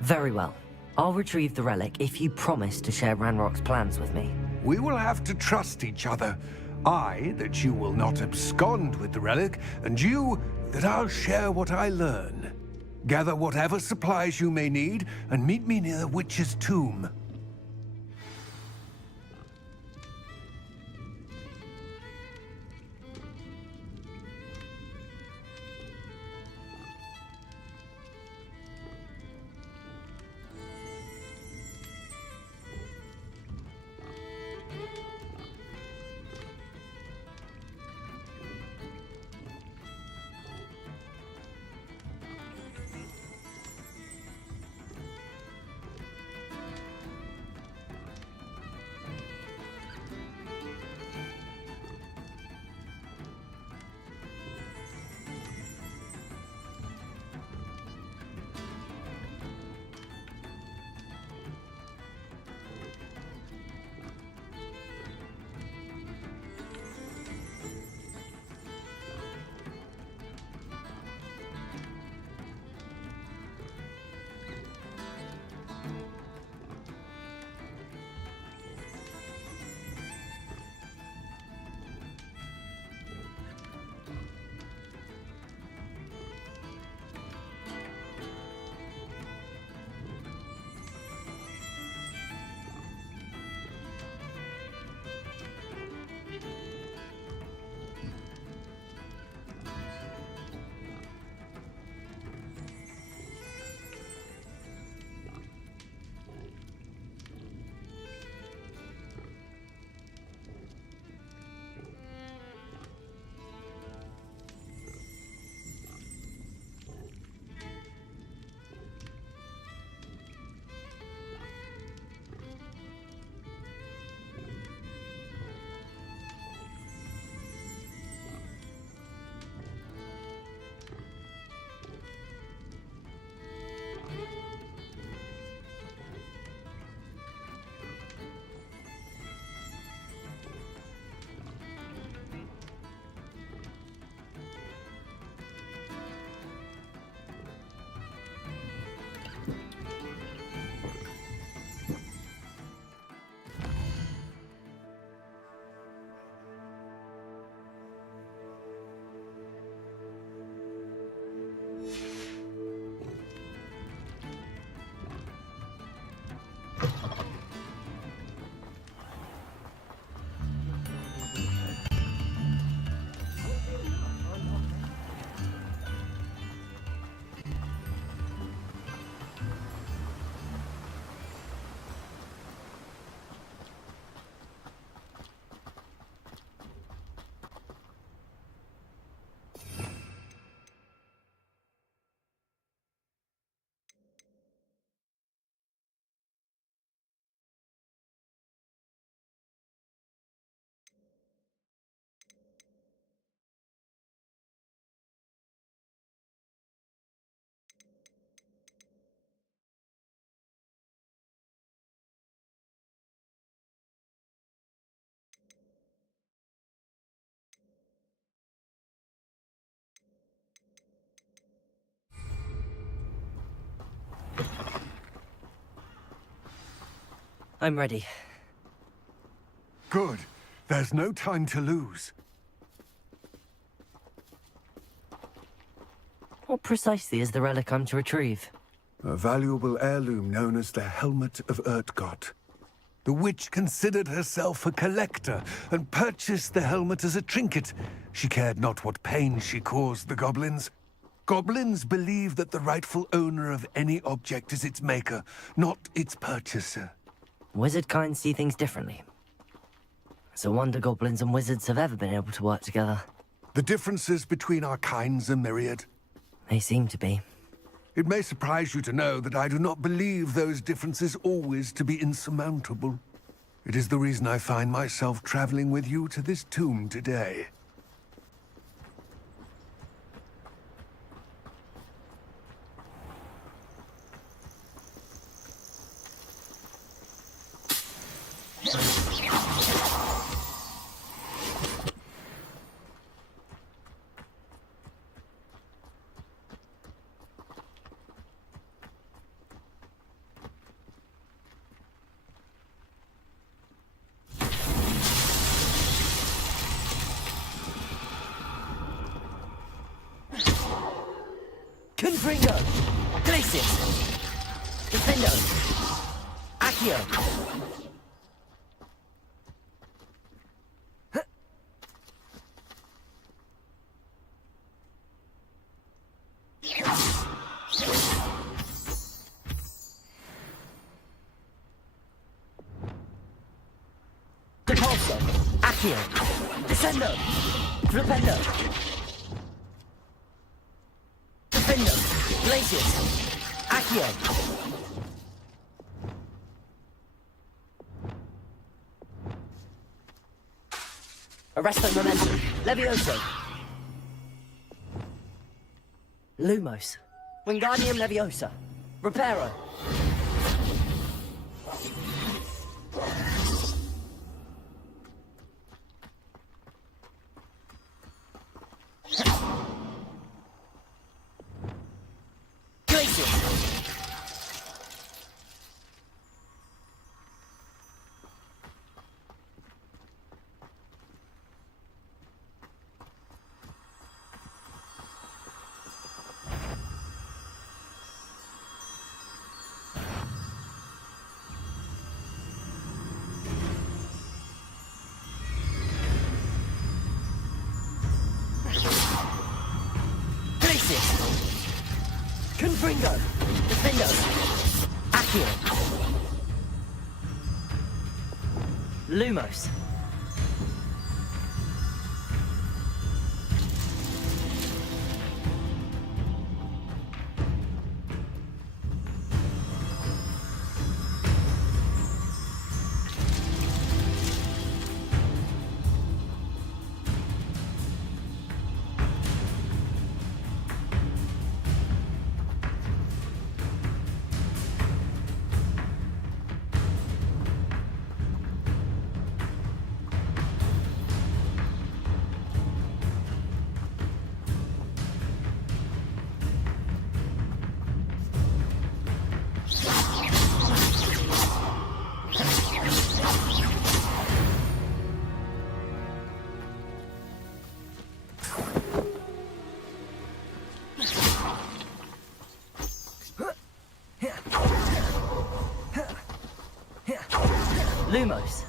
Very well. I'll retrieve the relic if you promise to share Ranrock's plans with me. We will have to trust each other. I, that you will not abscond with the relic, and you, that I'll share what I learn. Gather whatever supplies you may need, and meet me near the witch's tomb. I'm ready. Good. There's no time to lose. What precisely is the relic I'm to retrieve? A valuable heirloom known as the Helmet of Urtgott. The witch considered herself a collector and purchased the helmet as a trinket. She cared not what pain she caused the goblins. Goblins believe that the rightful owner of any object is its maker, not its purchaser. Wizard kind see things differently. It's a wonder goblins and wizards have ever been able to work together. The differences between our kinds are myriad. They seem to be. It may surprise you to know that I do not believe those differences always to be insurmountable. It is the reason I find myself traveling with you to this tomb today. Confringo! Glacius! Defendo! Accio! Depulso! Accio! Descendo! Flipendo! Defendo! Glacius! Accio! Arresto Momentum! Levioso! Lumos! Wingardium Leviosa! Reparo! Confringo! Defendo! Accio! Lumos! Lumos!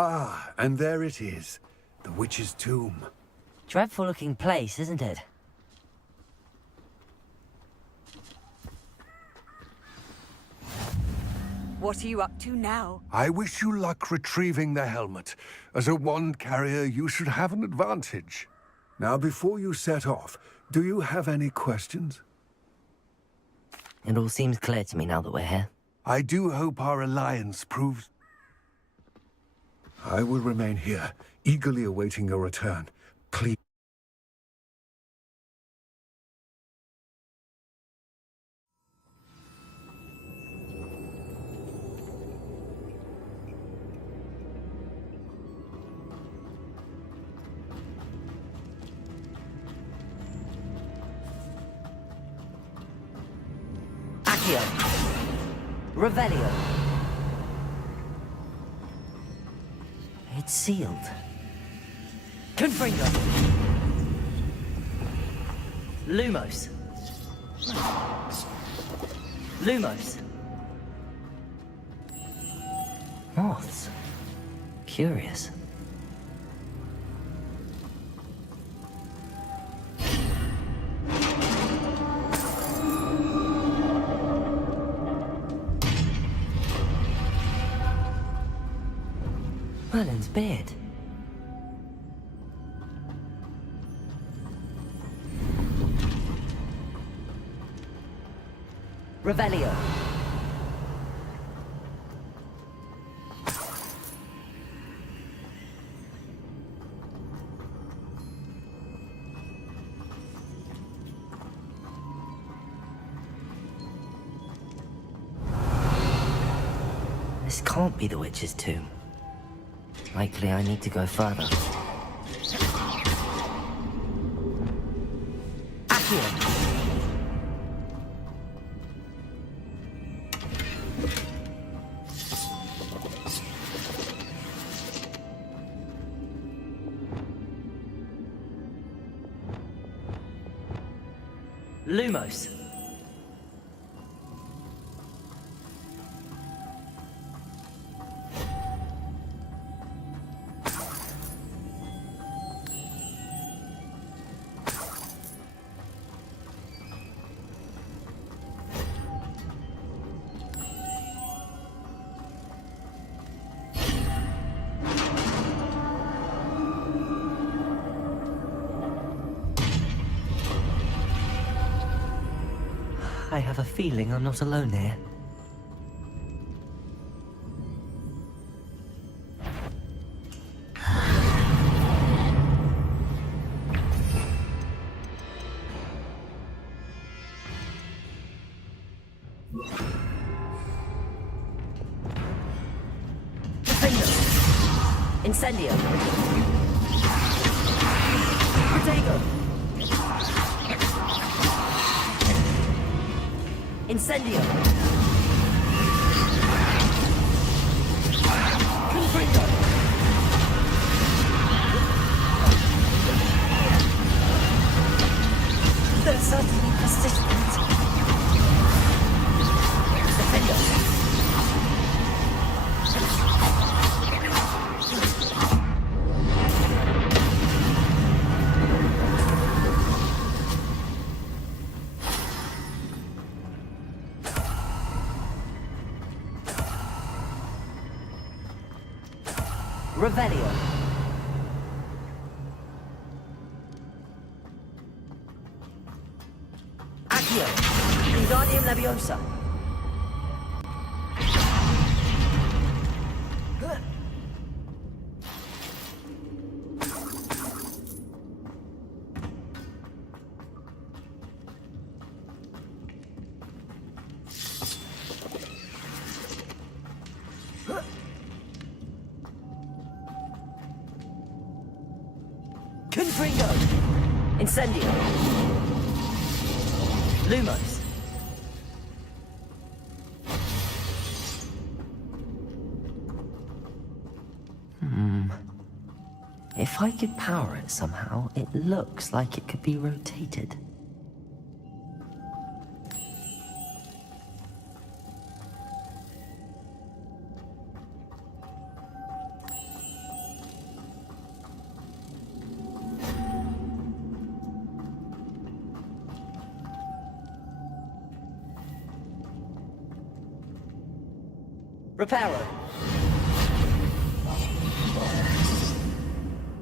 Ah, and there it is. The witch's tomb. Dreadful looking place, isn't it? what are you up to now? I wish you luck retrieving the helmet. As a wand carrier, you should have an advantage. Now, before you set off, do you have any questions? It all seems clear to me now that we're here. I do hope our alliance proves... I will remain here, eagerly awaiting your return. Please... Accio. Revelio. It's sealed. Confringo. Lumos. Lumos. Moths. Curious. Merlin's beard. Revelio. This can't be the witch's tomb. Likely I need to go further. Accio. Lumos. I have a feeling I'm not alone here. Incendio. Protego. Incendio. Confringo. They're certainly persistent. Defendo. Revelio. Accio. Wingardium Leviosa. Confringo. Incendio. Lumos. If I could power it somehow, it looks like it could be rotated. Reparo.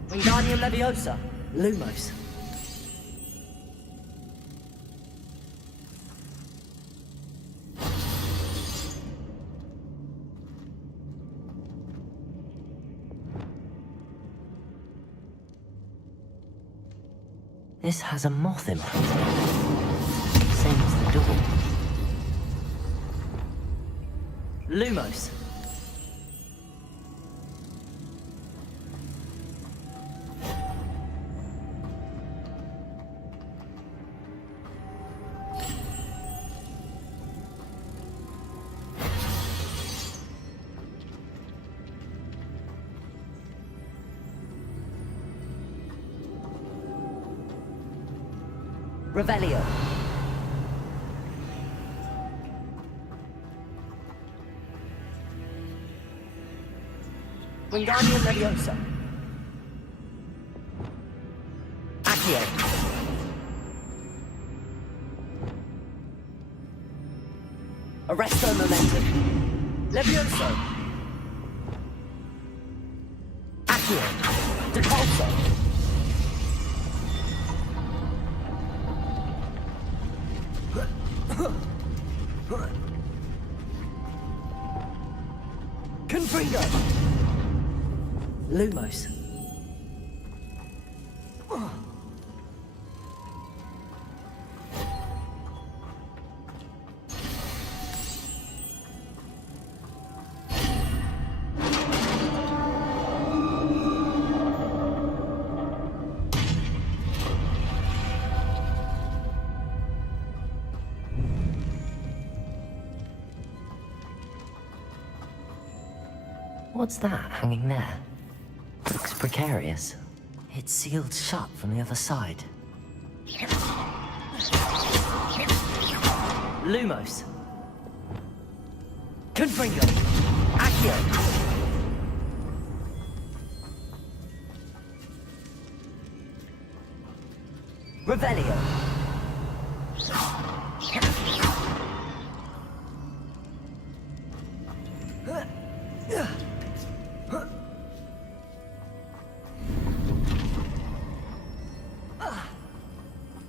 Wingardium Leviosa. Lumos. This has a moth imprint. Same as the door. Lumos. Revelio. Wingardium Leviosa. Accio. Arresto Momentum. Levioso. Accio. Depulso. Confringo. Lumos. What's that hanging there? Looks precarious. It's sealed shut from the other side. Lumos. Confringo. Accio. Revelio.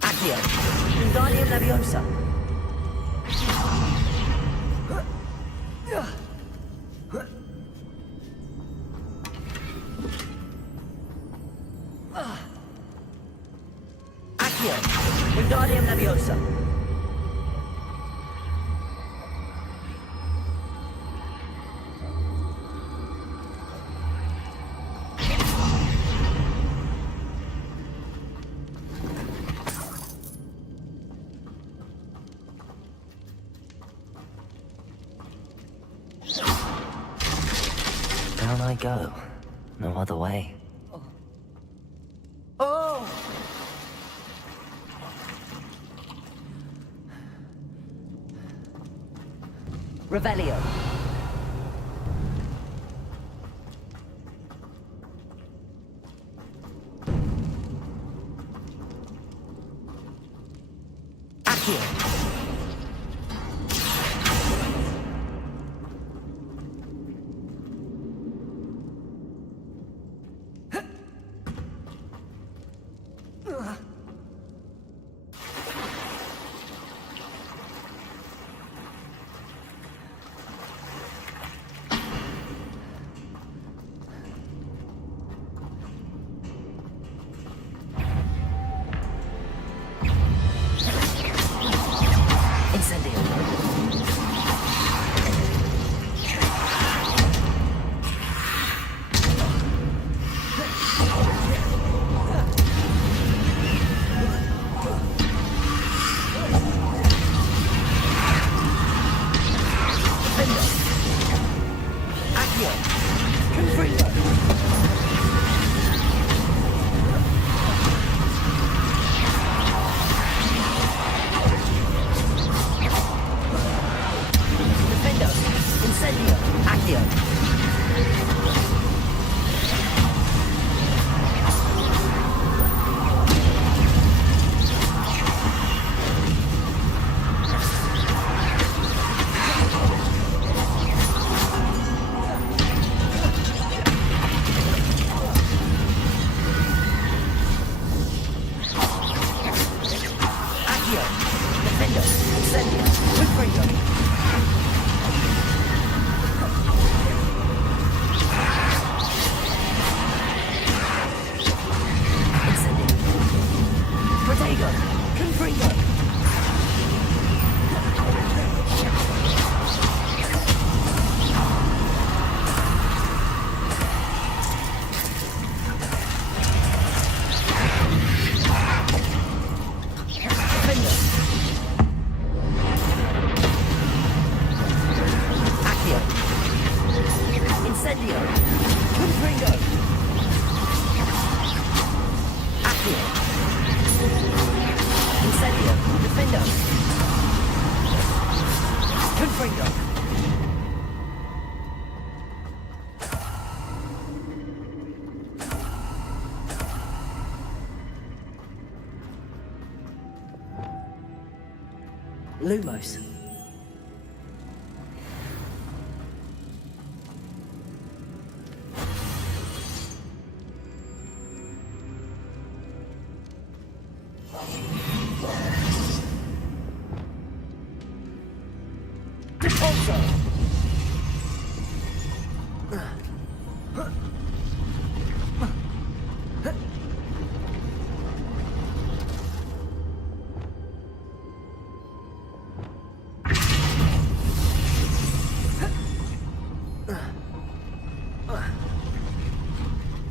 Accio. Wingardium Leviosa. Accio. Wingardium Leviosa. Down I go. No other way. Oh! Revelio. Accio. Lumos.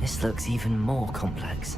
This looks even more complex.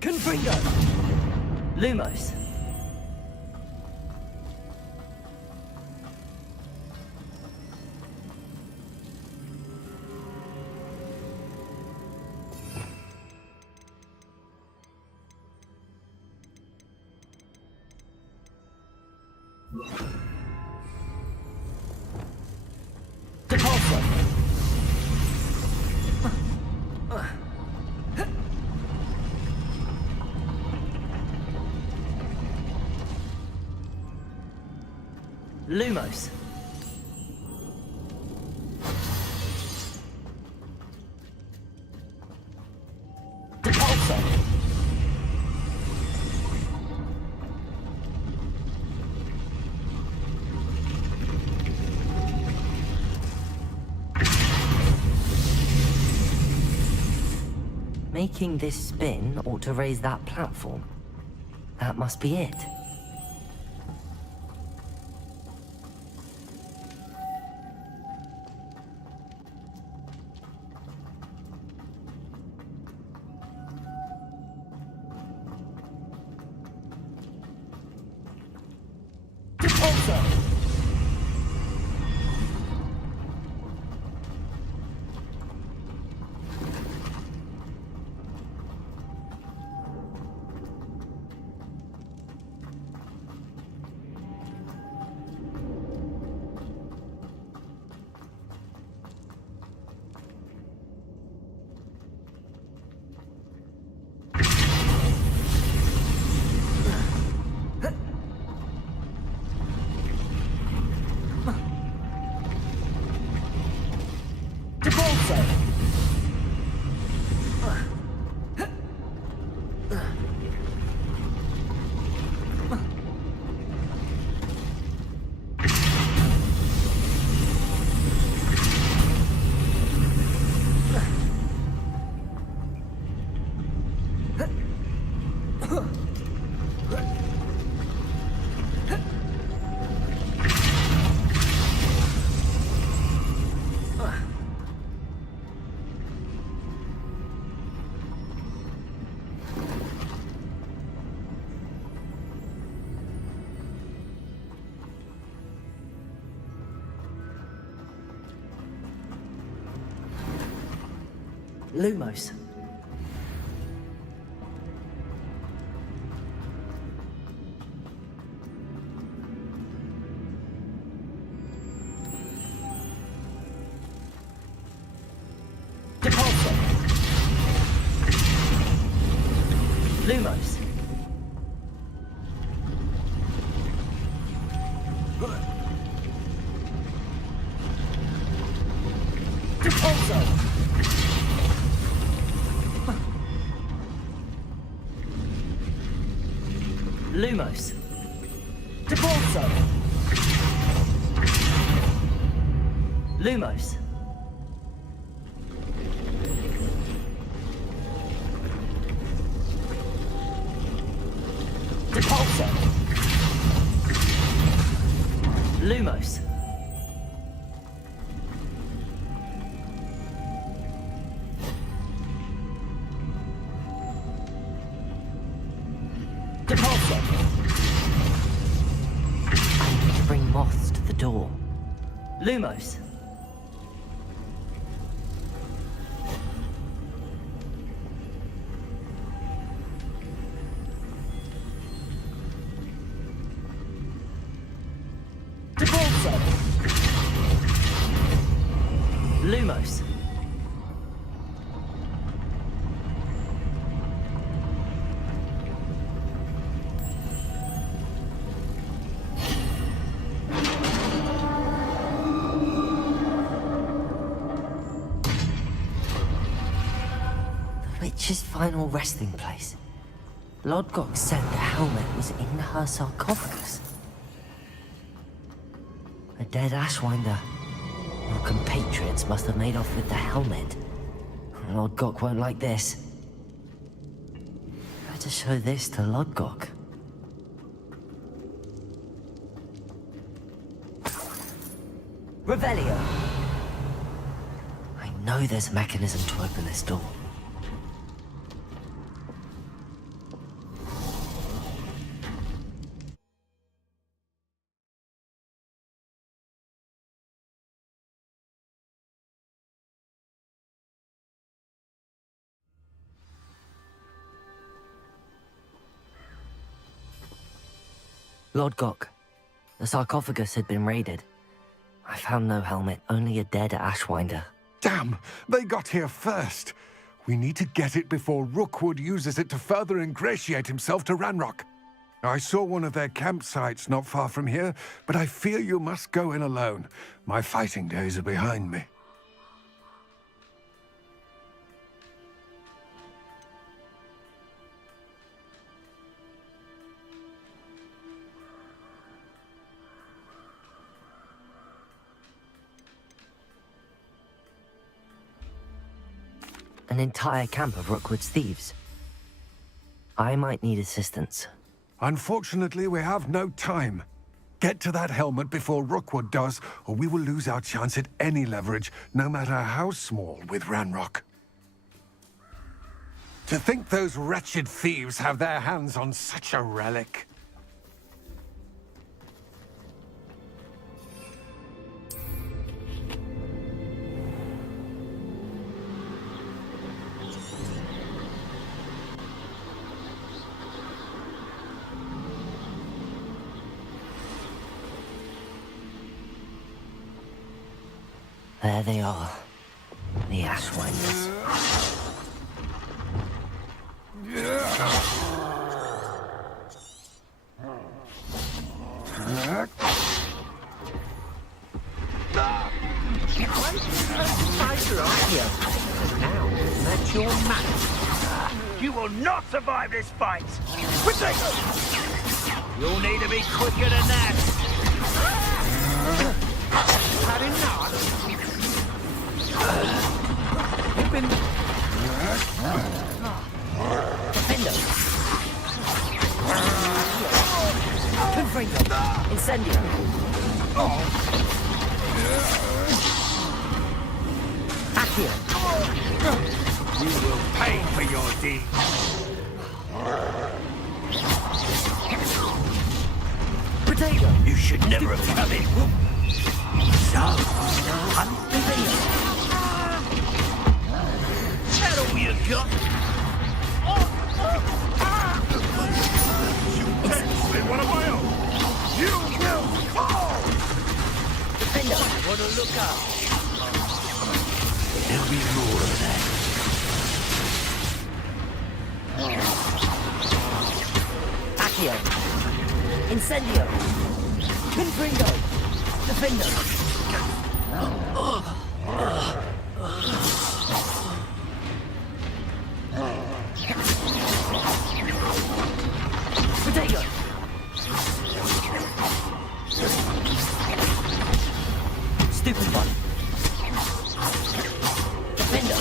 Confringo! Lumos. Lumos. Depulso. Making this spin ought to raise that platform. That must be it. Lumos. Depulso. Lumos. Depulso. Lumos. Depulso. Lumos. Repulsor. Lumos. Repulsor. I need to bring moths to the door. Lumos. Lumos. The witch's final resting place. Lodgok said the helmet was in her sarcophagus. A dead Ashwinder. Your compatriots must have made off with the helmet. Lodgok won't like this. Better show this to Lodgok. Revelio! I know there's a mechanism to open this door. Lodgok, the sarcophagus had been raided. I found no helmet, only a dead Ashwinder. Damn! They got here first. We need to get it before Rookwood uses it to further ingratiate himself to Ranrock. I saw one of their campsites not far from here, but I fear you must go in alone. My fighting days are behind me. An entire camp of Rookwood's thieves. I might need assistance. Unfortunately, we have no time. Get to that helmet before Rookwood does, or we will lose our chance at any leverage, no matter how small, with Ranrock. To think those wretched thieves have their hands on such a relic. There they are, the Ashwinders. Now, that's your match. You will not survive this fight. You'll need to be quicker than that. Had enough? You've been... Defendo! Confringo! Incendio! Accio! You will pay for your deeds. Potato! You should never have come in. So, hunt the video. That all you got? You can't stay one of my own. You will fall. Defendo! Wanna look up? There'll be more of that. Accio! Incendio! Confringo! Defendo! Potato! Stupid one! Defendo!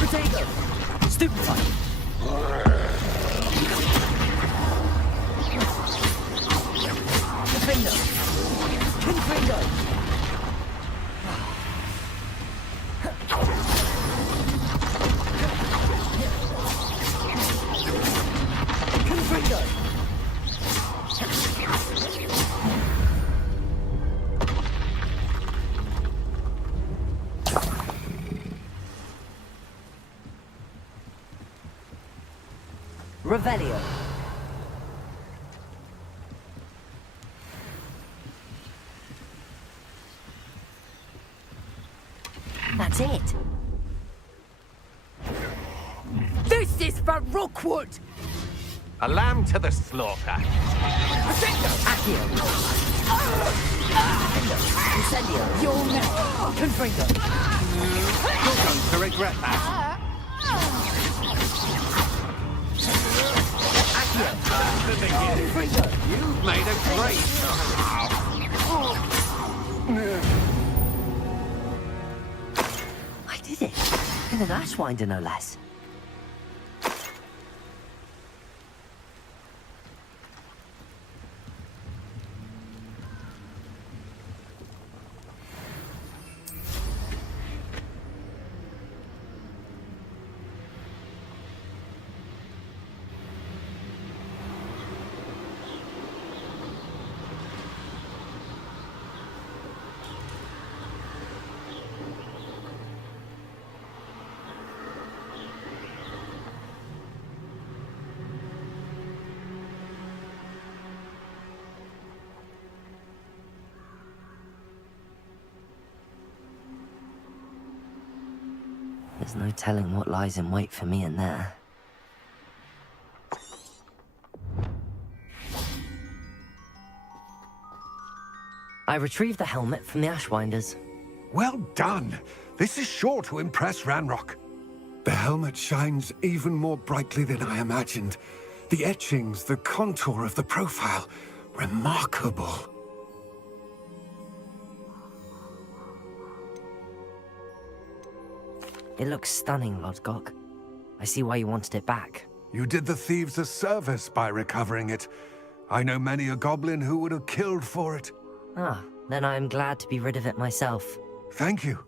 Potato! Stupefy! Defender! Confringo! Confringo! Revelio. That's it. This is for Rookwood! A lamb to the slaughter. Accio. Incendio. You're next. Confringo. You're going to regret that. Accio. That's the beginning. Confringo. You've made a great I did it. In an Ashwinder, no less. There's no telling what lies in wait for me in there. I retrieved the helmet from the Ashwinders. Well done. This is sure to impress Ranrock. The helmet shines even more brightly than I imagined. The etchings, the contour of the profile, remarkable. It looks stunning, Lodgok. I see why you wanted it back. You did the thieves a service by recovering it. I know many a goblin who would have killed for it. Ah, then I am glad to be rid of it myself. Thank you.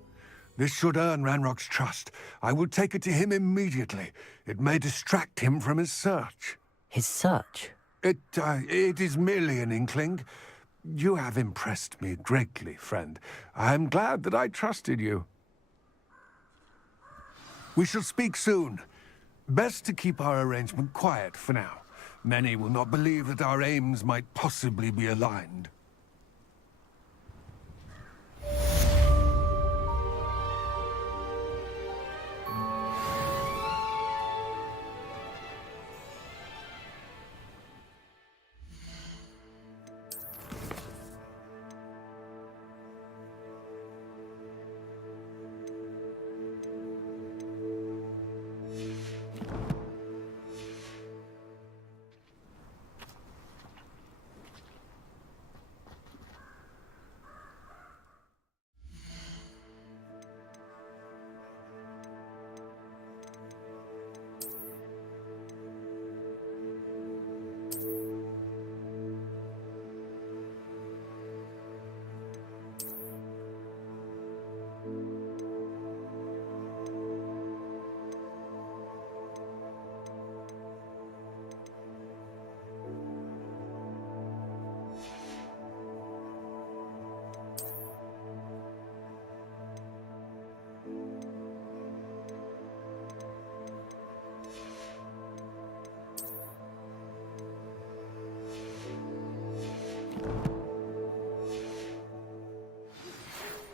This should earn Ranrock's trust. I will take it to him immediately. It may distract him from his search. His search? It is merely an inkling. You have impressed me greatly, friend. I am glad that I trusted you. We shall speak soon. Best to keep our arrangement quiet for now. Many will not believe that our aims might possibly be aligned.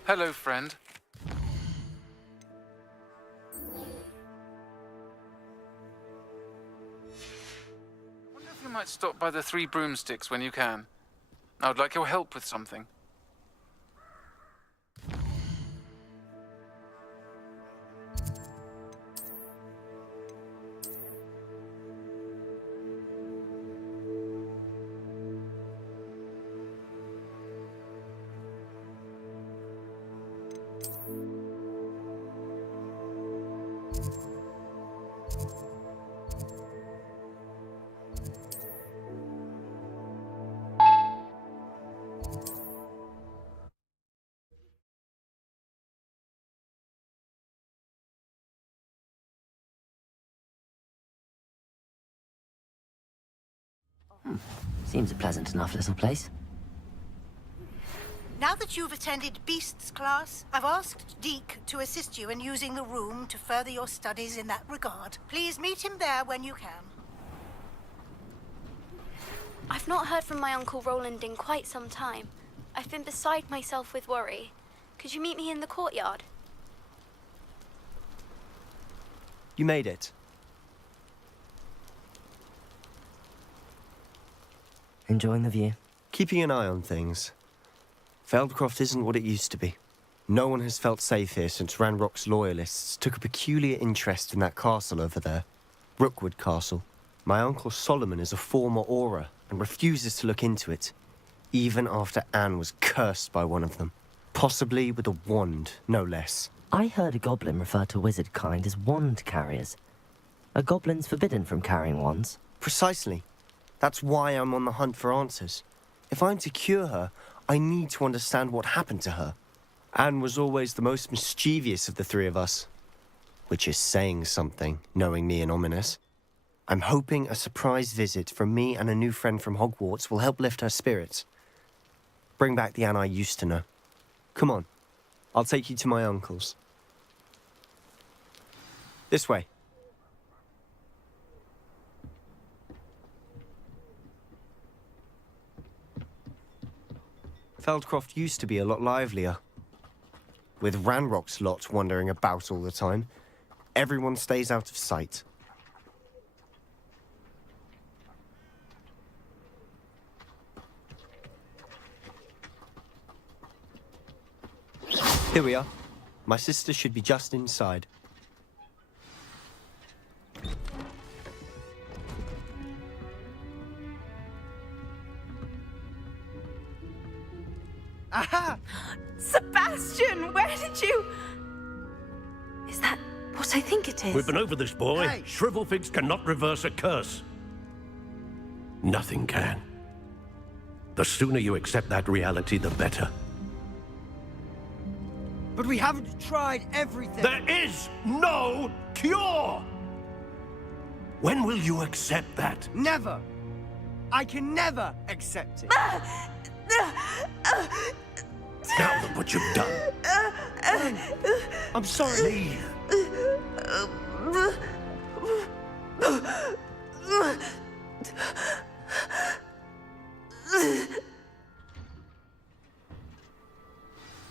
Hello, friend. I wonder if you might stop by the Three Broomsticks when you can. I would like your help with something. Seems a pleasant enough little place. Now that you've attended Beasts class, I've asked Deke to assist you in using the room to further your studies in that regard. Please meet him there when you can. I've not heard from my Uncle Roland in quite some time. I've been beside myself with worry. Could you meet me in the courtyard? You made it. Enjoying the view? Keeping an eye on things. Feldcroft isn't what it used to be. No one has felt safe here since Ranrock's loyalists took a peculiar interest in that castle over there. Rookwood Castle. My Uncle Solomon is a former Auror and refuses to look into it, even after Anne was cursed by one of them. Possibly with a wand, no less. I heard a goblin refer to wizard kind as wand carriers. Are goblins forbidden from carrying wands? Precisely. That's why I'm on the hunt for answers. If I'm to cure her, I need to understand what happened to her. Anne was always the most mischievous of the three of us. Which is saying something, knowing me and Ominous. I'm hoping a surprise visit from me and a new friend from Hogwarts will help lift her spirits. Bring back the Anne I used to know. Come on, I'll take you to my uncle's. This way. Feldcroft used to be a lot livelier. With Ranrock's lot wandering about all the time, everyone stays out of sight. Here we are. My sister should be just inside. Aha! Sebastian, where did you... Is that what I think it is? We've been over this, boy. Hey. Shrivelfigs cannot reverse a curse. Nothing can. The sooner you accept that reality, the better. But we haven't tried everything. There is no cure! When will you accept that? Never. I can never accept it. Now look what you've done. I'm sorry. Leave.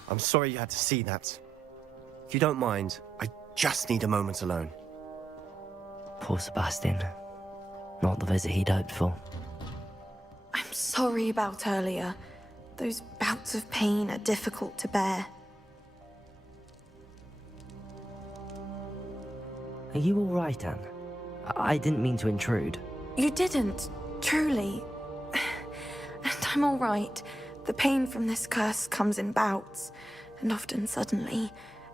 I'm sorry you had to see that. If you don't mind, I just need a moment alone. Poor Sebastian. Not the visit he'd hoped for. I'm sorry about earlier. Those bouts of pain are difficult to bear. Are you all right, Anne? I didn't mean to intrude. You didn't, truly. And I'm all right. The pain from this curse comes in bouts, and often suddenly.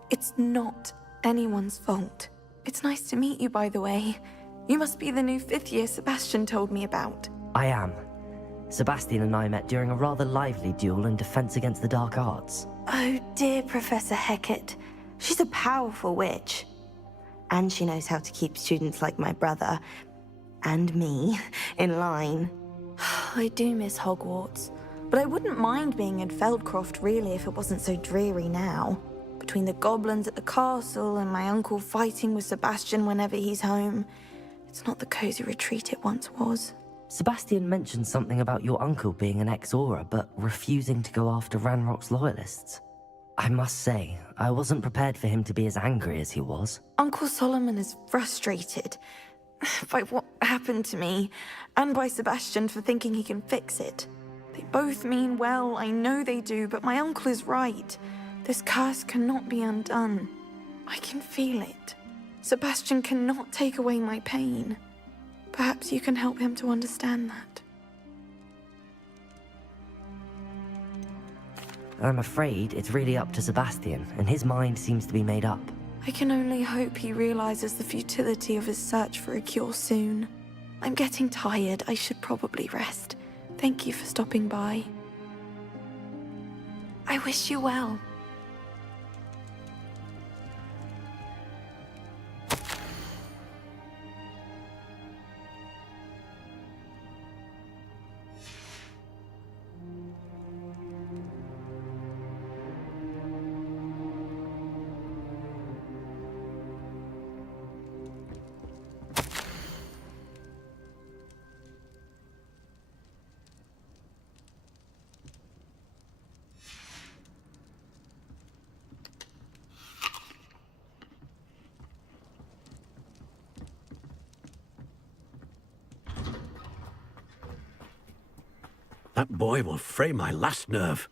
It's not anyone's fault. It's nice to meet you, by the way. You must be the new 5th year Sebastian told me about. I am. Sebastian and I met during a rather lively duel in Defense Against the Dark Arts. Oh dear, Professor Hecat. She's a powerful witch. And she knows how to keep students like my brother, and me, in line. I do miss Hogwarts, but I wouldn't mind being in Feldcroft, really, if it wasn't so dreary now. Between the goblins at the castle and my uncle fighting with Sebastian whenever he's home, it's not the cozy retreat it once was. Sebastian mentioned something about your uncle being an ex-Auror, but refusing to go after Ranrock's loyalists. I must say, I wasn't prepared for him to be as angry as he was. Uncle Solomon is frustrated by what happened to me, and by Sebastian for thinking he can fix it. They both mean well, I know they do, but my uncle is right. This curse cannot be undone. I can feel it. Sebastian cannot take away my pain. Perhaps you can help him to understand that. I'm afraid it's really up to Sebastian, and his mind seems to be made up. I can only hope he realizes the futility of his search for a cure soon. I'm getting tired. I should probably rest. Thank you for stopping by. I wish you well. That boy will fray my last nerve.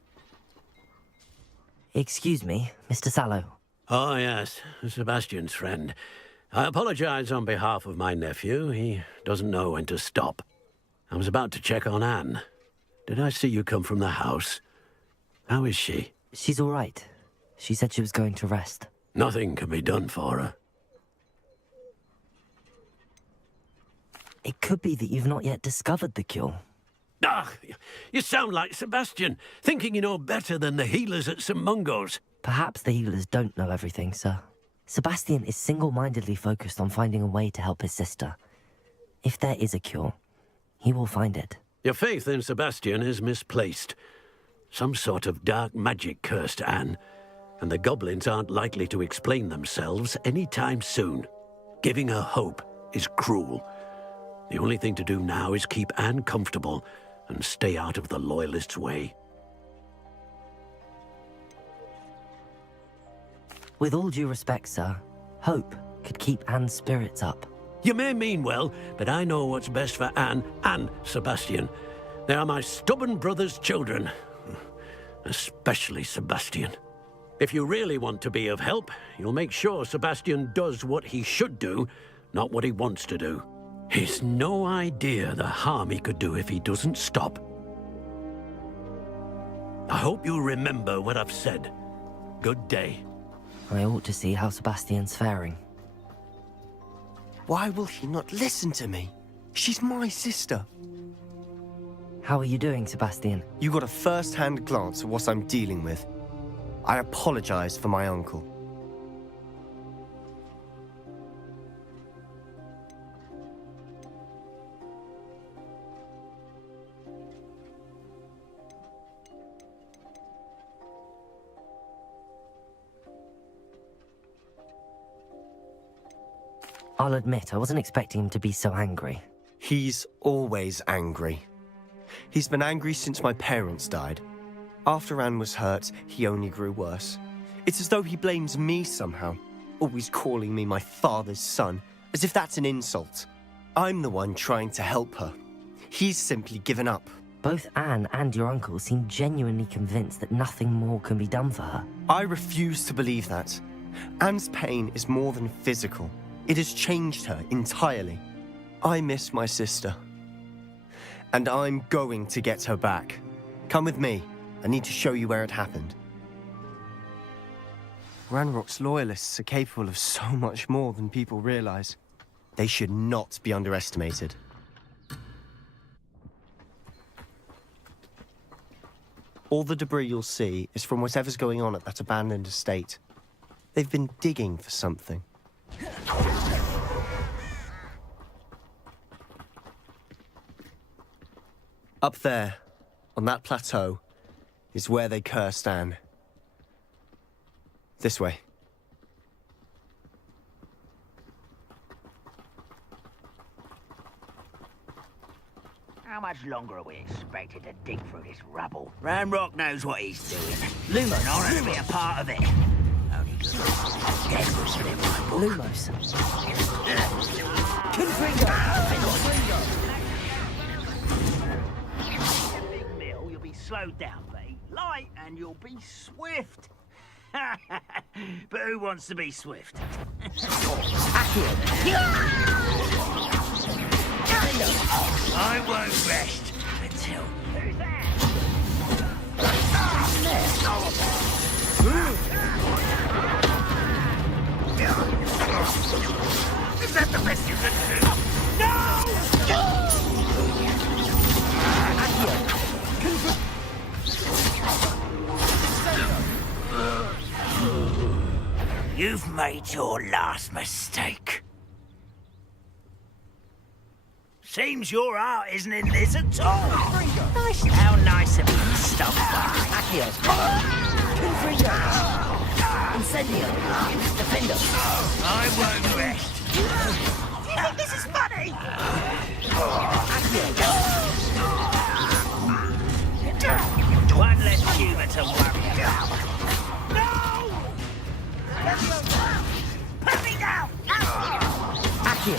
Excuse me, Mr. Sallow. Oh, yes, Sebastian's friend. I apologize on behalf of my nephew. He doesn't know when to stop. I was about to check on Anne. Did I see you come from the house? How is she? She's all right. She said she was going to rest. Nothing can be done for her. It could be that you've not yet discovered the cure. Ah, you sound like Sebastian, thinking you know better than the healers at St. Mungo's. Perhaps the healers don't know everything, sir. Sebastian is single-mindedly focused on finding a way to help his sister. If there is a cure, he will find it. Your faith in Sebastian is misplaced. Some sort of dark magic cursed Anne, and the goblins aren't likely to explain themselves anytime soon. Giving her hope is cruel. The only thing to do now is keep Anne comfortable and stay out of the Loyalists' way. With all due respect, sir, hope could keep Anne's spirits up. You may mean well, but I know what's best for Anne and Sebastian. They are my stubborn brother's children. Especially Sebastian. If you really want to be of help, you'll make sure Sebastian does what he should do, not what he wants to do. He's no idea the harm he could do if he doesn't stop. I hope you remember what I've said. Good day. I ought to see how Sebastian's faring. Why will he not listen to me? She's my sister. How are you doing, Sebastian? You got a first-hand glance at what I'm dealing with. I apologize for my uncle. I'll admit, I wasn't expecting him to be so angry. He's always angry. He's been angry since my parents died. After Anne was hurt, he only grew worse. It's as though he blames me somehow, always calling me my father's son, as if that's an insult. I'm the one trying to help her. He's simply given up. Both Anne and your uncle seem genuinely convinced that nothing more can be done for her. I refuse to believe that. Anne's pain is more than physical. It has changed her entirely. I miss my sister. And I'm going to get her back. Come with me. I need to show you where it happened. Ranrock's loyalists are capable of so much more than people realize. They should not be underestimated. All the debris you'll see is from whatever's going on at that abandoned estate. They've been digging for something. Up there, on that plateau, is where they cursed Anne. This way. How much longer are we expected to dig through this rubble? Ranrock knows what he's doing. Lumos, I want to be a part of it. Only good. Dead will split my book. Lumos. Big mill, you'll be slowed down, but eat light and you'll be swift. But who wants to be swift? I won't rest until... Who's that? Is that the best you can do? You've made your last mistake. Seems your heart isn't in this at all. Nice. How nice of you to stop by. Accio. Confringo. Incendio. Defendo. I won't rest. You think this is funny? One less humour to worry about. No! Put me down! Accio.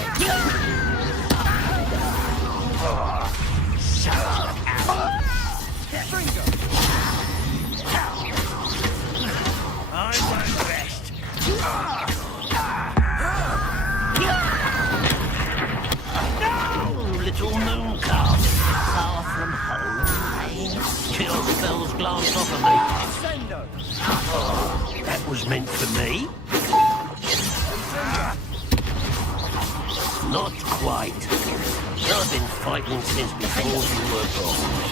See those spells glance off of me. Sendo! That was meant for me. Not quite. I've been fighting since before you were born.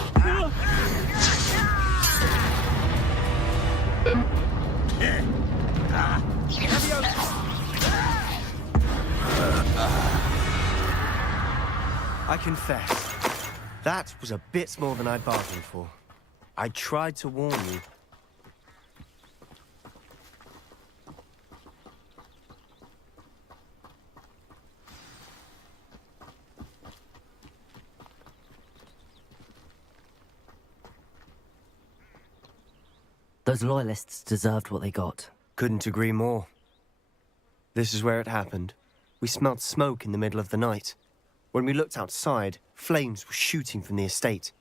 I confess, that was a bit more than I bargained for. I tried to warn you. Those loyalists deserved what they got. Couldn't agree more. This is where it happened. We smelled smoke in the middle of the night. When we looked outside, flames were shooting from the estate.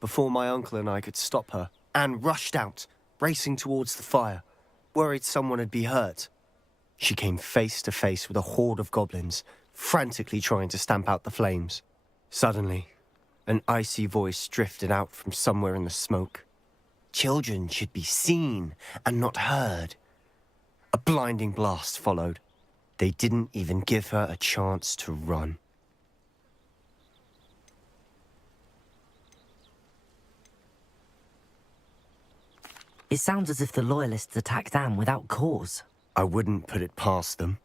Before my uncle and I could stop her, Anne rushed out, racing towards the fire, worried someone had been hurt. She came face to face with a horde of goblins, frantically trying to stamp out the flames. Suddenly, an icy voice drifted out from somewhere in the smoke. Children should be seen and not heard. A blinding blast followed. They didn't even give her a chance to run. It sounds as if the Loyalists attacked Anne without cause. I wouldn't put it past them,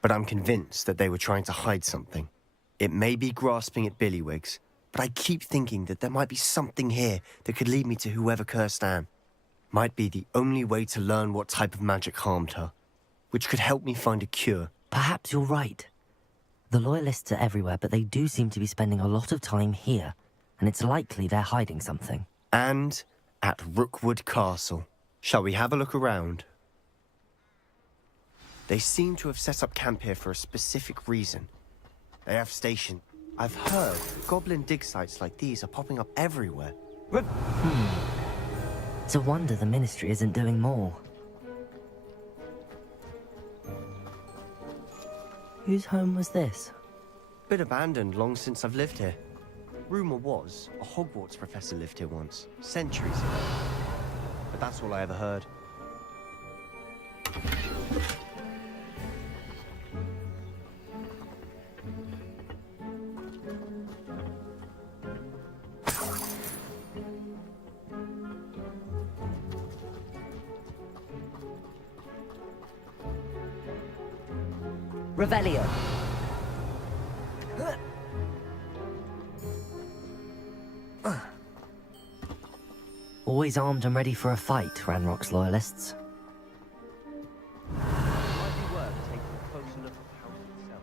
but I'm convinced that they were trying to hide something. It may be grasping at Billywigs, but I keep thinking that there might be something here that could lead me to whoever cursed Anne. Might be the only way to learn what type of magic harmed her, which could help me find a cure. Perhaps you're right. The Loyalists are everywhere, but they do seem to be spending a lot of time here, and it's likely they're hiding something. And at Rookwood Castle. Shall we have a look around? They seem to have set up camp here for a specific reason. They have stationed. I've heard goblin dig sites like these are popping up everywhere. It's a wonder the Ministry isn't doing more. Whose home was this? Bit abandoned long since I've lived here. Rumour was a Hogwarts professor lived here once, centuries ago. But that's all I ever heard. Revelio. Always armed and ready for a fight, Ranrock's Loyalists. Might be worth taking a closer look at the house itself.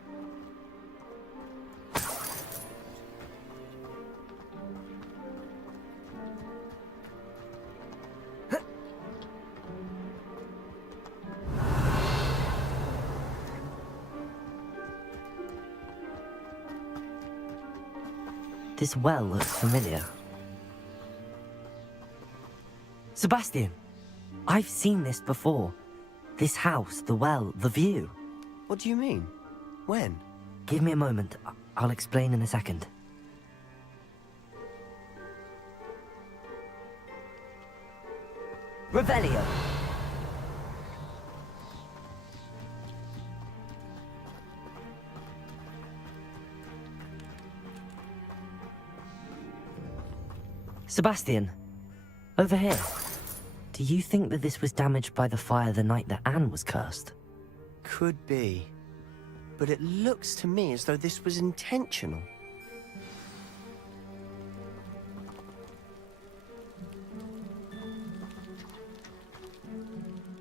This well looks familiar. Sebastian, I've seen this before. This house, the well, the view. What do you mean? When? Give me a moment. I'll explain in a second. Revelio. Sebastian, over here. Do you think that this was damaged by the fire the night that Anne was cursed? Could be. But it looks to me as though this was intentional.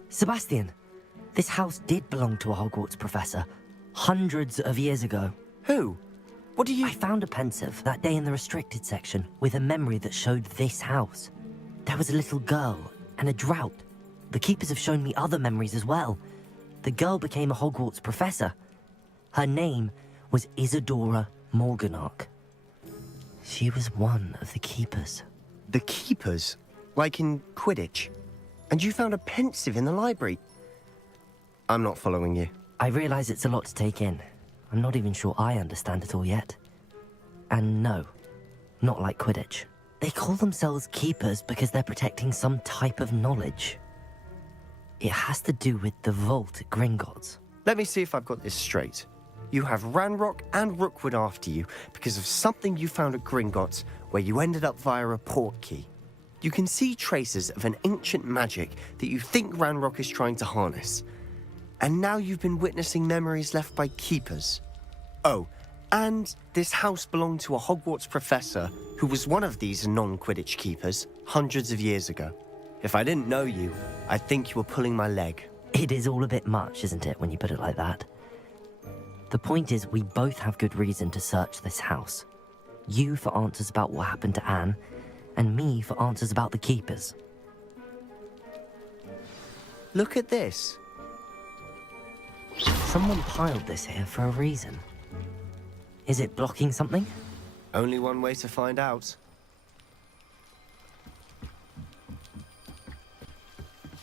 Sebastian, this house did belong to a Hogwarts professor. Hundreds of years ago. Who? What do you... I found a pensive that day in the restricted section with a memory that showed this house. There was a little girl and a drought. The keepers have shown me other memories as well. The girl became a Hogwarts professor. Her name was Isadora Morganach. She was one of the keepers. The keepers? Like in Quidditch? And you found a pensive in the library? I'm not following you. I realize it's a lot to take in. I'm not even sure I understand it all yet. And no, not like Quidditch. They call themselves keepers because they're protecting some type of knowledge. It has to do with the vault at Gringotts. Let me see if I've got this straight. You have Ranrock and Rookwood after you because of something you found at Gringotts where you ended up via a port key. You can see traces of an ancient magic that you think Ranrock is trying to harness. And now you've been witnessing memories left by keepers. Oh, and this house belonged to a Hogwarts professor who was one of these non-Quidditch keepers hundreds of years ago. If I didn't know you, I'd think you were pulling my leg. It is all a bit much, isn't it, when you put it like that? The point is, we both have good reason to search this house. You for answers about what happened to Anne, and me for answers about the keepers. Look at this. Someone piled this here for a reason. Is it blocking something? Only one way to find out.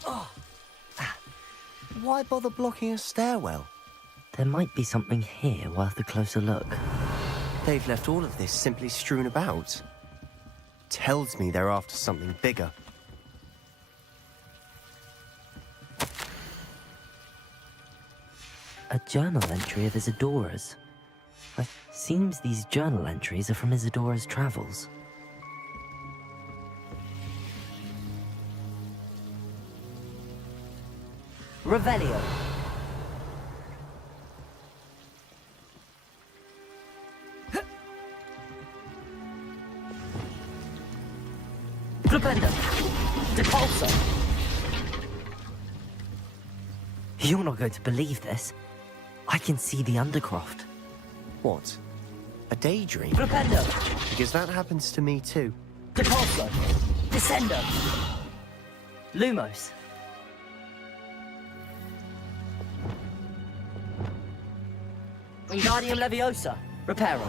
Oh. Why bother blocking a stairwell? There might be something here worth a closer look. They've left all of this simply strewn about. Tells me they're after something bigger. A journal entry of Isadora's. Seems these journal entries are from Isadora's travels. Revelio. Flipendo. Depulso. You're not going to believe this. I can see the Undercroft. What? A daydream? Flipendo. Because that happens to me too. Depulso. Descendo. Lumos. Wingardium Leviosa. Reparo.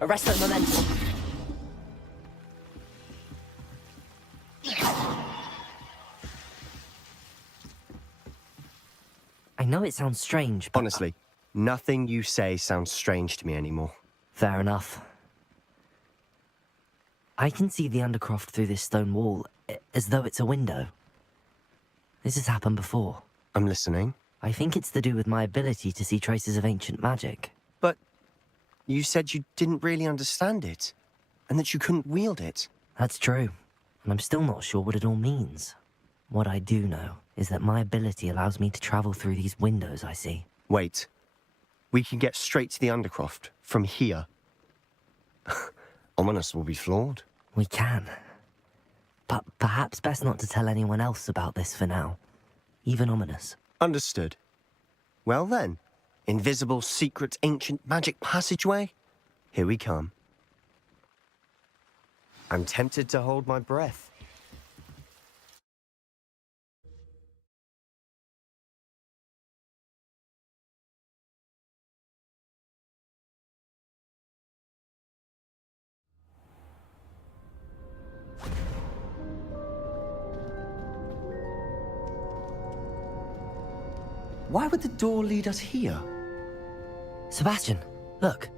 Arresto Momentum. I know it sounds strange, but... Honestly, nothing you say sounds strange to me anymore. Fair enough. I can see the Undercroft through this stone wall, as though it's a window. This has happened before. I'm listening. I think it's to do with my ability to see traces of ancient magic. But you said you didn't really understand it, and that you couldn't wield it. That's true, and I'm still not sure what it all means. What I do know is that my ability allows me to travel through these windows I see. Wait. We can get straight to the Undercroft from here. Ominous will be floored. We can. But perhaps best not to tell anyone else about this for now. Even Ominous. Understood. Well then, invisible, secret, ancient magic passageway? Here we come. I'm tempted to hold my breath. Why would the door lead us here? Sebastian, look.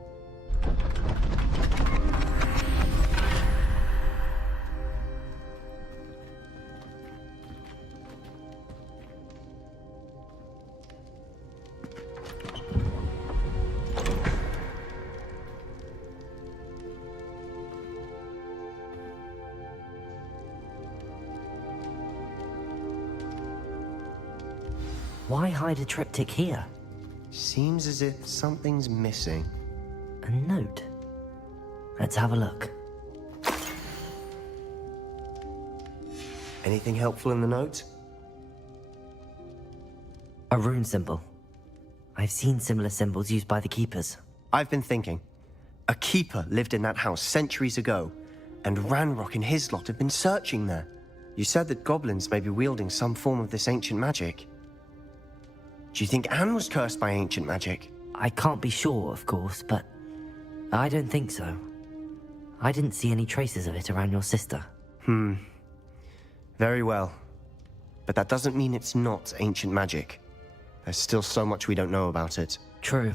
Why hide a triptych here? Seems as if something's missing. A note. Let's have a look. Anything helpful in the note? A rune symbol. I've seen similar symbols used by the keepers. I've been thinking. A keeper lived in that house centuries ago, and Ranrock and his lot have been searching there. You said that goblins may be wielding some form of this ancient magic. Do you think Anne was cursed by ancient magic? I can't be sure, of course, but I don't think so. I didn't see any traces of it around your sister. Very well. But that doesn't mean it's not ancient magic. There's still so much we don't know about it. True.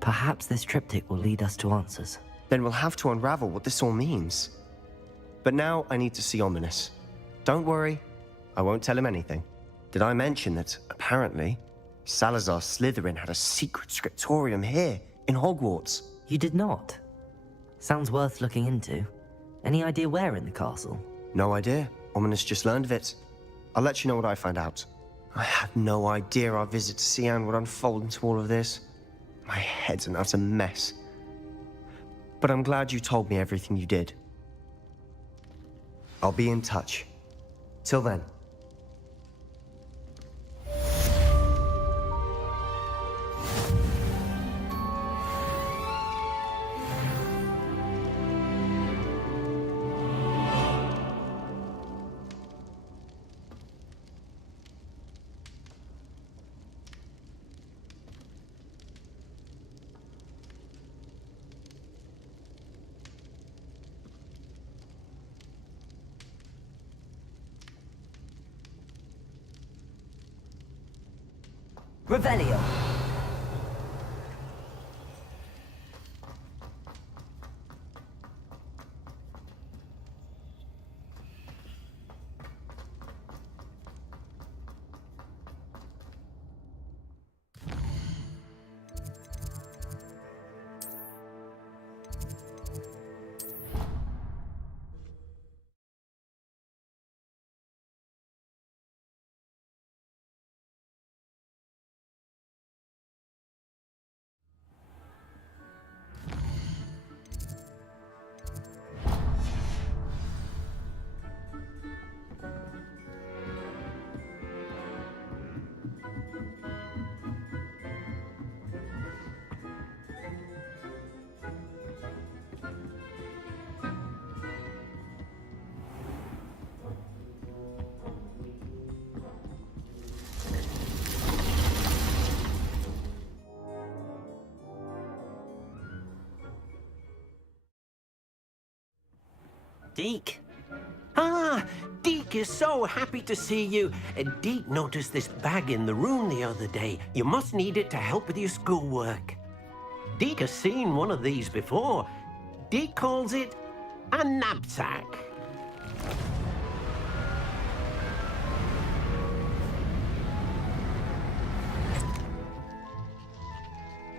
Perhaps this triptych will lead us to answers. Then we'll have to unravel what this all means. But now I need to see Ominous. Don't worry, I won't tell him anything. Did I mention that, apparently, Salazar Slytherin had a secret scriptorium here, in Hogwarts? You did not? Sounds worth looking into. Any idea where in the castle? No idea. Ominous just learned of it. I'll let you know what I find out. I had no idea our visit to Cian would unfold into all of this. My head's an utter mess. But I'm glad you told me everything you did. I'll be in touch. Till then. Revelio. Deke. Ah, Deke is so happy to see you. Deke noticed this bag in the room the other day. You must need it to help with your schoolwork. Deke has seen one of these before. Deke calls it a knapsack.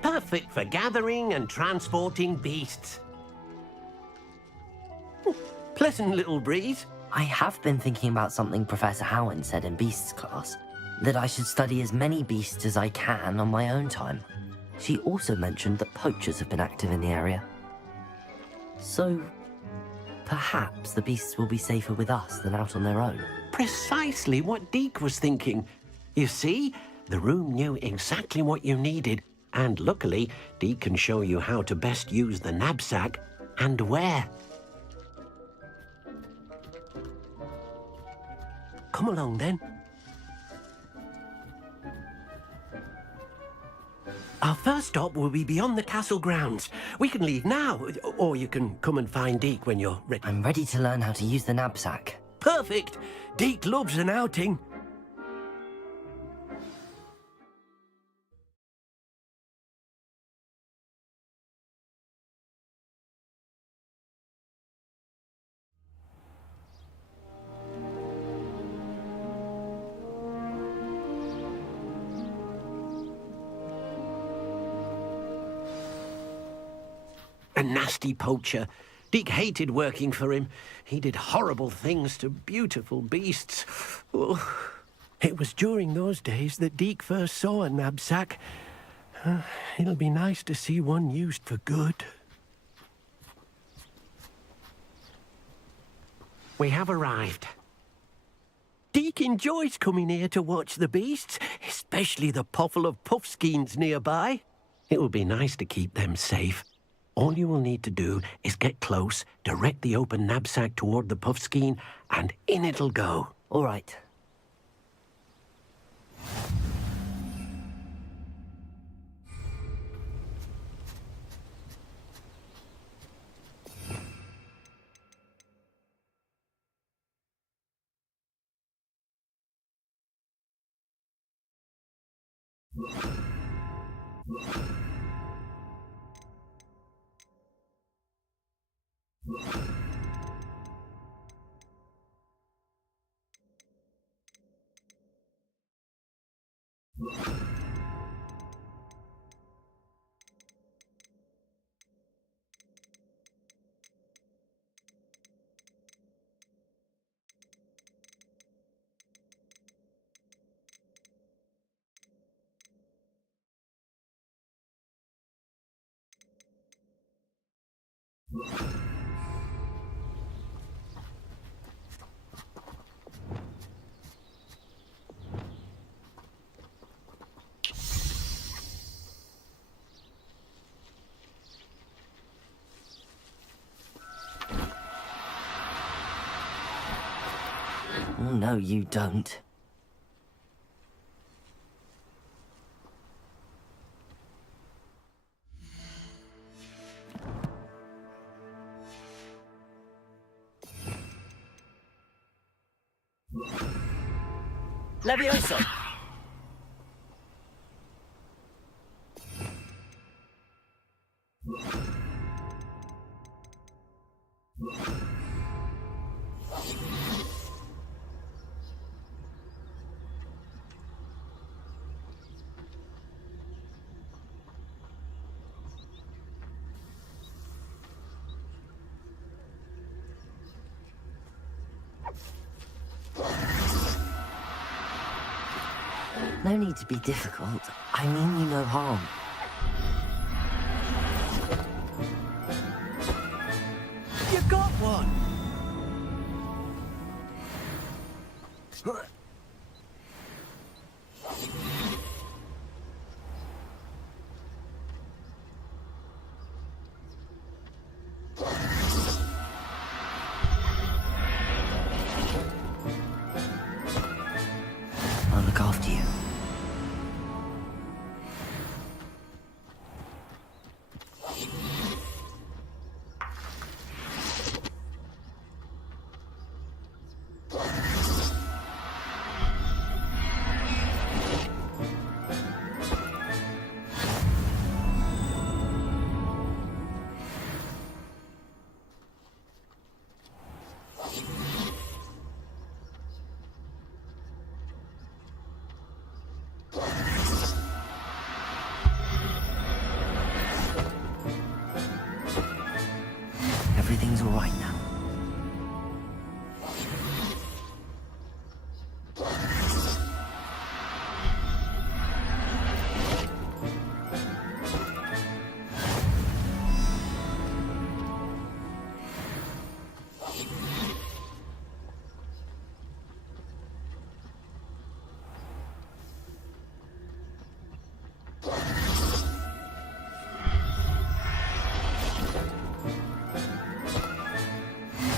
Perfect for gathering and transporting beasts. Pleasant little breeze. I have been thinking about something Professor Howard said in Beasts class, that I should study as many beasts as I can on my own time. She also mentioned that poachers have been active in the area. So, perhaps the beasts will be safer with us than out on their own. Precisely what Deke was thinking. You see, the room knew exactly what you needed, and luckily, Deke can show you how to best use the knapsack and where. Come along, then. Our first stop will be beyond the castle grounds. We can leave now, or you can come and find Deke when you're ready. I'm ready to learn how to use the knapsack. Perfect! Deke loves an outing. A nasty poacher. Deke hated working for him. He did horrible things to beautiful beasts. Oh, it was during those days that Deke first saw a knapsack. It'll be nice to see one used for good. We have arrived. Deke enjoys coming here to watch the beasts, especially the potful of puffskeins nearby. It will be nice to keep them safe. All you will need to do is get close, direct the open knapsack toward the puffskein, and in it'll go. All right. Oh, no, you don't. Levioso! No need to be difficult. I mean you no harm. You got one! I'll look after you. Everything's all right now.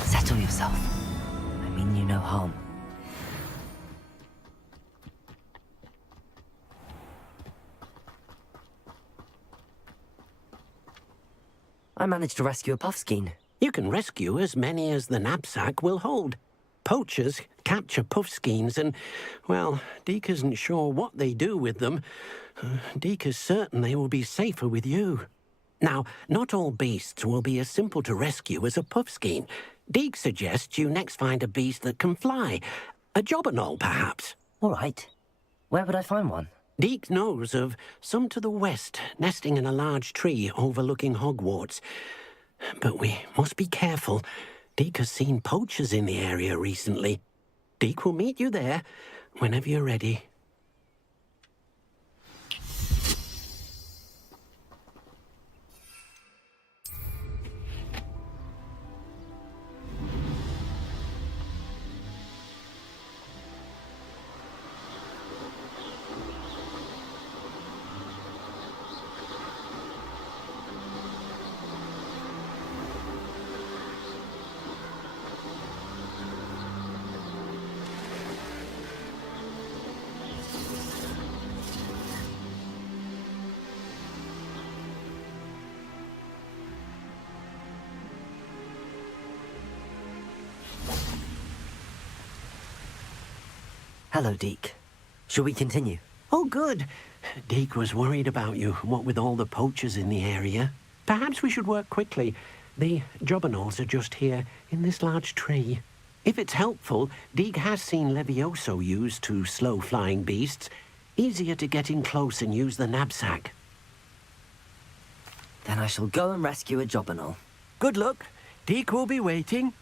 Settle yourself. I mean you no harm. I managed to rescue a puffskein. You can rescue as many as the knapsack will hold. Poachers capture puffskeins and, well, Deke isn't sure what they do with them. Deke is certain they will be safer with you. Now, not all beasts will be as simple to rescue as a puffskein. Deke suggests you next find a beast that can fly. A jobberknoll, perhaps. All right. Where would I find one? Deke knows of some to the west, nesting in a large tree overlooking Hogwarts. But we must be careful. Deke has seen poachers in the area recently. Deke will meet you there whenever you're ready. Hello, Deke. Shall we continue? Oh, good. Deke was worried about you, what with all the poachers in the area. Perhaps we should work quickly. The jobberknolls are just here, in this large tree. If it's helpful, Deke has seen Levioso used to slow flying beasts. Easier to get in close and use the knapsack. Then I shall go and rescue a Jobberknoll. Good luck. Deke will be waiting.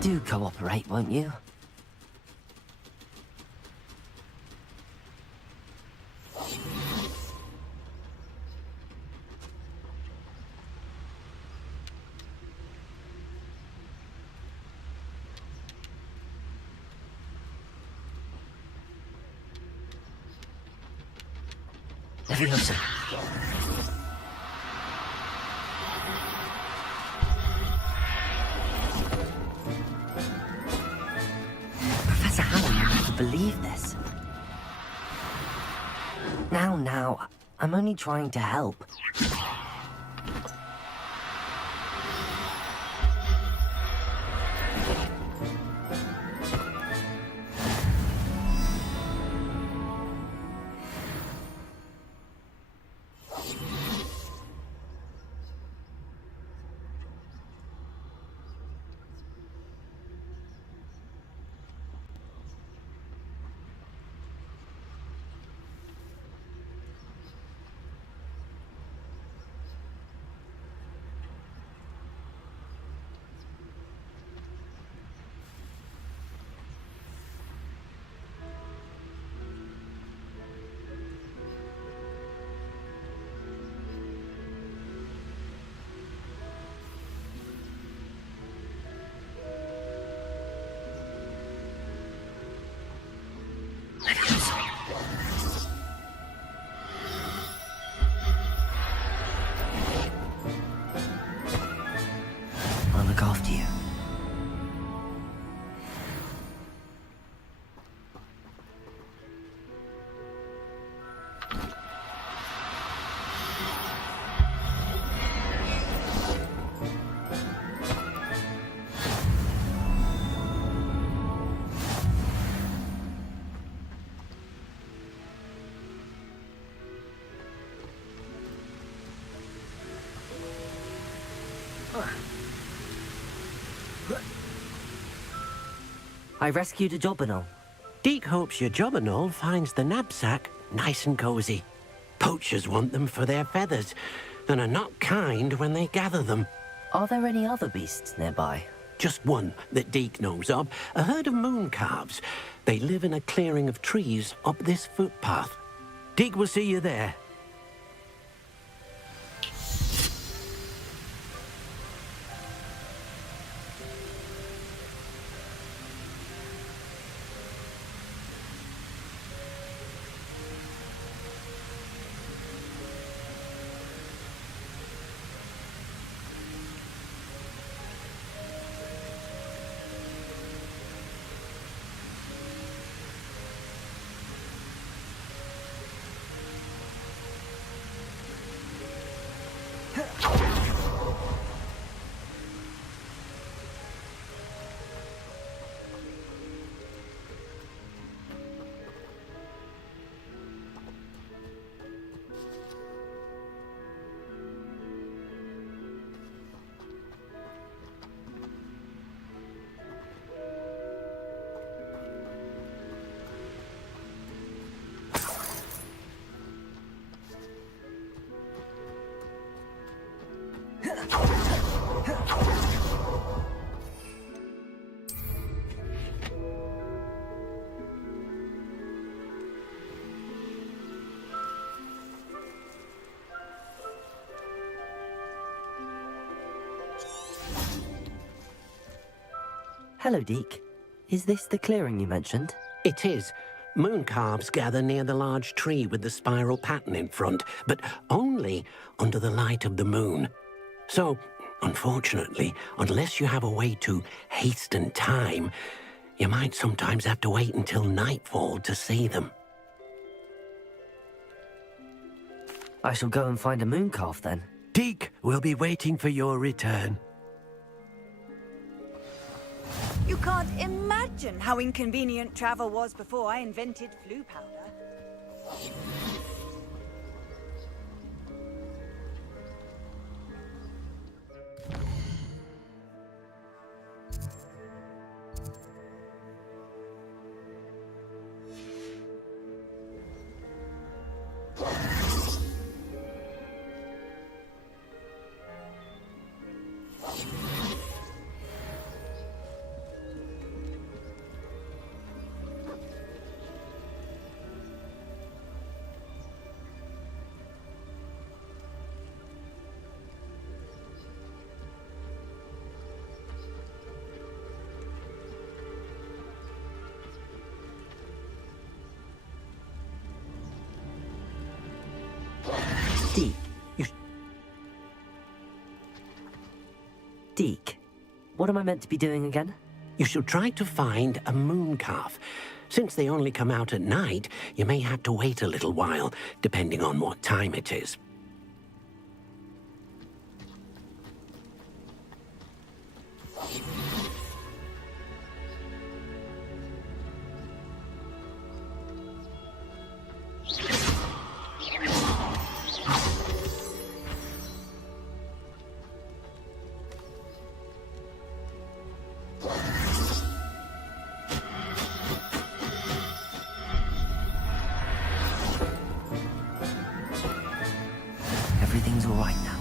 Do cooperate, won't you? Leviosa. Professor Howell will never believe this. Now, I'm only trying to help. I'll look after you. I rescued a Jobberknoll. Deke hopes your Jobberknoll finds the knapsack nice and cozy. Poachers want them for their feathers, and are not kind when they gather them. Are there any other beasts nearby? Just one that Deke knows of, a herd of moon calves. They live in a clearing of trees up this footpath. Deke will see you there. Hello, Deke. Is this the clearing you mentioned? It is. Moon calves gather near the large tree with the spiral pattern in front, but only under the light of the moon. So, unfortunately, unless you have a way to hasten time, you might sometimes have to wait until nightfall to see them. I shall go and find a moon calf then. Deke will be waiting for your return. You can't imagine how inconvenient travel was before I invented flu powder. Deke, what am I meant to be doing again? You should try to find a moon calf. Since they only come out at night, you may have to wait a little while, depending on what time it is. Everything's all right now.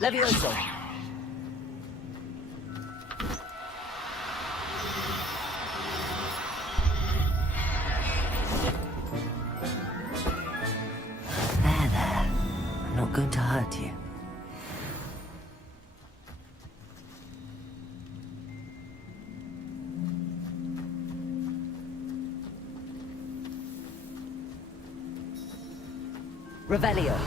Levioso! There. I'm not going to hurt you. Revelio.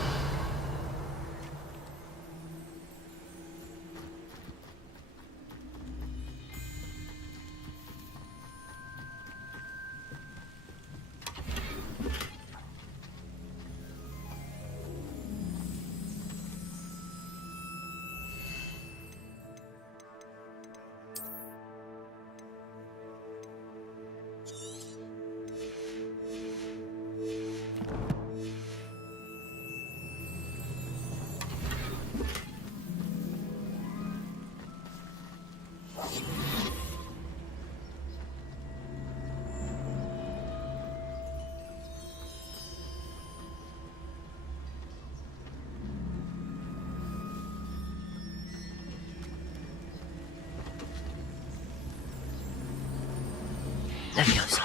Levioso.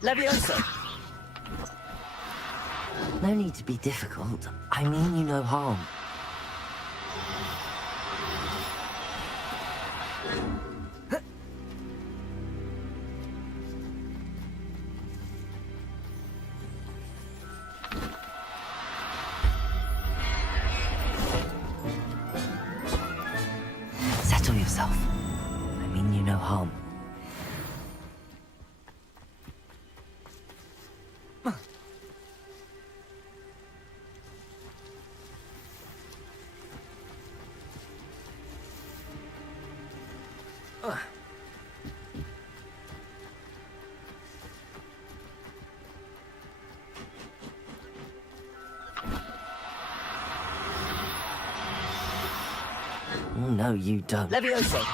Levioso! No need to be difficult. I mean you no harm. Settle yourself. I mean you no harm. Oh, no, you don't. Levioso!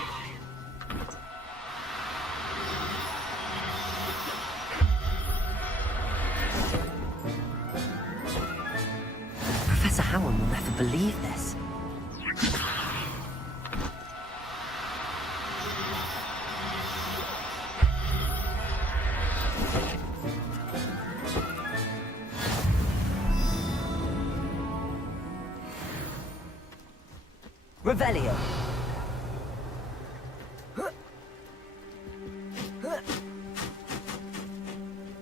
Professor Howard will never believe this. Revelio.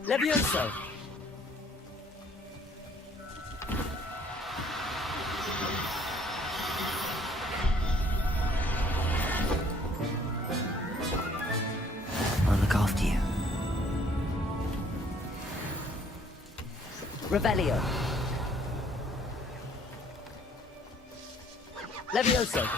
Levioso. I'll look after you. Revelio. Levioso.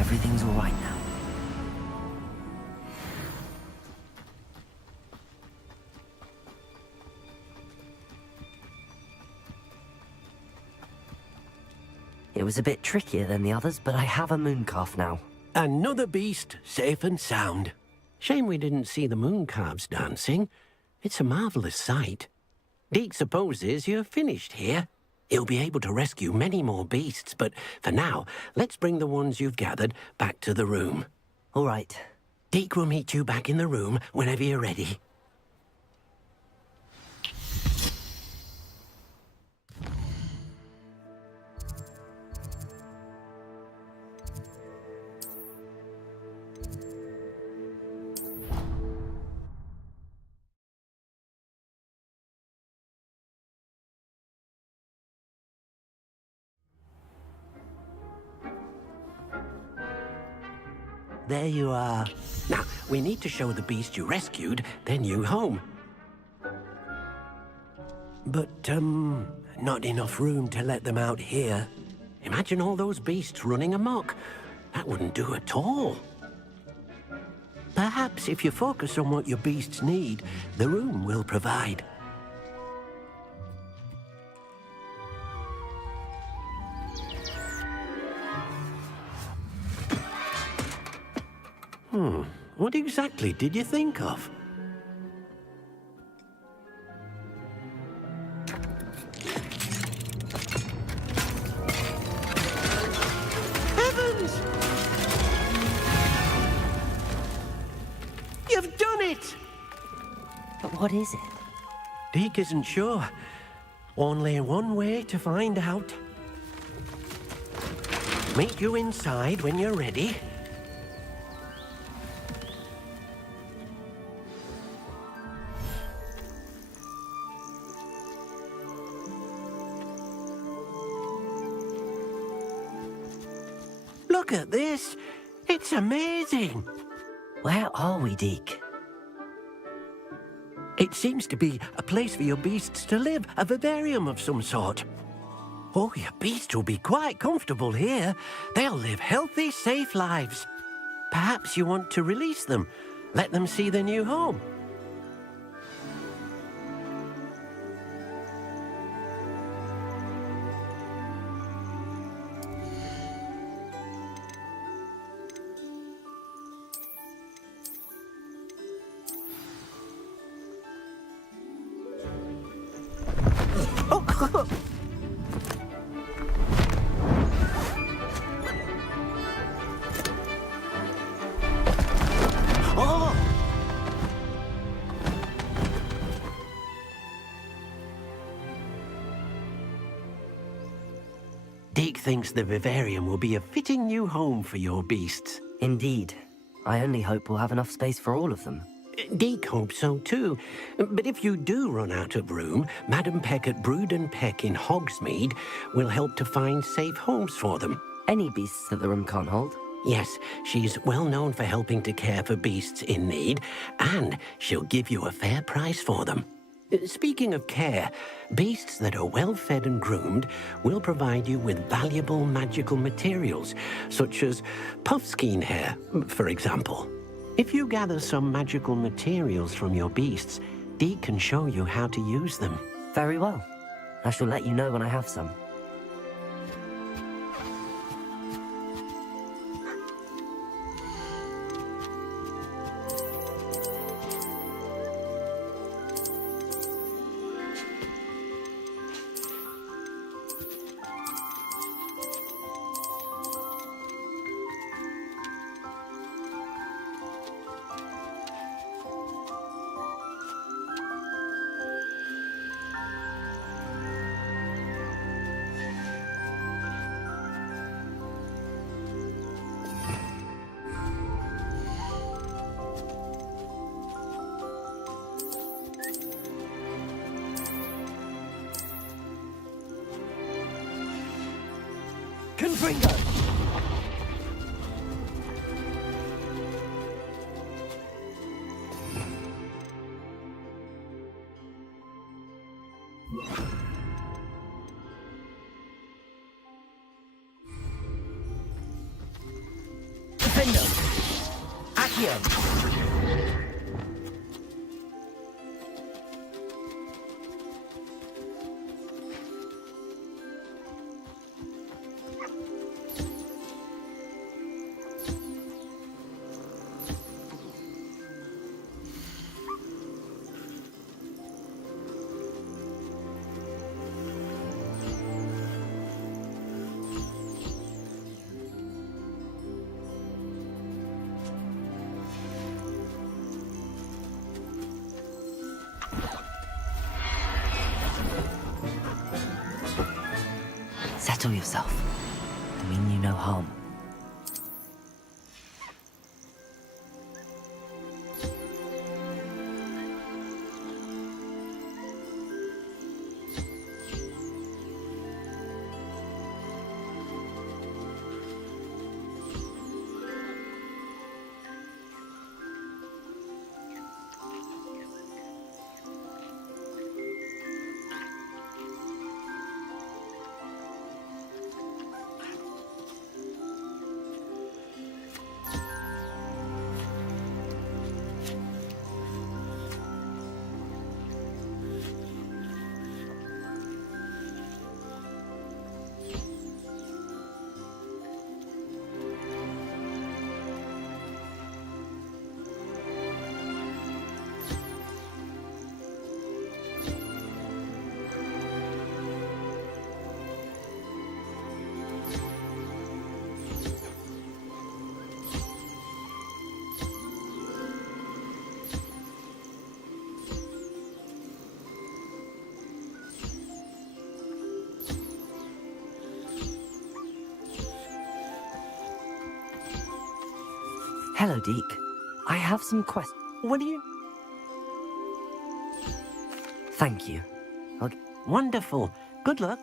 Everything's all right now. It was a bit trickier than the others, but I have a moon calf now. Another beast, safe and sound. Shame we didn't see the moon calves dancing. It's a marvelous sight. Deke supposes you're finished here. He'll be able to rescue many more beasts, but for now, let's bring the ones you've gathered back to the room. All right. Deke will meet you back in the room whenever you're ready. There you are. Now, we need to show the beast you rescued their new home. But, not enough room to let them out here. Imagine all those beasts running amok. That wouldn't do at all. Perhaps if you focus on what your beasts need, the room will provide. What exactly did you think of? Heavens! You've done it! But what is it? Deke isn't sure. Only one way to find out. Meet you inside when you're ready. Look at this. It's amazing. Where are we, Deke? It seems to be a place for your beasts to live, a vivarium of some sort. Oh, your beasts will be quite comfortable here. They'll live healthy, safe lives. Perhaps you want to release them, let them see their new home. Deke thinks the vivarium will be a fitting new home for your beasts. Indeed. I only hope we'll have enough space for all of them. Deke hopes so too. But if you do run out of room, Madam Peck at Brood and Peck in Hogsmeade will help to find safe homes for them. Any beasts that the room can't hold? Yes, she's well known for helping to care for beasts in need, and she'll give you a fair price for them. Speaking of care, beasts that are well fed and groomed will provide you with valuable magical materials, such as puffskein hair, for example. If you gather some magical materials from your beasts, Deke can show you how to use them. Very well. I shall let you know when I have some. Confringo! Defender! Accio! Settle yourself. I mean you no harm. Hello, Deke. I have some questions. What do you... Thank you. Wonderful. Good luck.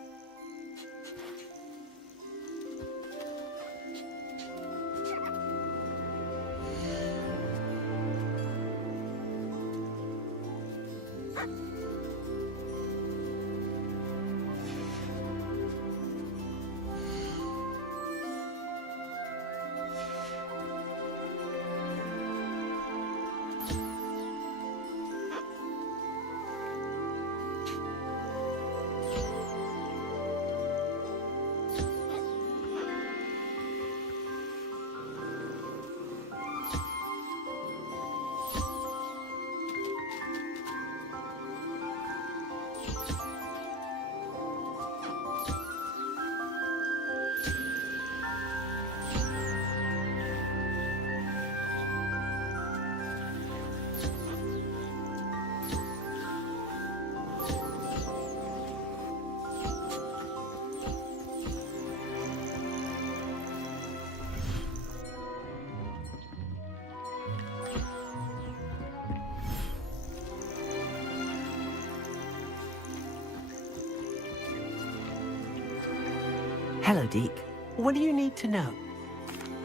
Hello, Deke. What do you need to know?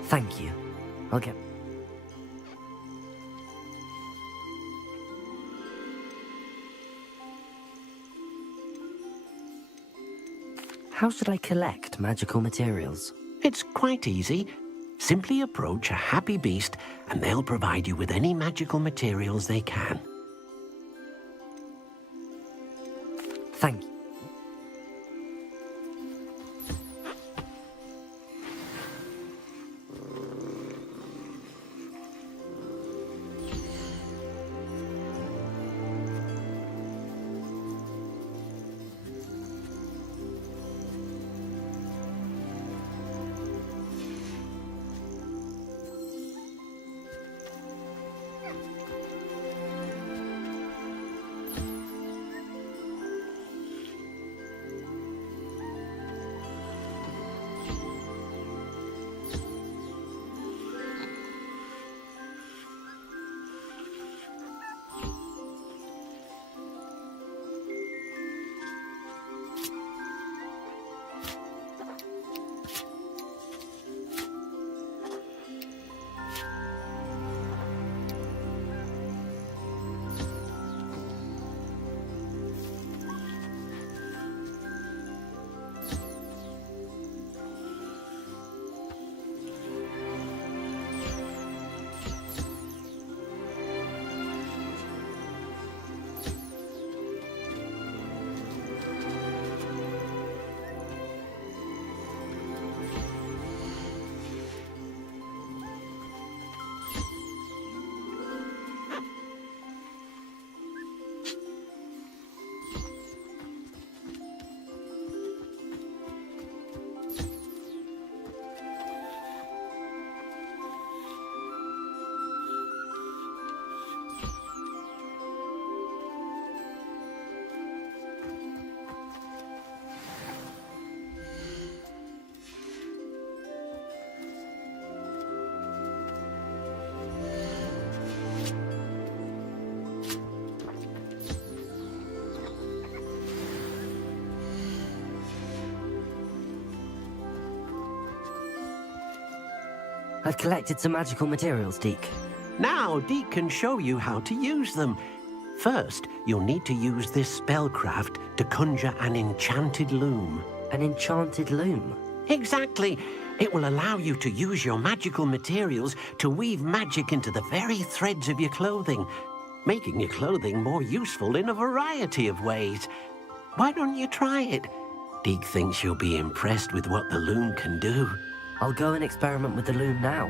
Thank you. I'll get... How should I collect magical materials? It's quite easy. Simply approach a happy beast and they'll provide you with any magical materials they can. Thank you. I've collected some magical materials, Deke. Now, Deke can show you how to use them. First, you'll need to use this spellcraft to conjure an enchanted loom. An enchanted loom? Exactly. It will allow you to use your magical materials to weave magic into the very threads of your clothing, making your clothing more useful in a variety of ways. Why don't you try it? Deke thinks you'll be impressed with what the loom can do. I'll go and experiment with the loom now.